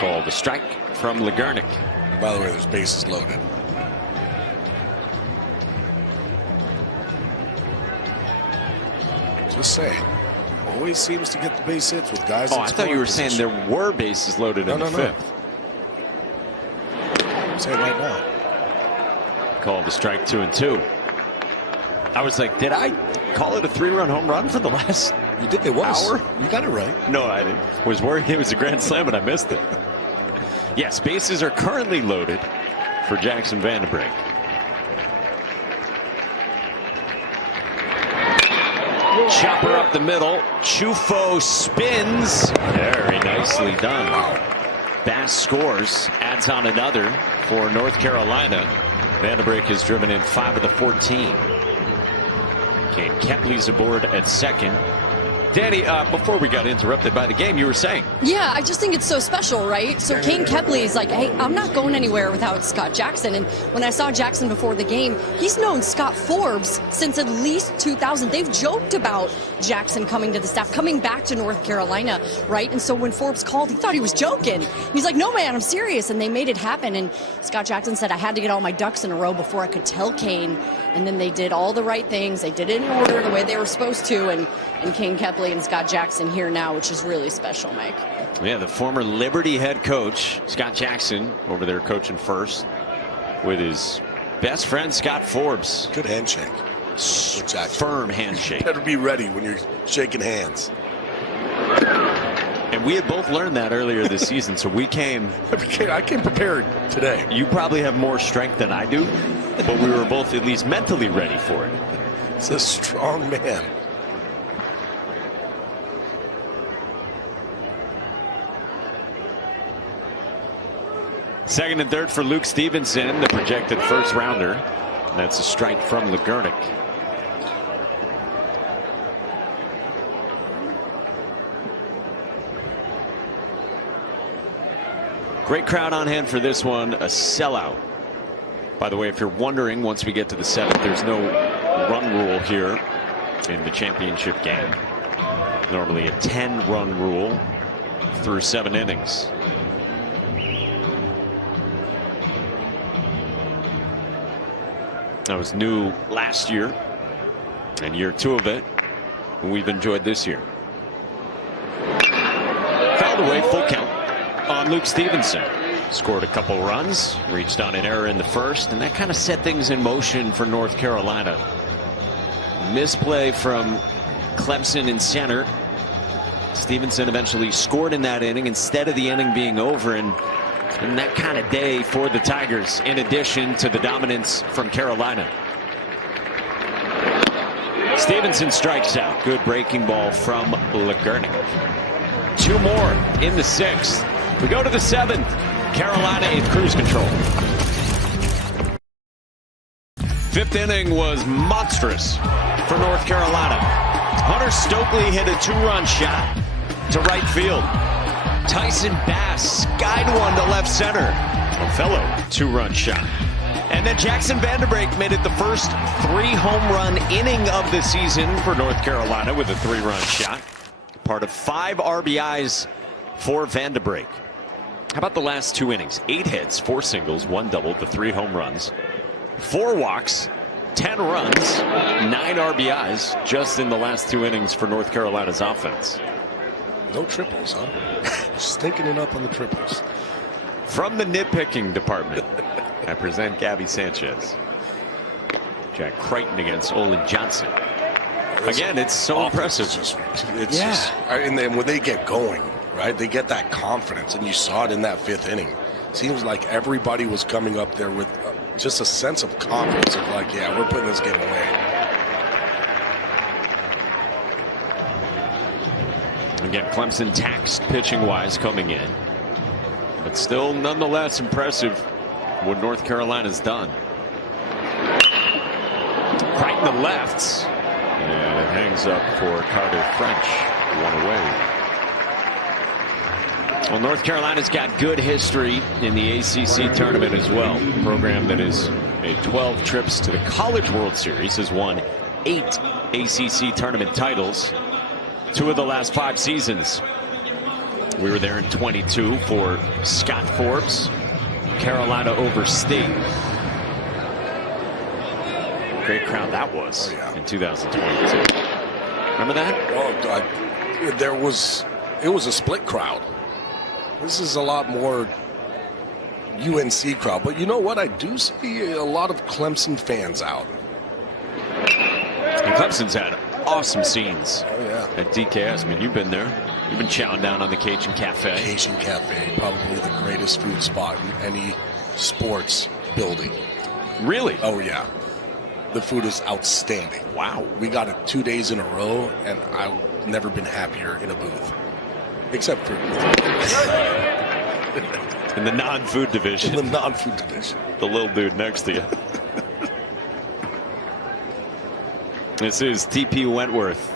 Called a strike from LeGarnick. By the way, there's bases loaded. Just saying. Always seems to get the base hits with guys. Oh, I thought you were saying there were bases loaded in the fifth. I'm saying right now. Called a strike, 2-2. I was like, did I call it a 3-run home run for the last You did. It was. hour? You got it right. No, I didn't. Was worried it was a grand slam, but I missed it. Yes, bases are currently loaded for Jackson Vanderbrink. Chopper up the middle. Chufo spins. Very nicely done. Bass scores. Adds on another for North Carolina. Vanderbrink has driven in 5 of the 14. Kane Kepley's aboard at second. Danny, before we got interrupted by the game, you were saying. Yeah, I just think it's so special, right? So Kane Kepley's like, hey, I'm not going anywhere without Scott Jackson. And when I saw Jackson before the game, he's known Scott Forbes since at least 2000. They've joked about Jackson coming to the staff, coming back to North Carolina, right? And so when Forbes called, he thought he was joking. He's like, no, man, I'm serious. And they made it happen. And Scott Jackson said, I had to get all my ducks in a row before I could tell Kane. And then they did all the right things. They did it in order, the way they were supposed to. And Kane Kepley and Scott Jackson here now, which is really special, Mike. Yeah, the former Liberty head coach, Scott Jackson, over there coaching first with his best friend, Scott Forbes. Good handshake. Firm handshake. Better be ready when you're shaking hands. And we had both learned that earlier this season, so we came. I came prepared today. You probably have more strength than I do, but we were both at least mentally ready for it. It's a strong man. Second and third for Luke Stevenson, the projected first rounder. And that's a strike from LeGarnick. Great crowd on hand for this one. A sellout. By the way, if you're wondering, once we get to the 7th, there's no run rule here in the championship game. Normally a 10-run rule through 7 innings. That was new last year, and year 2 of it we've enjoyed this year. Fouled away, full count on Luke Stevenson. Scored a couple runs, reached on an error in the first, and that kind of set things in motion for North Carolina. Misplay from Clemson in center. Stevenson eventually scored in that inning instead of the inning being over, and it's been that kind of day for the Tigers, in addition to the dominance from Carolina. Stevenson strikes out. Good breaking ball from Lagernick. 2 more in the 6th. We go to the 7th. Carolina in cruise control. 5th inning was monstrous for North Carolina. Hunter Stokely hit a 2-run shot to right field. Tyson Bass skied one to left center. A fellow 2-run shot. And then Jackson Vanderbrake made it the first 3-home run inning of the season for North Carolina with a 3-run shot. Part of 5 RBIs for Vanderbrake. How about the last 2 innings? 8 hits, 4 singles, 1 double, the 3 home runs, 4 walks, 10 runs, 9 RBIs just in the last 2 innings for North Carolina's offense. No triples, huh? Stinking it up on the triples. From the nitpicking department, I present Gabby Sanchez. Jack Crighton against Olin Johnson. Again, it's so impressive. It's just, and then when they get going, right, they get that confidence, and you saw it in that 5th inning. Seems like everybody was coming up there with just a sense of confidence of like, yeah, we're putting this game away. Again, Clemson taxed pitching-wise coming in, but still nonetheless impressive what North Carolina's done. Crighton the left, and it hangs up for Carter French. 1 away. Well, North Carolina's got good history in the ACC tournament as well. A program that has made 12 trips to the College World Series, has won 8 ACC tournament titles, 2 of the last 5 seasons. We were there in 22 for Scott Forbes, Carolina over State. Great crowd that was in 2022. Remember that? Oh, it was a split crowd. This is a lot more UNC crowd, but you know what? I do see a lot of Clemson fans out. And Clemson's had awesome scenes at DKS. I mean, you've been there. You've been chowing down on the Cajun Cafe. Cajun Cafe, probably the greatest food spot in any sports building. Really? Oh, yeah. The food is outstanding. Wow. We got it 2 days in a row, and I've never been happier in a booth. Except for in the non-food division. In the non-food division. The little dude next to you. This is TP Wentworth.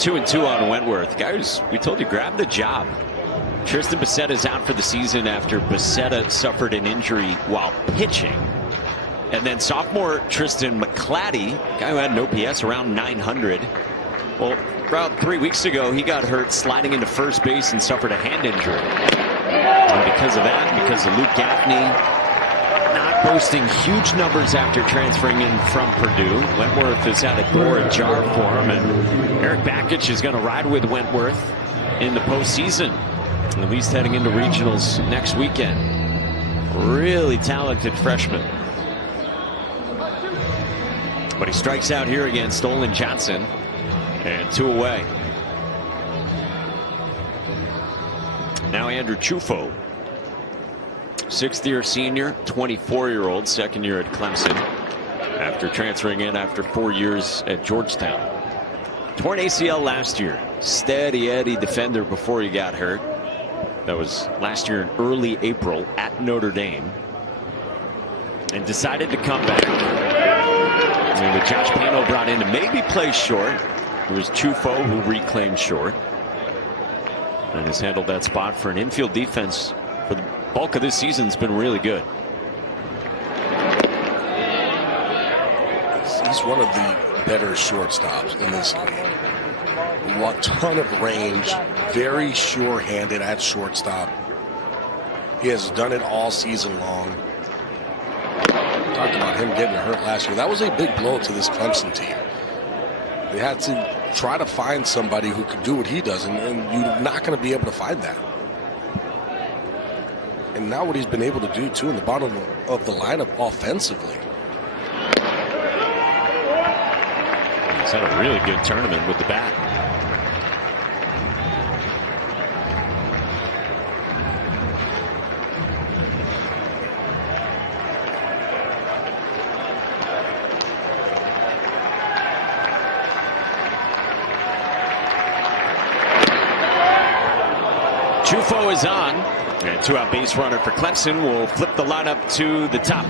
Two and 2 on Wentworth. Guys, we told you, grab the job. Tristan Bassett is out for the season after Bassett suffered an injury while pitching. And then sophomore Tristan McClatty, guy who had an OPS around 900. Well, about 3 weeks ago, he got hurt sliding into first base and suffered a hand injury. And because of that, because of Luke Gaffney not posting huge numbers after transferring in from Purdue, Wentworth has had a door ajar for him, and Eric Bakich is going to ride with Wentworth in the postseason, at least heading into regionals next weekend. Really talented freshman. But he strikes out here against Olin Johnson, and 2 away. Now Andrew Chufo, 6th-year senior, 24-year-old, 2nd year at Clemson, after transferring in after 4 years at Georgetown. Torn ACL last year. Steady Eddie defender before he got hurt. That was last year in early April at Notre Dame. And decided to come back. I mean, with Josh Pano brought in to maybe play short, it was Chufo who reclaimed short and has handled that spot for an infield defense for the bulk of this season. Has been really good. He's one of the better shortstops in this league. A ton of range, very sure-handed at shortstop. He has done it all season long. Talked about him getting hurt last year. That was a big blow to this Clemson team. They had to try to find somebody who could do what he does, and you're not going to be able to find that. And now what he's been able to do, too, in the bottom of the lineup offensively. He's had a really good tournament with the bat. Chufo is on, and 2-out base runner for Clemson will flip the lineup to the top.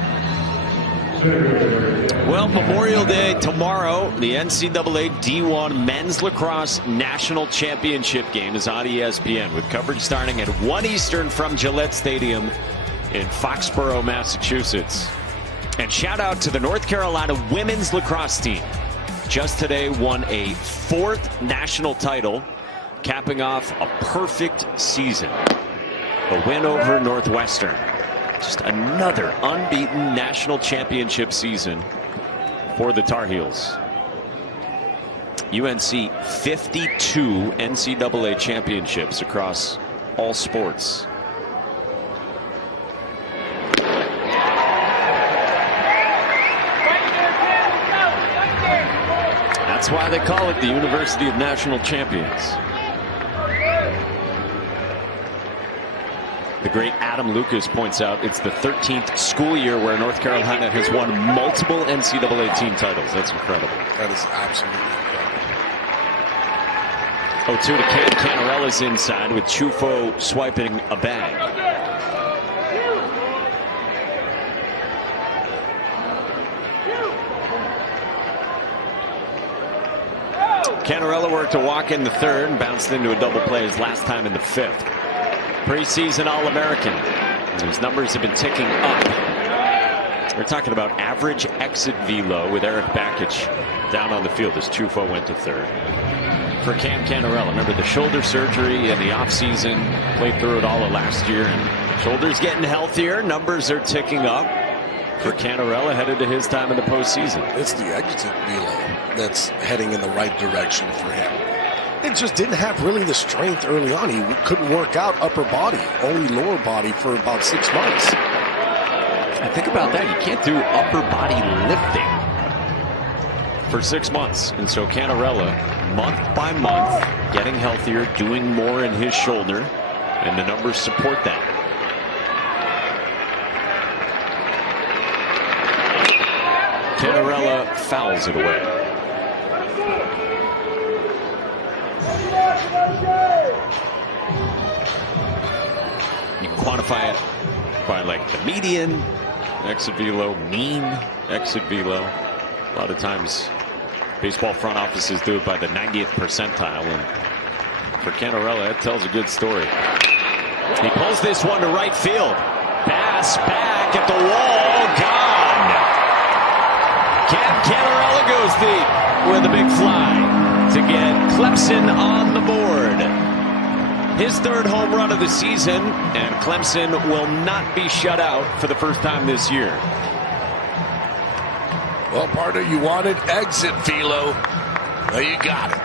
Well, Memorial Day tomorrow, the NCAA D1 Men's Lacrosse National Championship game is on ESPN with coverage starting at 1 Eastern from Gillette Stadium in Foxborough, Massachusetts. And shout out to the North Carolina women's lacrosse team. Just today won a 4th national title, capping off a perfect season. A win over Northwestern. Just another unbeaten national championship season for the Tar Heels. UNC 52 NCAA championships across all sports. That's why they call it the University of National Champions. The great Adam Lucas points out it's the 13th school year where North Carolina has won multiple NCAA team titles. That's incredible. That is absolutely incredible. 0-2 to Cam Cannarella's inside with Chufo swiping a bag. Canarella worked a walk in the 3rd and bounced into a double play his last time in the 5th. Preseason All-American. His numbers have been ticking up. We're talking about average exit velo with Eric Bakich down on the field as Chufo went to 3rd. For Cam Canarella, remember the shoulder surgery in the offseason, played through it all of last year, and shoulders getting healthier, numbers are ticking up for Canarella headed to his time in the postseason. It's the exit velo that's heading in the right direction for him. It just didn't have really the strength early on. He couldn't work out upper body, only lower body for about 6 months. I think about that. You can't do upper body lifting for 6 months. And so Canarella, month by month, getting healthier, doing more in his shoulder, and the numbers support that. Canarella fouls it away. You can quantify it by like the median exit velo, mean exit velo. A lot of times baseball front offices do it by the 90th percentile, and for Canarella it tells a good story. He pulls this one to right field. Pass back at the wall, gone. Cam Canarella goes deep with a big fly to get Clemson on the board. His 3rd home run of the season, and Clemson will not be shut out for the first time this year. Well, partner, you wanted exit velo. Well, you got it.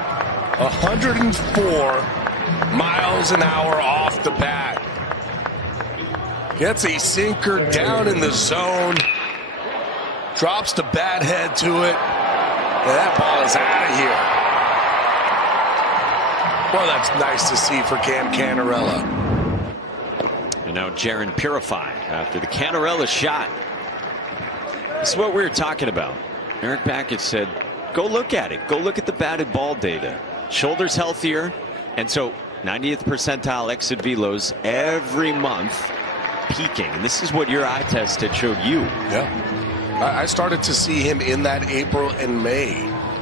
104 miles an hour off the bat. Gets a sinker down in the zone. Drops the bat head to it. And that ball is out of here. Well, that's nice to see for Cam Canarella. And now Jaron Purify after the Canarella shot. This is what we were talking about. Eric Bakich said, go look at it. Go look at the batted ball data. Shoulders healthier. And so 90th percentile exit velos every month peaking. And this is what your eye test had showed you. Yeah. I started to see him in that April and May,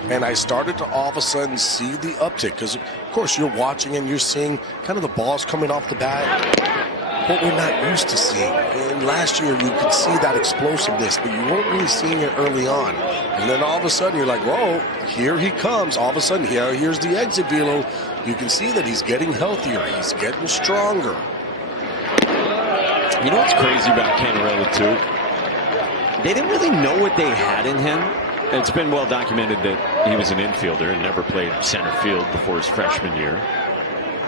and I started to all of a sudden see the uptick because, of course, you're watching and you're seeing kind of the balls coming off the bat, what we're not used to seeing. And last year, you could see that explosiveness, but you weren't really seeing it early on. And then all of a sudden, you're like, whoa, here he comes. All of a sudden, here's the exit velo. You can see that he's getting healthier. He's getting stronger. You know what's crazy about Canarella, too? They didn't really know what they had in him. It's been well documented that he was an infielder and never played center field before his freshman year.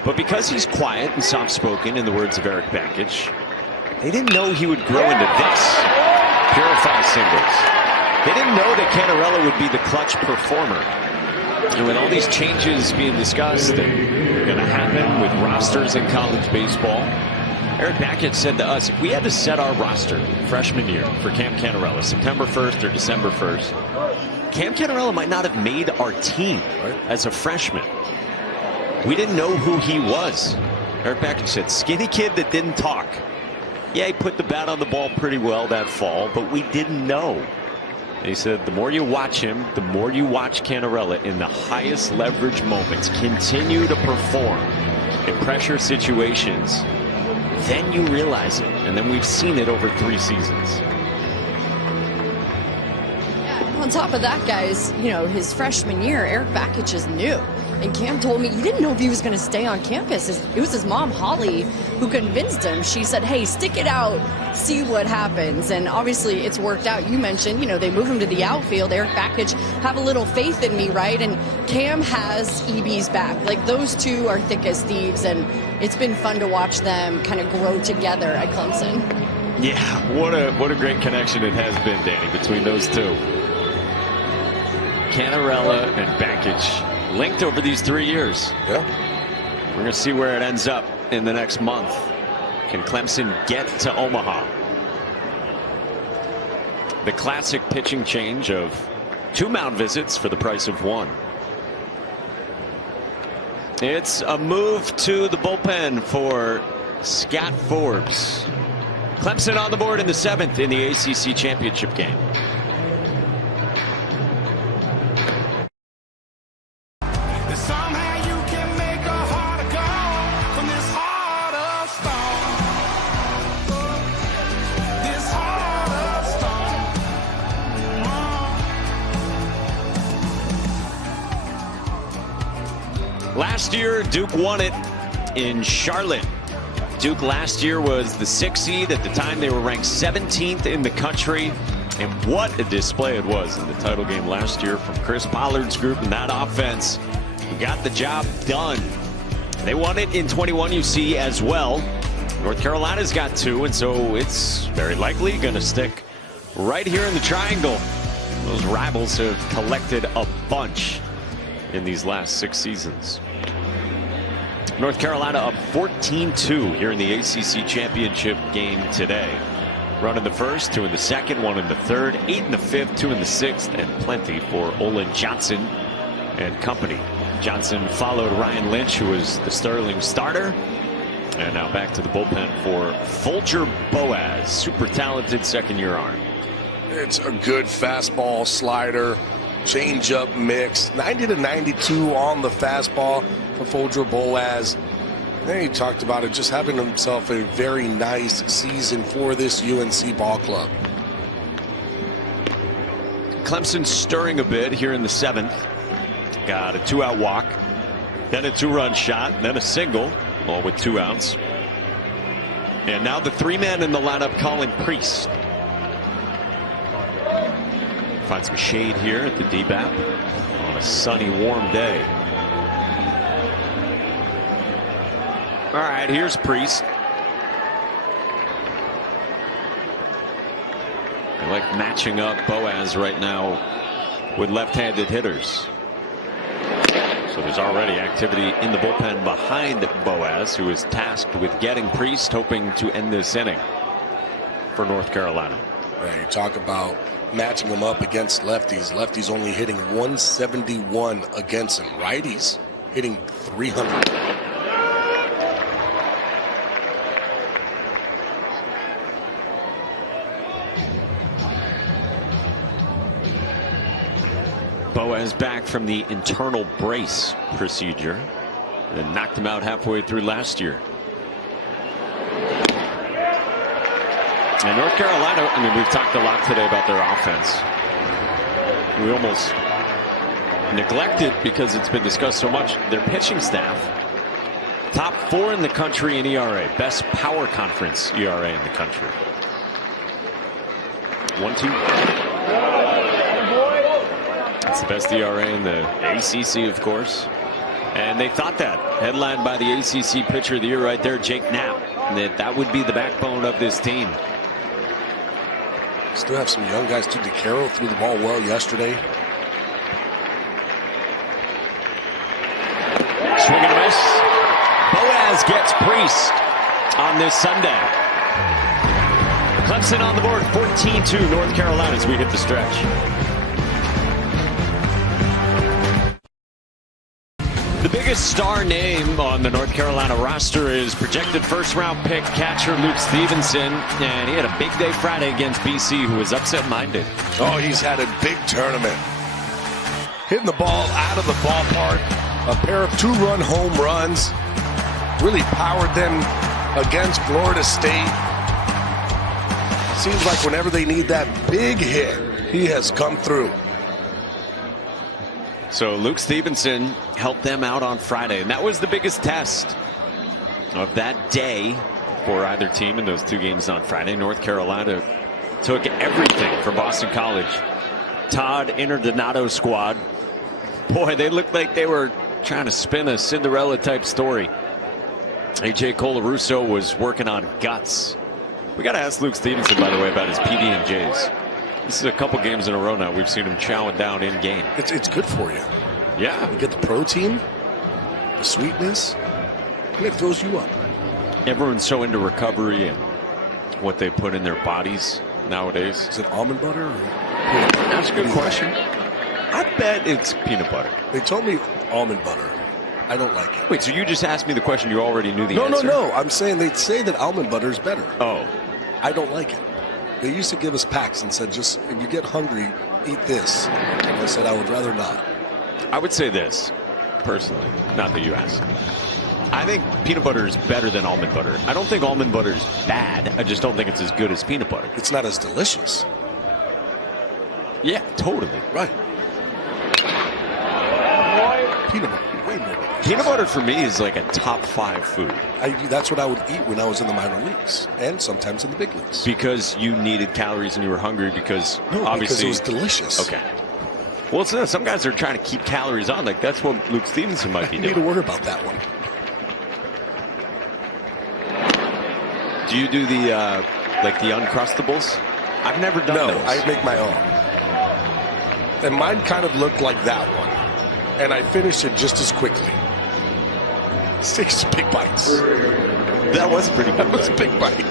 But because he's quiet and soft-spoken, in the words of Eric Bakich, they didn't know he would grow into this. Purify singles. They didn't know that Canarella would be the clutch performer. And with all these changes being discussed that are going to happen with rosters in college baseball, Eric Bakich said to us, if we had to set our roster freshman year for Cam Canarella, September 1st or December 1st, Cam Canarella might not have made our team as a freshman. We didn't know who he was. Eric Bakich said, skinny kid that didn't talk. Yeah, he put the bat on the ball pretty well that fall, but we didn't know. And he said, the more you watch him, the more you watch Canarella in the highest leverage moments continue to perform in pressure situations, then you realize it. And then we've seen it over 3 seasons. Yeah, on top of that, guys, you know, his freshman year, Eric Bakich is new. And Cam told me he didn't know if he was going to stay on campus. It was his mom, Holly, who convinced him. She said, hey, stick it out, see what happens. And obviously it's worked out. You mentioned, you know, they move him to the outfield. Eric Bakich, have a little faith in me, right? And Cam has EB's back. Like, those two are thick as thieves. And it's been fun to watch them kind of grow together at Clemson. Yeah, what a great connection it has been, Danny, between those two. Canarella and Bakich linked over these 3 years. Yeah. We're going to see where it ends up in the next month. Can Clemson get to Omaha? The classic pitching change of 2 mound visits for the price of 1. It's a move to the bullpen for Scott Forbes. Clemson on the board in the 7th in the ACC Championship game. Last year, Duke won it in Charlotte. Duke last year was the 6th seed. At the time, they were ranked 17th in the country. And what a display it was in the title game last year from Chris Pollard's group and that offense. Who got the job done. They won it in 21 UC as well. North Carolina's got 2, and so it's very likely going to stick right here in the triangle. Those rivals have collected a bunch in these last 6 seasons. North Carolina up 14-2 here in the ACC Championship game today. Run in the first, 2 in the second, 1 in the third, 8 in the fifth, 2 in the sixth, and plenty for Olin Johnson and company. Johnson followed Ryan Lynch, who was the Sterling starter. And now back to the bullpen for Folger Boaz, super talented second-year arm. It's a good fastball, slider, change-up mix. 90 to 92 on the fastball for Folger Boaz. Then he talked about it, just having himself a very nice season for this UNC ball club. Clemson stirring a bit here in the 7th. Got a 2-out walk, then a 2-run shot, then a single, all with 2 outs. And now the 3-man in the lineup, Colin Priest. Find some shade here at the DBAP on a sunny, warm day. All right, here's Priest. I like matching up Boaz right now with left-handed hitters. So there's already activity in the bullpen behind Boaz, who is tasked with getting Priest, hoping to end this inning for North Carolina. Yeah, you talk about matching him up against lefties. Lefties only hitting 171 against him. Righties hitting 300. Boaz back from the internal brace procedure and knocked him out halfway through last year. And North Carolina, I mean, we've talked a lot today about their offense. We almost neglect it because it's been discussed so much. Their pitching staff, top 4 in the country in ERA, best power conference ERA in the country. 1-2. It's the best ERA in the ACC, of course. And they thought that, headlined by the ACC pitcher of the year right there, Jake Knapp, that would be the backbone of this team. Still have some young guys too. DeCaro threw the ball well yesterday. Swing and a miss. Boaz gets Priest on this Sunday. Clemson on the board, 14-2 North Carolina as we hit the stretch. The biggest star name on the North Carolina roster is projected first-round pick catcher Luke Stevenson, and he had a big day Friday against BC, who was upset-minded. Oh, he's had a big tournament. Hitting the ball out of the ballpark. A pair of 2-run home runs. Really powered them against Florida State. Seems like whenever they need that big hit, he has come through. So Luke Stevenson helped them out on Friday, and that was the biggest test of that day for either team in those 2 games on Friday. North Carolina took everything from Boston College. Todd Interdonato squad. Boy, they looked like they were trying to spin a Cinderella type story. AJ Colarusso was working on guts. We got to ask Luke Stevenson, by the way, about his PB&Js. This is a couple games in a row now. We've seen him chowing down in game. It's good for you. Yeah. You get the protein, the sweetness, and it fills you up. Everyone's so into recovery and what they put in their bodies nowadays. Is it almond butter or peanut butter? That's a good question. I bet it's peanut butter. They told me almond butter. I don't like it. Wait, so you just asked me the question, you already knew the answer? No. I'm saying they say that almond butter is better. Oh. I don't like it. They used to give us packs and said, just if you get hungry, eat this. And I said I would rather not. I would say this, personally, not that you asked. I think peanut butter is better than almond butter. I don't think almond butter is bad. I just don't think it's as good as peanut butter. It's not as delicious. Yeah, totally. Right. Peanut butter, way more. Peanut butter for me is like a top 5 food. That's what I would eat when I was in the minor leagues and sometimes in the big leagues. Because you needed calories and you were hungry because obviously. Because it was delicious. Okay. Well, some guys are trying to keep calories on. Like that's what Luke Stevenson might be doing. I need to worry about that one. Do you do the like the Uncrustables? I've never done those. No, I make my own. And mine kind of looked like that one. And I finished it just as quickly. 6 big bites. That was a pretty good That was a big bite.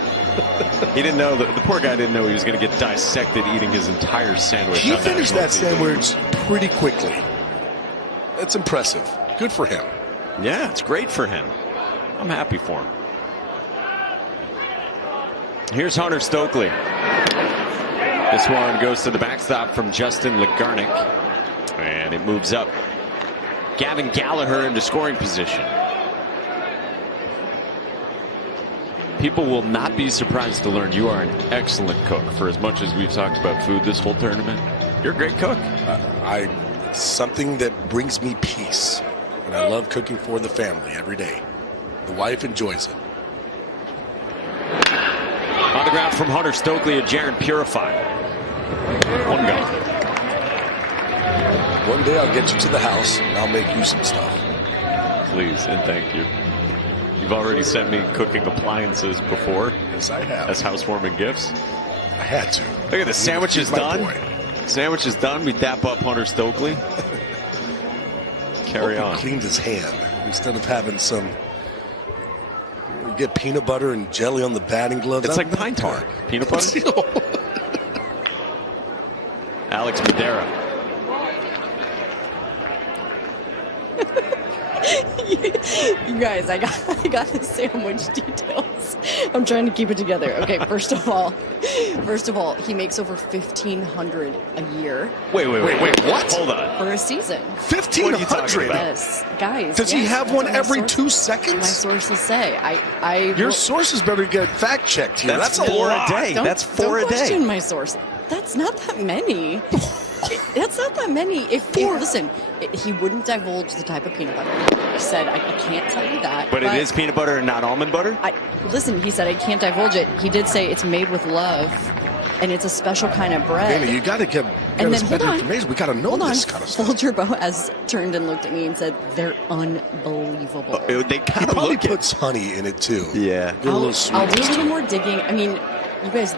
He didn't know, the poor guy didn't know he was going to get dissected eating his entire sandwich. He finished that sandwich pretty quickly. That's impressive. Good for him. Yeah, it's great for him. I'm happy for him. Here's Hunter Stokely. This one goes to the backstop from Justin Legarnik. And it moves up Gavin Gallagher into scoring position. People will not be surprised to learn you are an excellent cook. For as much as we've talked about food this whole tournament, you're a great cook. It's something that brings me peace. And I love cooking for the family every day. The wife enjoys it. On the ground from Hunter Stokely, a Jaron Purify. 1 gone. One day I'll get you to the house and I'll make you some stuff. Please and thank you. You've already sent me cooking appliances before. Yes, I have. As housewarming gifts. I had to. Look at the sandwich is done. Sandwich is done. We dap up Hunter Stokely. Carry on. He cleaned his hand instead of having some. You get peanut butter and jelly on the batting gloves. It's like pine tar. Peanut butter. Alex Madera. You guys, I got the sandwich details. I'm trying to keep it together. Okay, first of all, he makes over $1,500 a year. Wait, what? Hold on. For a season. 1,500? Yes, guys. Does he have one every 2 My seconds? sources say. Your sources better get fact checked here. That's a 4 lot. a day. That's 4 a Don't day. question my source. That's not that many. That's not that many. Listen, he wouldn't divulge the type of peanut butter. He said, I can't tell you that. But it is peanut butter and not almond butter? Listen, he said, I can't divulge it. He did say it's made with love, and it's a special kind of bread. Danny, you got to give us better information. We got to know this kind of stuff. Folger Boaz turned and looked at me and said, they're unbelievable. They kind of Probably look it. puts honey in it, too. Yeah. Get a little sweet. I'll do a little more digging. I mean, you guys,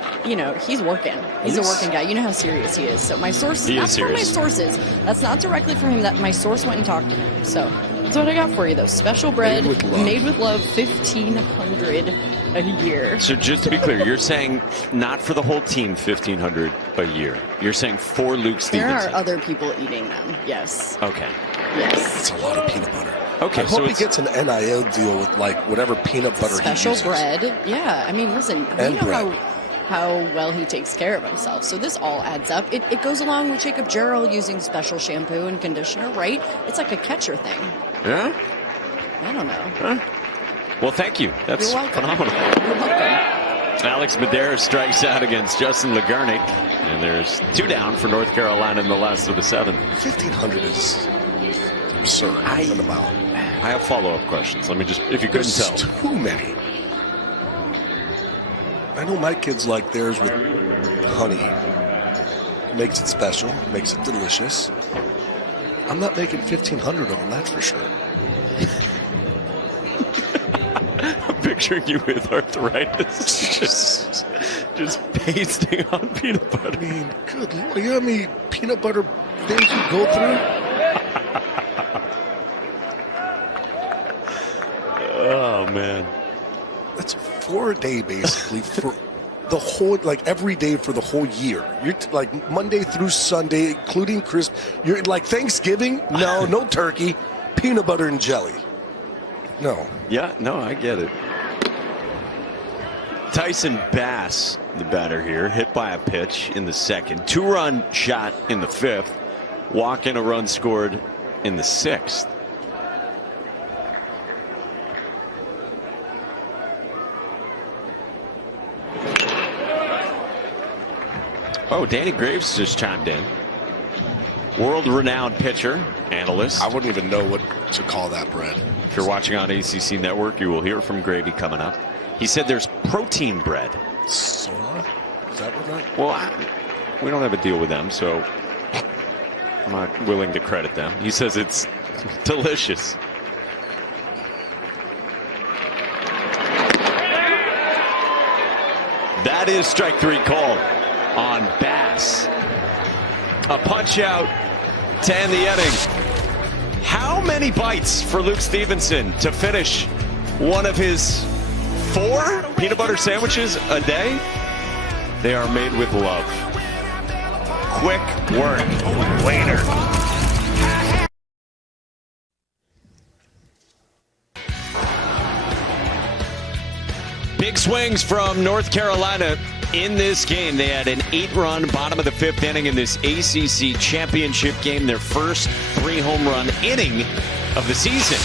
he's working. He's a working guy. You know how serious he is. So my sources, that's from my sources. That's not directly from him. That my source went and talked to him. So that's what I got for you, though. Special bread, made with love, $1,500 a year. So just to be clear, you're saying not for the whole team $1,500 a year. You're saying for Luke Stevenson. There are other people eating them. Yes. Okay. Yes. It's a lot of peanut butter. Okay, I hope he gets an NIL deal with whatever peanut butter Special he uses. bread. Yeah. I mean, listen, we And know bread. how well he takes care of himself. So this all adds up. It goes along with Jacob Jarrell using special shampoo and conditioner, right? It's like a catcher thing. Yeah? I don't know. Huh? Well, thank you. That's You're welcome. phenomenal. You're welcome. Alex Madera strikes out against Justin Lagarnick. And there's 2 down for North Carolina in the last of the 7. 1,500 is absurd. I have follow-up questions. Let me just, if you couldn't tell. There's too many. I know my kids like theirs with honey. Makes it special, makes it delicious. I'm not making 1,500 of them, that's for sure. I'm picturing you with arthritis. just pasting on peanut butter. I mean, good Lord, you know how many peanut butter things you go through? Oh, man. That's 4 a day, basically, for the whole, like every day for the whole year. You're like Monday through Sunday, including Christmas. You're like Thanksgiving, no turkey, peanut butter and jelly. No. Yeah, no, I get it. Tyson Bass, the batter here, hit by a pitch in the 2nd. 2-run shot in the 5th. Walk and a run scored in the 6th. Oh, Danny Graves just chimed in. World-renowned pitcher, analyst. I wouldn't even know what to call that bread. If you're watching on ACC Network, you will hear from Gravy coming up. He said there's protein bread. Soda? Is that what that? Well, we don't have a deal with them, so I'm not willing to credit them. He says it's delicious. That is strike 3 call on Bass. A punch out to end the inning. How many bites for Luke Stevenson to finish one of his 4 peanut butter sandwiches a day? They are made with love. Quick work later. Big swings from North Carolina in this game. They had an 8-run bottom of the 5th inning in this ACC Championship game, their first 3-home-run inning of the season.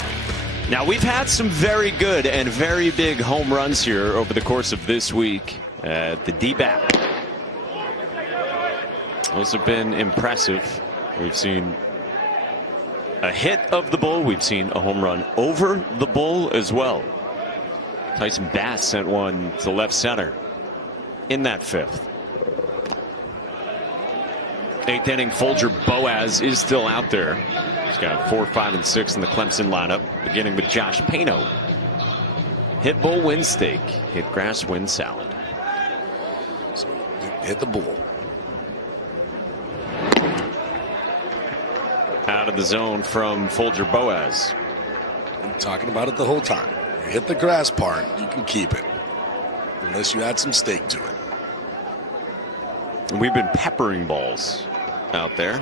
Now, we've had some very good and very big home runs here over the course of this week at the D-BAP. Those have been impressive. We've seen a hit of the bull. We've seen a home run over the bull as well. Tyson Bass sent one to left center in that 5th. 8th inning, Folger Boaz is still out there. He's got 4, 5, and 6 in the Clemson lineup, beginning with Josh Pano. Hit bull, win steak. Hit grass, win salad. So hit the bull. Out of the zone from Folger Boaz. I'm talking about it the whole time. You hit the grass part, you can keep it. Unless you add some steak to it. And we've been peppering balls out there.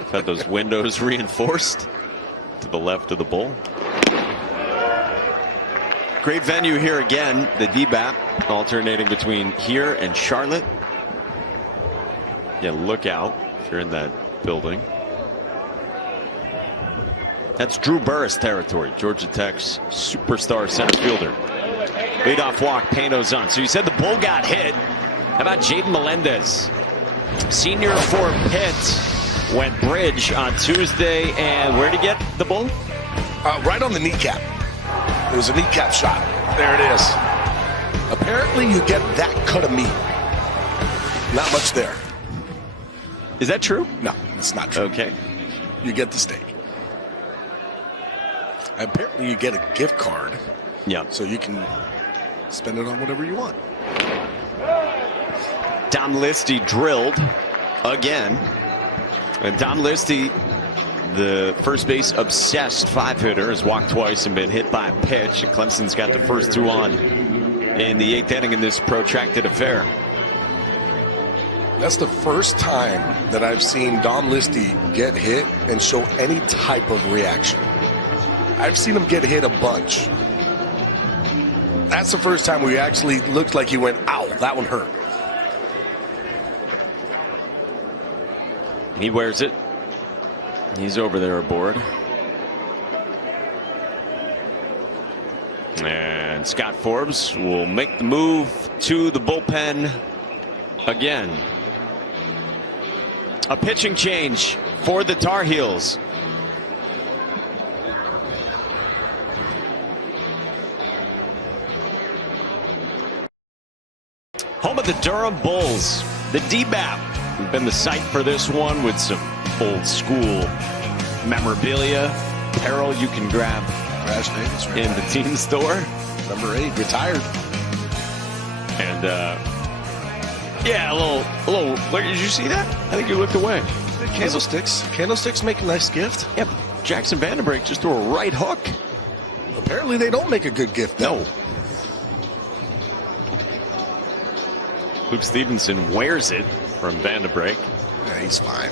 We've had those windows reinforced to the left of the bull. Great venue here again, the DBAP, alternating between here and Charlotte. Yeah, look out if you're in that building. That's Drew Burris territory, Georgia Tech's superstar center fielder. Leadoff walk, Pano's on. So you said the Bull got hit. How about Jaden Melendez? Senior for Pitt went bridge on Tuesday, and where'd he get the Bull? Right on the kneecap. It was a kneecap shot. There it is. Apparently you get that cut of meat. Not much there. Is that true? No, it's not true. Okay. You get the steak. Apparently you get a gift card. Yeah. So you can spend it on whatever you want. Dom Listy drilled again. And Dom Listy, the first base obsessed 5-hitter, has walked twice and been hit by a pitch. And Clemson's got the first 2 on in the 8th inning in this protracted affair. That's the first time that I've seen Dom Listy get hit and show any type of reaction. I've seen him get hit a bunch. That's the first time we actually looked like he went, ow, that one hurt. He wears it. He's over there aboard. And Scott Forbes will make the move to the bullpen again. A pitching change for the Tar Heels. Home of the Durham Bulls, the DBAP. We've been the site for this one with some old school memorabilia, apparel you can grab in the team store. Number 8 retired. And yeah, a little. Did you see that? I think you looked away. Candlesticks. Candlesticks make a nice gift. Yep. Jackson Vandenbrink just threw a right hook. Apparently they don't make a good gift. No. Luke Stevenson wears it from Vandenbrink. Yeah, he's fine.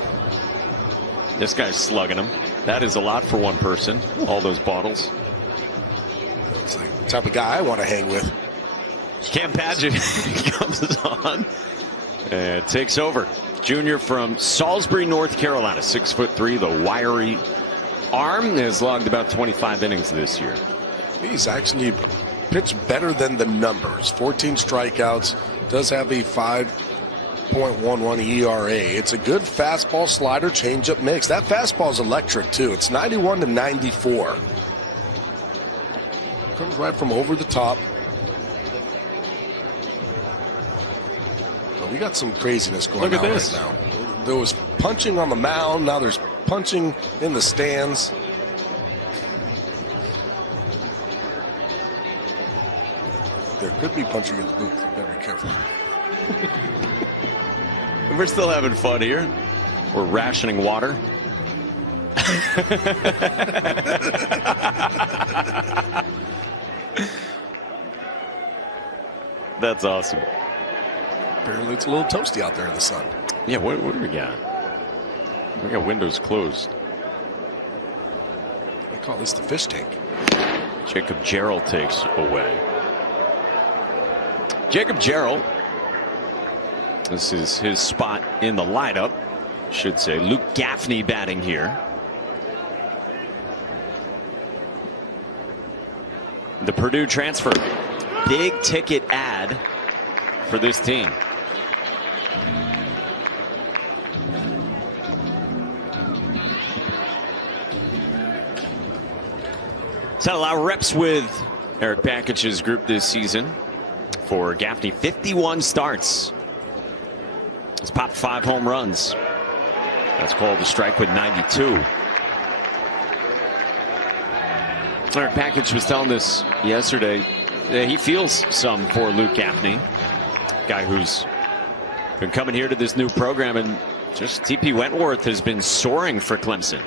This guy's slugging him. That is a lot for one person. All those bottles. It's like the type of guy I want to hang with. Cam Padgett comes on and takes over. Junior from Salisbury, North Carolina, 6'3", the wiry arm, has logged about 25 innings this year. He's actually pitched better than the numbers. 14 strikeouts, does have a 5.11 ERA. It's a good fastball slider changeup mix. That fastball is electric too. It's 91 to 94. Comes right from over the top. We got some craziness going on right now. There was punching on the mound. Now there's punching in the stands. There could be punching in the booth. You better be careful. And we're still having fun here. We're rationing water. That's awesome. Apparently it's a little toasty out there in the sun. Yeah, what do we got? We got windows closed. I call this the fish tank. Jacob Jarrell takes away. Jacob Jarrell. This is his spot in the lineup. Should say Luke Gaffney batting here. The Purdue transfer. Big ticket ad for this team. He's had a lot of reps with Eric Pakich's group this season. For Gaffney, 51 starts. He's popped 5 home runs. That's called a strike with 92. Eric Pakich was telling us yesterday that he feels some for Luke Gaffney. Guy who's been coming here to this new program, and just TP Wentworth has been soaring for Clemson.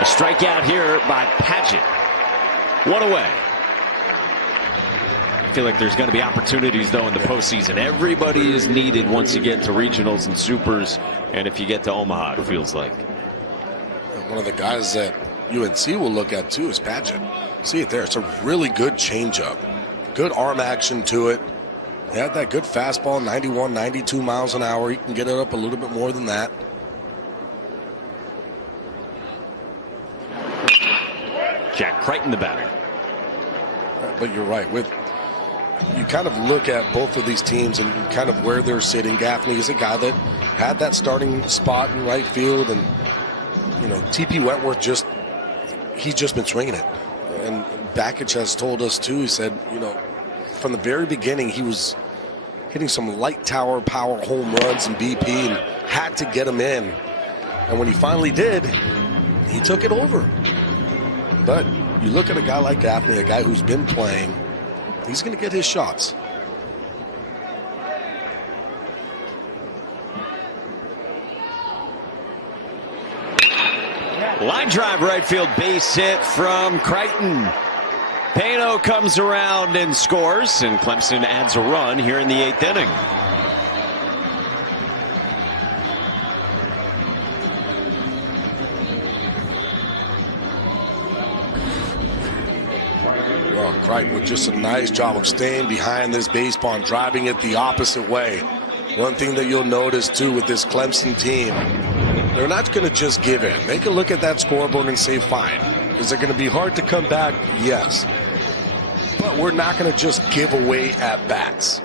A strikeout here by Padgett. One away. I feel like there's going to be opportunities, though, in the postseason. Everybody is needed once you get to regionals and supers, and if you get to Omaha, it feels like. One of the guys that UNC will look at too is Paget. See it there. It's a really good changeup. Good arm action to it. He had that good fastball, 91, 92 miles an hour. He can get it up a little bit more than that. Jack Crighton, the batter. But you're right. You kind of look at both of these teams and kind of where they're sitting. Gaffney is a guy that had that starting spot in right field, and TP Wentworth he's just been swinging it. And Bakich has told us too. He said, from the very beginning he was hitting some light tower power home runs in BP and had to get them in. And when he finally did, he took it over. But you look at a guy like Gaffney, a guy who's been playing, he's going to get his shots. Line drive right field, base hit from Crighton. Pano comes around and scores, and Clemson adds a run here in the 8th inning. Well, Crighton with just a nice job of staying behind this baseball and driving it the opposite way. One thing that you'll notice too with this Clemson team, they're not going to just give in. They can look at that scoreboard and say, fine. Is it going to be hard to come back? Yes. But we're not going to just give away at bats.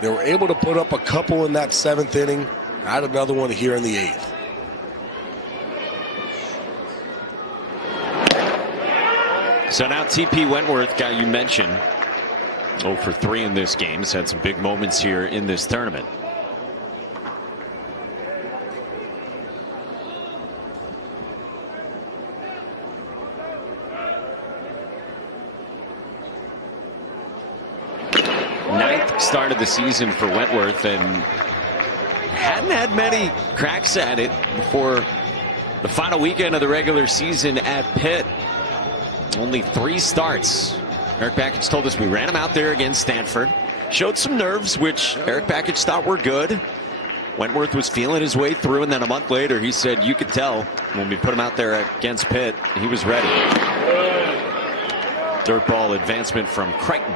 They were able to put up a couple in that 7th inning. Add another one here in the 8th. So now TP Wentworth, guy you mentioned, 0 for 3 in this game. Has had some big moments here in this tournament. Start of the season for Wentworth, and hadn't had many cracks at it before the final weekend of the regular season at Pitt. Only 3 starts. Eric Bakich told us we ran him out there against Stanford. Showed some nerves, which Eric Bakich thought were good. Wentworth was feeling his way through, and then a month later he said you could tell when we put him out there against Pitt, he was ready. Dirt ball advancement from Crighton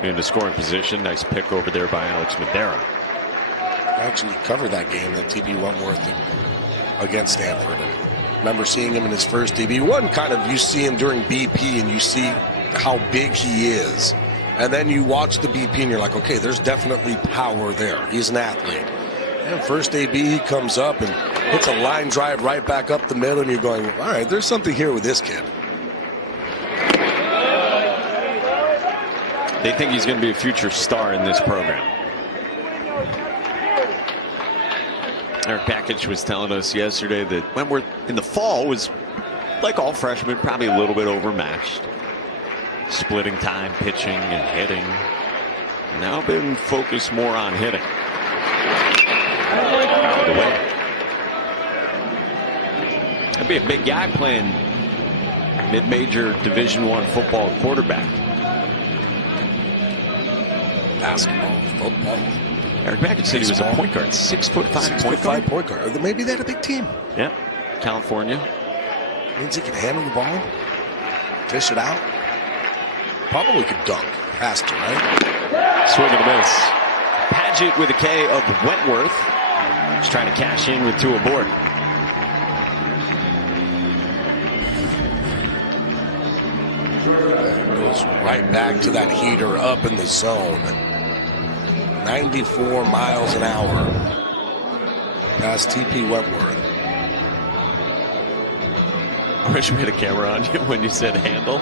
into scoring position. Nice pick over there by Alex Madera. I actually covered that game that TP Wentworth against Stanford. And remember seeing him in his first debut. One kind of, you see him during BP and you see how big he is. And then you watch the BP and you're like, okay, there's definitely power there. He's an athlete. And first AB, he comes up and hits a line drive right back up the middle, and you're going, all right, there's something here with this kid. They think he's going to be a future star in this program. Eric Bakich was telling us yesterday that Wentworth in the fall was, like all freshmen, probably a little bit overmatched. Splitting time, pitching and hitting. Now been focused more on hitting. Out of the way. That'd be a big guy playing mid-major Division I football quarterback. Basketball, football. Eric Bakich said he was a point guard, 6'5" point guard. Maybe they had a big team. Yeah, California. Means he can handle the ball, dish it out. Probably could dunk. Has to, right? Swing and a miss. Paget with a K of Wentworth. He's trying to cash in with 2 aboard. Goes right back to that heater up in the zone. 94 miles an hour. Past TP Wentworth. I wish we had a camera on you when you said handle.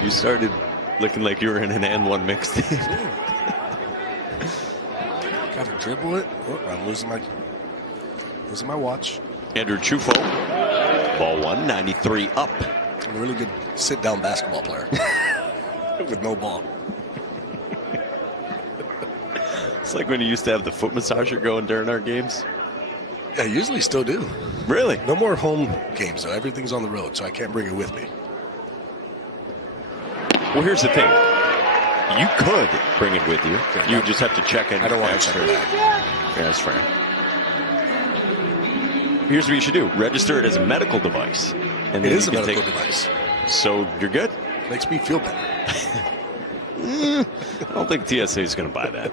You started looking like you were in an and one mixtape. Got to dribble it. Oh, I'm losing my watch. Andrew Chufo. Ball 1, 93 up. A really good sit-down basketball player. With no ball. It's like when you used to have the foot massager going during our games. Yeah, I usually still do. Really? No more home games, though. Everything's on the road, so I can't bring it with me. Well, here's the thing. You could bring it with you. Okay, You just have to check in. I don't want to check that. Yeah, that's fair. Here's what you should do. Register it as a medical device. And it then is a you can medical take device. So you're good? Makes me feel better. I don't think TSA is going to buy that.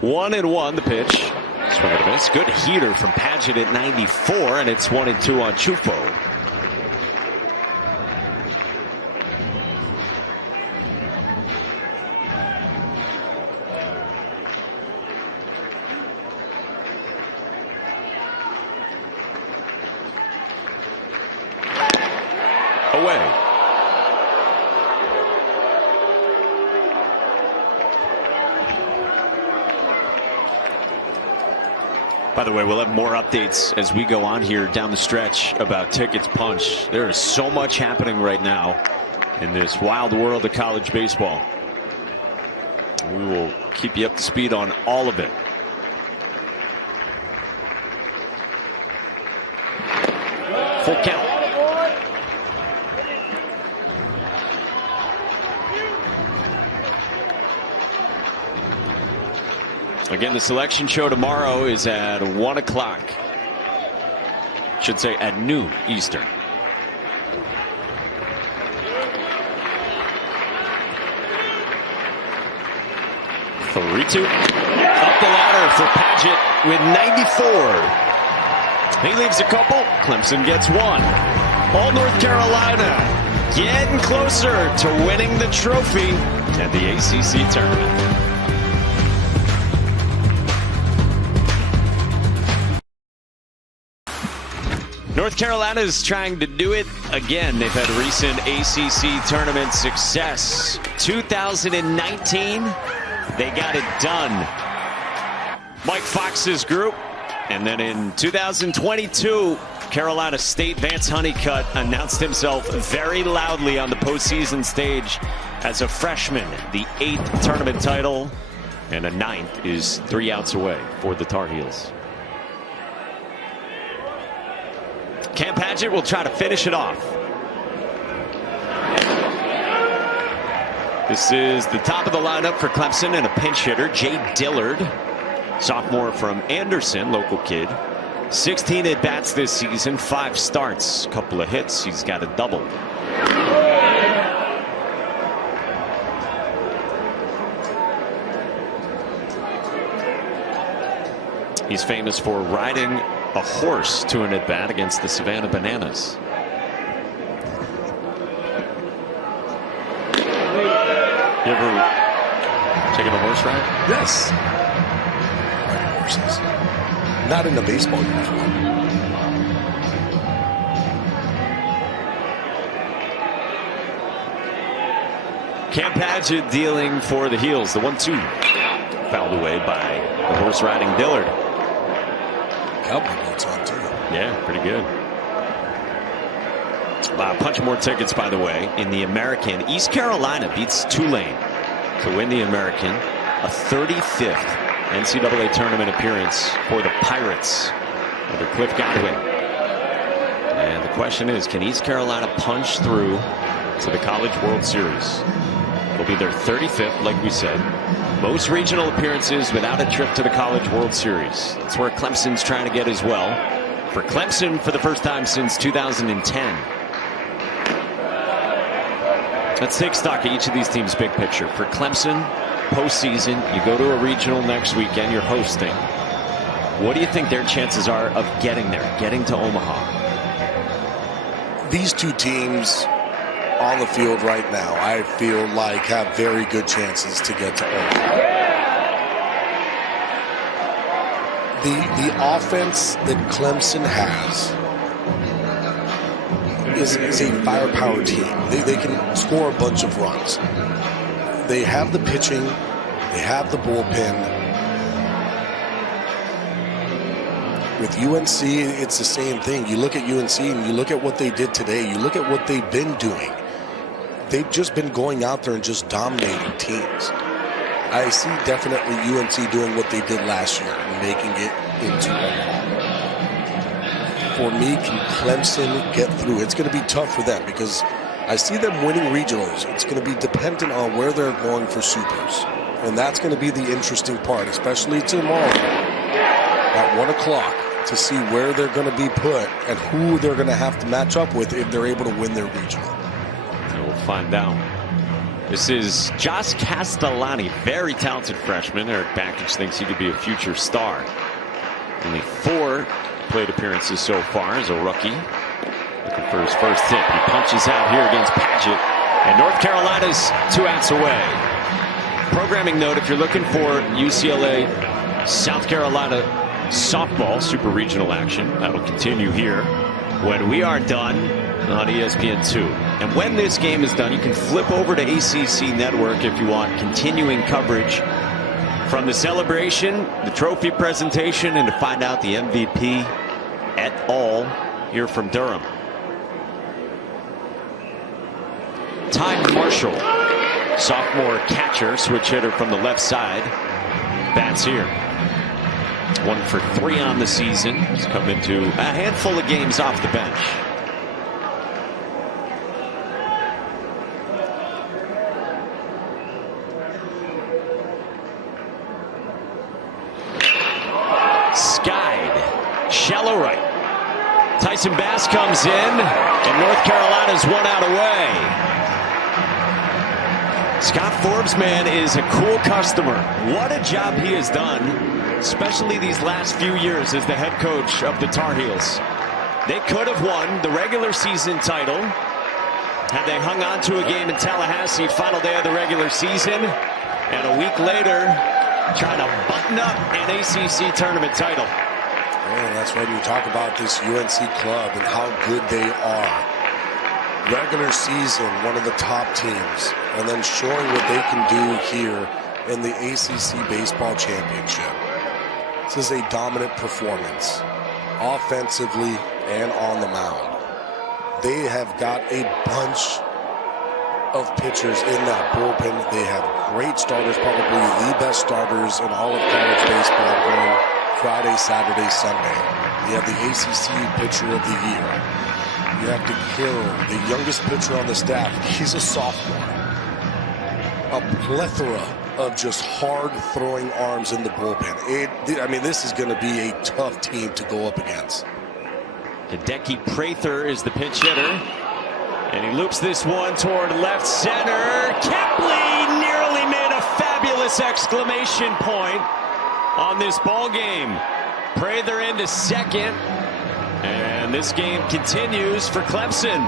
1-1 the pitch. Swing and a miss. Good heater from Padgett at 94, and it's 1-2 on Chufo. Away. By the way, we'll have more updates as we go on here down the stretch about Tickets Punch. There is so much happening right now in this wild world of college baseball. We will keep you up to speed on all of it. Full count. Again, the selection show tomorrow is at 1 o'clock. Should say at noon Eastern. Three-two. Up the ladder for Padgett with 94. He leaves a couple. Clemson gets one. All North Carolina getting closer to winning the trophy at the ACC tournament. North Carolina is trying to do it again. They've had recent ACC tournament success. 2019, they got it done. Mike Fox's group. And then in 2022, Carolina State Vance Honeycutt announced himself very loudly on the postseason stage as a freshman. The 8th tournament title, and a 9th is 3 outs away for the Tar Heels. Cam Padgett will try to finish it off. This is the top of the lineup for Clemson, and a pinch hitter, Jay Dillard, sophomore from Anderson, local kid. 16 at bats this season, 5 starts, couple of hits. He's got a double. He's famous for riding a horse to an at-bat against the Savannah Bananas. You ever taken a horse ride? Yes. Riding horses. Not in a baseball uniform. Cam Padgett dealing for the Heels. The 1-2 fouled away by the horse riding Dillard. Cowboy boots on too. Yeah, pretty good. A bunch more tickets, by the way, in the American. East Carolina beats Tulane to win the American. A 35th NCAA tournament appearance for the Pirates under Cliff Godwin. And the question is, can East Carolina punch through to the College World Series? It'll be their 35th, like we said. Most regional appearances without a trip to the College World Series. That's where Clemson's trying to get as well. For Clemson, for the first time since 2010. Let's take stock of each of these teams' big picture. For Clemson, postseason, you go to a regional next weekend, you're hosting. What do you think their chances are of getting there, getting to Omaha? These two teams on the field right now, I feel like have very good chances to get to Omaha. The offense that Clemson has is a firepower team. They can score a bunch of runs. They have the pitching. They have the bullpen. With UNC, it's the same thing. You look at UNC and you look at what they did today. You look at what they've been doing. They've just been going out there and just dominating teams. I see definitely UNC doing what they did last year and making it into Omaha. For me, can Clemson get through? It's going to be tough for them because I see them winning regionals. It's going to be dependent on where they're going for supers. And that's going to be the interesting part, especially tomorrow at 1 o'clock. to see where they're going to be put and who they're going to have to match up with if they're able to win their regional. And we'll find out. This is Josh Castellani, very talented freshman. Eric Bakich thinks he could be a future star. Only 4 plate appearances so far as a rookie. Looking for his first hit. He punches out here against Padgett. And North Carolina's 2 outs away. Programming note, if you're looking for UCLA South Carolina softball super regional action, that'll continue here when we are done on ESPN2. And when this game is done, you can flip over to ACC Network if you want continuing coverage from the celebration, the trophy presentation, and to find out the MVP et al. Here from Durham. Ty Marshall, sophomore catcher, switch hitter from the left side, bats here. 1 for 3 on the season. He's come into a handful of games off the bench. Skied, shallow right. Tyson Bass comes in, and North Carolina's 1 out away. Scott Forbes, man, is a cool customer. What a job he has done, especially these last few years as the head coach of the Tar Heels. They could have won the regular season title had they hung on to a game in Tallahassee, final day of the regular season, and a week later trying to button up an ACC tournament title. And that's when you talk about this UNC club and how good they are. Regular season, one of the top teams, and then showing what they can do here in the ACC Baseball Championship. This is a dominant performance, offensively and on the mound. They have got a bunch of pitchers in that bullpen. They have great starters, probably the best starters in all of college baseball going Friday, Saturday, Sunday. You have the ACC Pitcher of the Year. You have DeCarroll, the youngest pitcher on the staff. He's a sophomore. A plethora of just hard-throwing arms in the bullpen. I mean, this is going to be a tough team to go up against. Hideki Prather is the pinch hitter. And he loops this one toward left center. Kepley nearly made a fabulous exclamation point on this ball game. Prather into second. And this game continues for Clemson.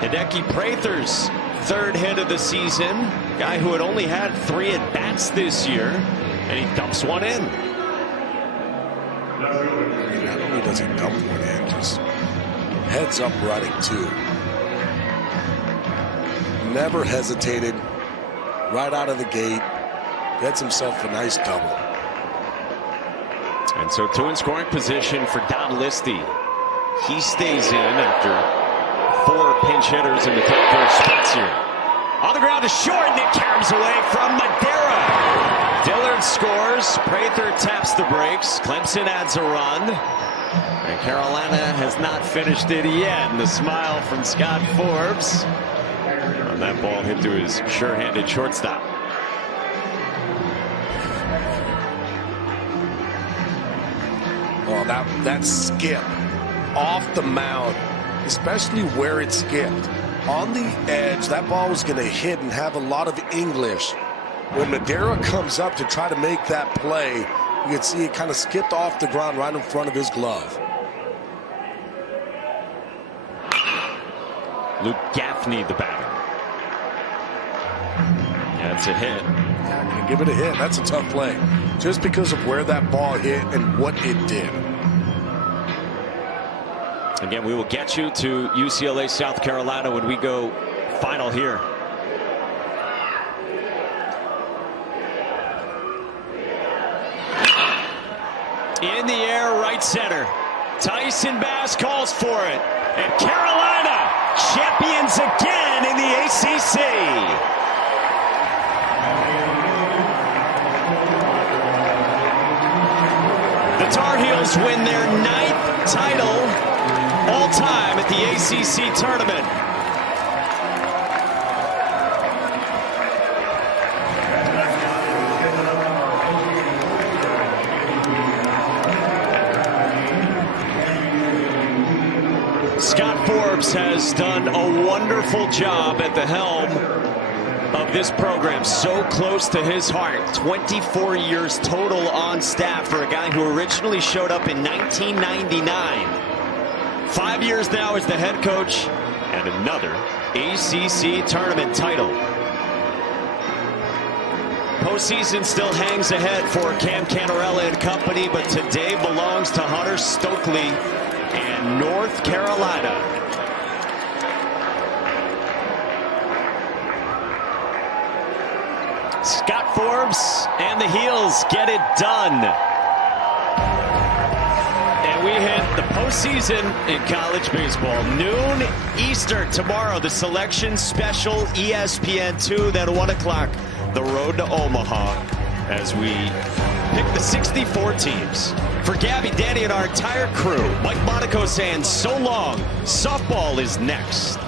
Hideki Prather's 3rd hit of the season. Guy who had only had 3 at-bats this year. And he dumps one in. Not only does he dump one in, just heads up running too. Never hesitated. Right out of the gate. Gets himself a nice double. And so 2 in scoring position for Don Listy. He stays in after 4 pinch hitters in the top 4 spots here. On the ground to short, and it carries away from Madera. Dillard scores. Prather taps the brakes. Clemson adds a run. And Carolina has not finished it yet. And the smile from Scott Forbes on that ball hit to his sure-handed shortstop. Oh, that skip off the mound, especially where it skipped. On the edge, that ball was going to hit and have a lot of English. When Madera comes up to try to make that play, you can see it kind of skipped off the ground right in front of his glove. Luke Gaffney, the batter. That's a hit. Yeah, I'm going to give it a hit. That's a tough play. Just because of where that ball hit and what it did. Again, we will get you to UCLA, South Carolina when we go final here. In the air, right center. Tyson Bass calls for it. And Carolina champions again in the ACC. The Tar Heels win their 9th title all time at the ACC tournament. Scott Forbes has done a wonderful job at the helm of this program, so close to his heart. 24 years total on staff for a guy who originally showed up in 1999. 5 years now as the head coach, and another ACC tournament title. Postseason still hangs ahead for Cam Canarella and company, but today belongs to Hunter Stokely and North Carolina. Scott Forbes and the Heels get it done. And we hit the postseason in college baseball. Noon Eastern tomorrow, the selection special, ESPN2, then 1 o'clock, the road to Omaha, as we pick the 64 teams. For Gabby, Danny, and our entire crew, Mike Monaco saying so long. Softball is next.